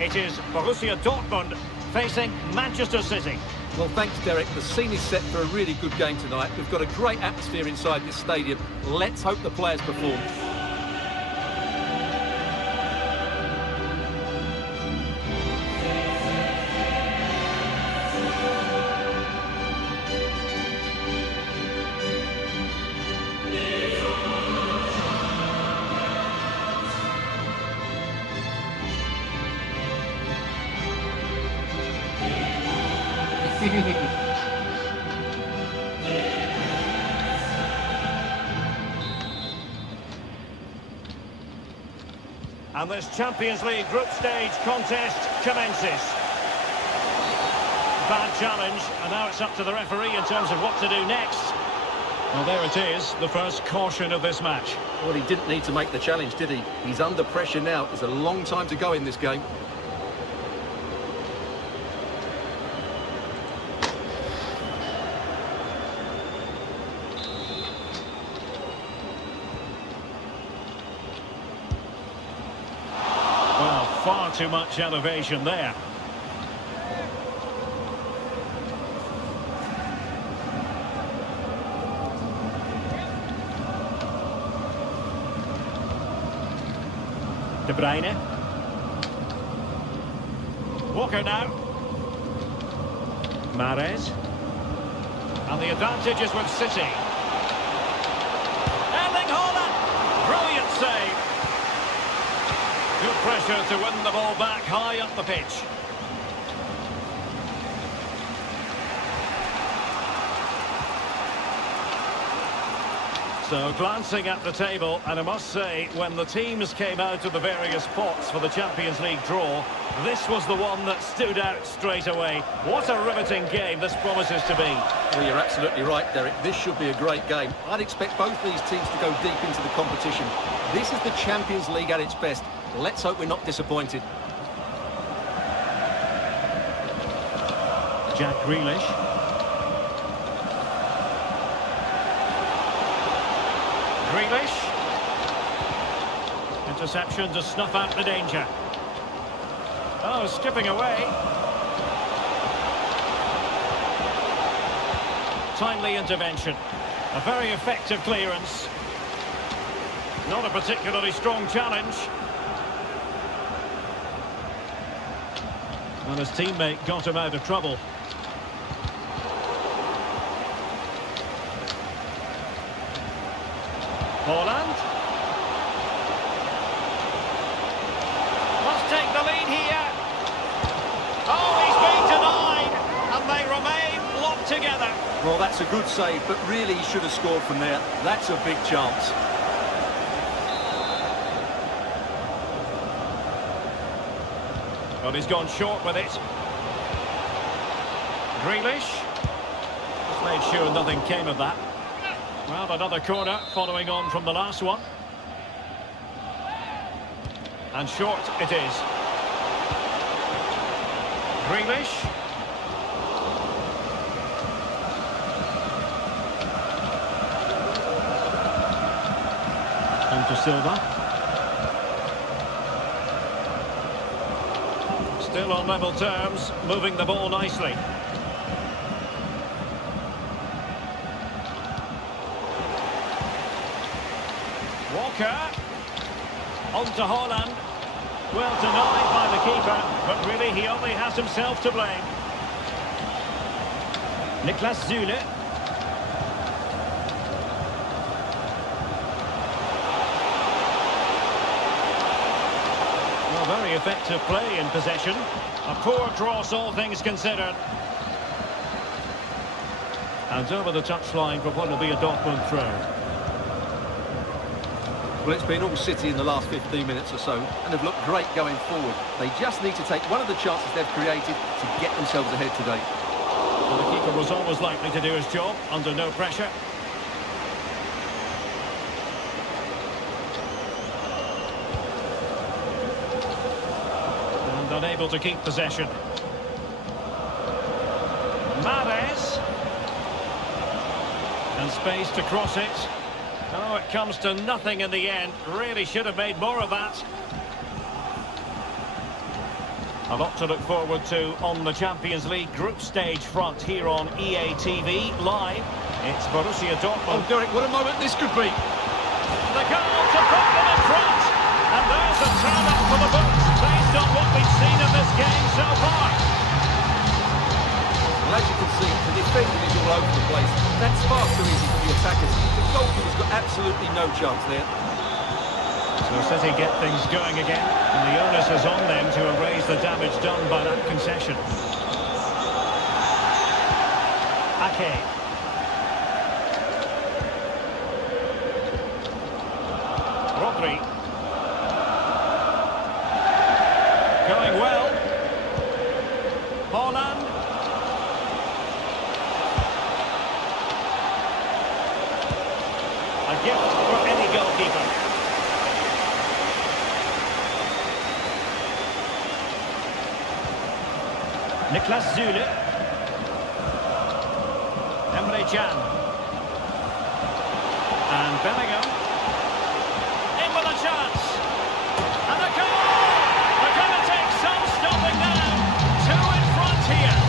It is Borussia Dortmund facing Manchester City. Well, thanks, Derek. The scene is set for a really good game tonight. We've got a great atmosphere inside this stadium. Let's hope the players perform. And this Champions League group stage contest commences. Bad challenge, and now it's up to the referee in terms of what to do next. Well, there it is, the first caution of this match. Well, he didn't need to make the challenge, did he? He's under pressure now. There's a long time to go in this game. Well, far too much elevation there. De Bruyne. Walker now. Mahrez. And the advantage is with City. Erling Haaland. Brilliant save. Good pressure to win the ball back high up the pitch. So glancing at the table, and I must say, when the teams came out of the various pots for the Champions League draw, this was the one that stood out straight away. What a riveting game this promises to be. Well, you're absolutely right, Derek. This should be a great game. I'd expect both these teams to go deep into the competition. This is the Champions League at its best. Let's hope we're not disappointed. Jack Grealish. Grealish. Interception to snuff out the danger. Oh, skipping away. Timely intervention. A very effective clearance. Not a particularly strong challenge. And his teammate got him out of trouble. Haaland. Must take the lead here. Oh, he's been denied. And they remain locked together. Well, that's a good save, but really he should have scored from there. That's a big chance. Well, he's gone short with it. Grealish. Just made sure nothing came of that. Well, another corner following on from the last one. And short it is. Grealish. On to Silva. Still on level terms, moving the ball nicely. Walker. On to Haaland. Well denied by the keeper, but really he only has himself to blame. Niklas Süle. Well, very effective play in possession. A poor cross, all things considered. And over the touchline for what will be a Dortmund throw. Well, it's been all City in the last 15 minutes or so, and they've looked great going forward. They just need to take one of the chances they've created to get themselves ahead today. Well, the keeper was always likely to do his job under no pressure. unable to keep possession. Mahrez. And space to cross it. Oh, it comes to nothing in the end. Really should have made more of that. A lot to look forward to on the Champions League group stage front here on EA TV Live. It's Borussia Dortmund. Oh, Derek, what a moment this could be. The goal to put them in front. And there's a turn-up for the books based on what we've seen in this game so far. Well, as you can see, the defending is all over the place. That's far too easy for the attackers. The goalkeeper's got absolutely no chance there. So City get things going again, and the onus is on them to erase the damage done by that concession. Ake. Rodri. Going well. Haaland. A gift for any goalkeeper. Niklas Süle. Emre Can. And Bellingham. In with a chance. And a goal! They're going to take some stopping now. Two in front here.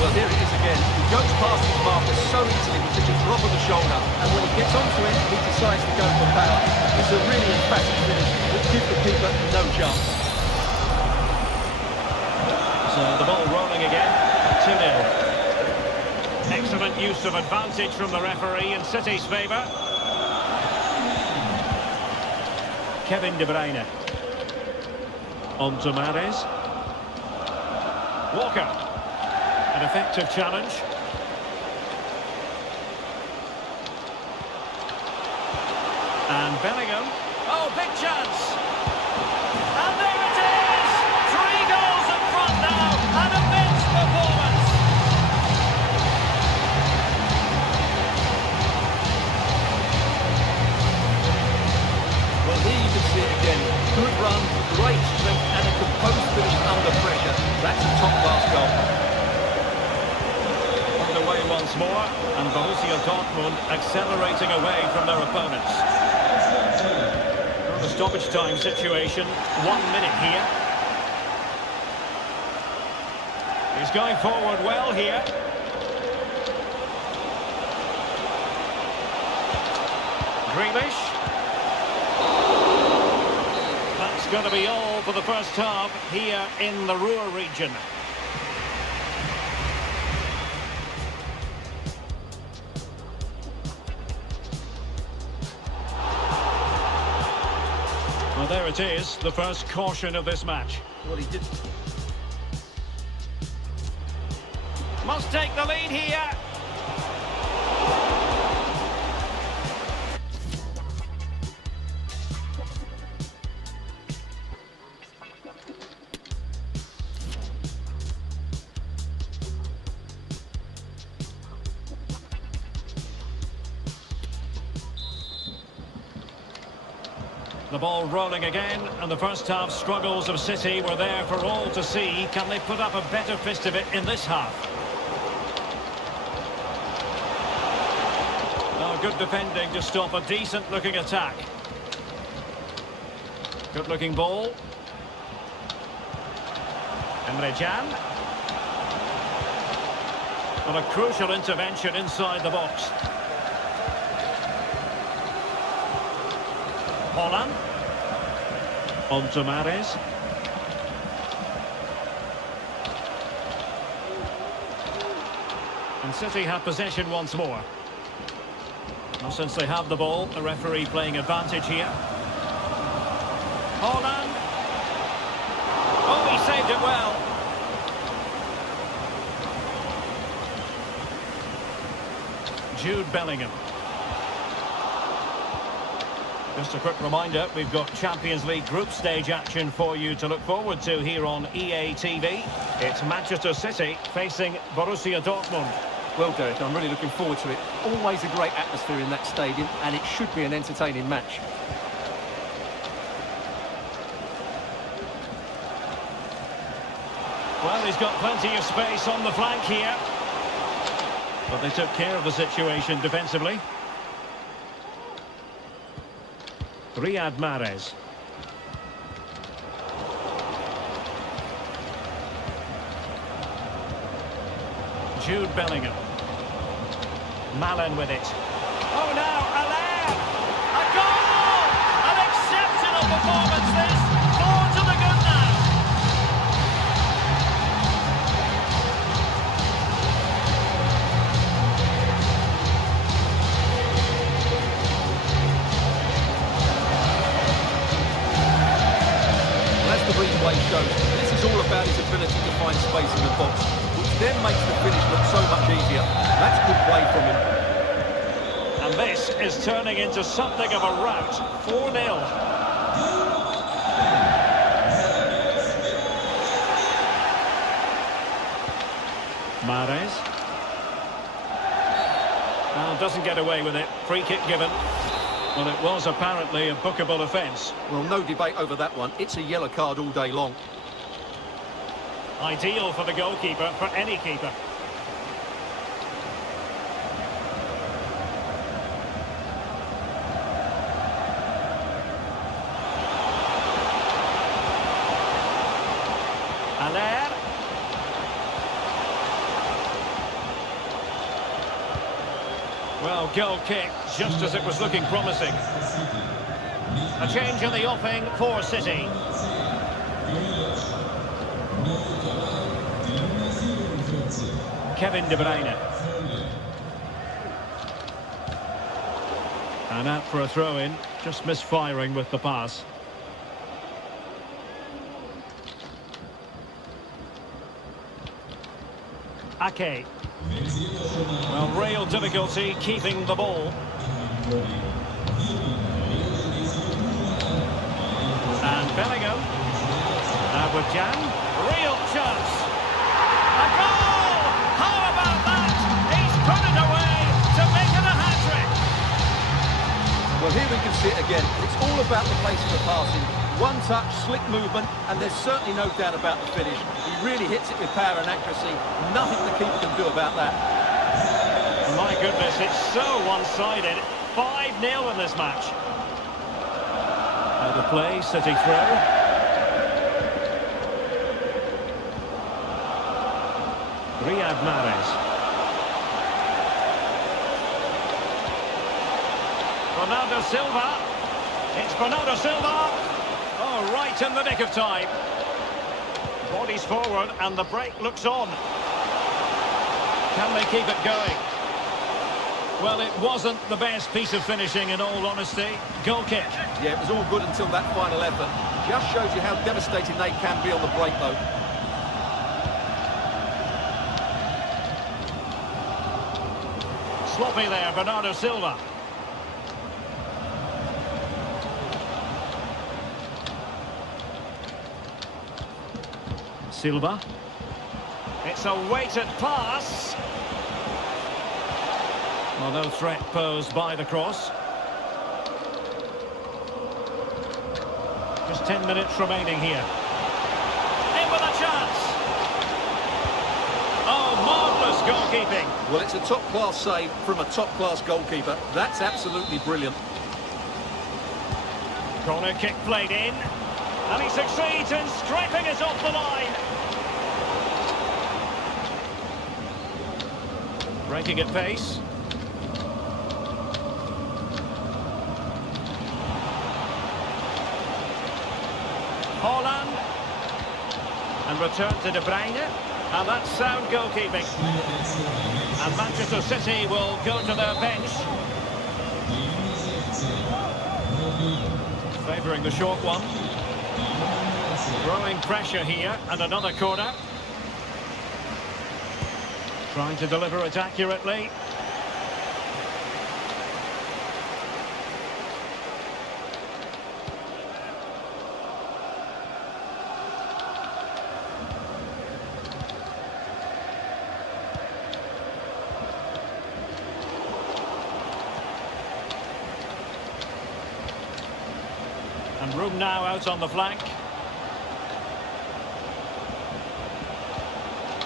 Well, here it is again. He goes past his marker so easily with such a drop of the shoulder, and when he gets onto it, he decides to go for power. It's a really emphatic finish that gives the keeper no chance. So the ball rolling again. 2-0. Excellent use of advantage from the referee in City's favour. Kevin De Bruyne. On to Mahrez. Walker. An effective challenge. And Bellingham. Oh, big chance. And there it is! 3 goals in front now. An immense performance. Well, here you can see it again. Good run, great strength, and a composed finish under pressure. That's a top-class goal. Away once more, and Borussia Dortmund accelerating away from their opponents. The stoppage time situation, 1 minute here. He's going forward well here. Grealish. That's going to be all for the first half here in the Ruhr region. Well, there it is, the first caution of this match. Well, he did. Must take the lead here. The ball rolling again, and the first half struggles of City were there for all to see. Can they put up a better fist of it in this half? Oh, good defending to stop a decent-looking attack. Good-looking ball. Emre Can. And a crucial intervention inside the box. Haaland. On to Mahrez. And City have possession once more. Well, since they have the ball, the referee playing advantage here. Haaland. Oh, he saved it well. Jude Bellingham. Just a quick reminder, we've got Champions League group stage action for you to look forward to here on EA TV. It's Manchester City facing Borussia Dortmund. Well, Derek, I'm really looking forward to it. Always a great atmosphere in that stadium, and it should be an entertaining match. Well, he's got plenty of space on the flank here. But they took care of the situation defensively. Riyad Mahrez. Jude Bellingham. Malen with it. Oh, now, Allaire! A goal! An exceptional performance, this! 4 to the good now. Well, as the replay shows, this is all about his ability to find space in the box, which then makes the finish look so much easier. That's good play from him. And this is turning into something of a rout. 4-0. Mahrez. Well, doesn't get away with it. Free kick given. Well, it was apparently a bookable offence. Well, no debate over that one. It's a yellow card all day long. Ideal for the goalkeeper, for any keeper. Allaire. Well, goal kick, just as it was looking promising. A change in the offing for City. Kevin De Bruyne. And out for a throw-in, just misfiring with the pass. Ake. Well, real difficulty keeping the ball. And Bellingham. Abidjan. Real chance. A goal! How about that? He's put it away to make it a hat-trick. Well, here we can see it again. It's all about the pace of the passing. One touch, slick movement, and there's certainly no doubt about the finish. He really hits it with power and accuracy. Nothing the keeper can do about that. My goodness, it's so one-sided. 5-0 in this match. Out of play, City throw. Riyad Mahrez. Bernardo Silva. It's Bernardo Silva. Oh, right in the nick of time. Bodies forward and the break looks on. Can they keep it going? Well, it wasn't the best piece of finishing, in all honesty. Goal kick. Yeah, it was all good until that final effort. Just shows you how devastating they can be on the break, though. Sloppy there, Bernardo Silva. Silva. It's a weighted pass. Well, no threat posed by the cross. Just 10 minutes remaining here. In with a chance. Oh, marvellous goalkeeping. Well, it's a top-class save from a top-class goalkeeper. That's absolutely brilliant. Corner kick played in. And he succeeds in stripping it off the line. Breaking at pace. Haaland. And return to De Bruyne. And that's sound goalkeeping. And Manchester City will go to their bench. Favouring the short one. Growing pressure here, and another corner. Trying to deliver it accurately. And room now out on the flank.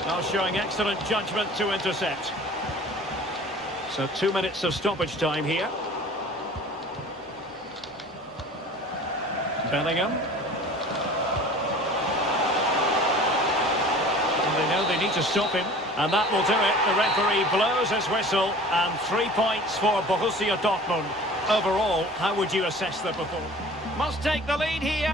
Now showing excellent judgment to intercept. So 2 minutes of stoppage time here. Bellingham. And they know they need to stop him. And that will do it. The referee blows his whistle. And 3 points for Borussia Dortmund. Overall, how would you assess the performance? Must take the lead here.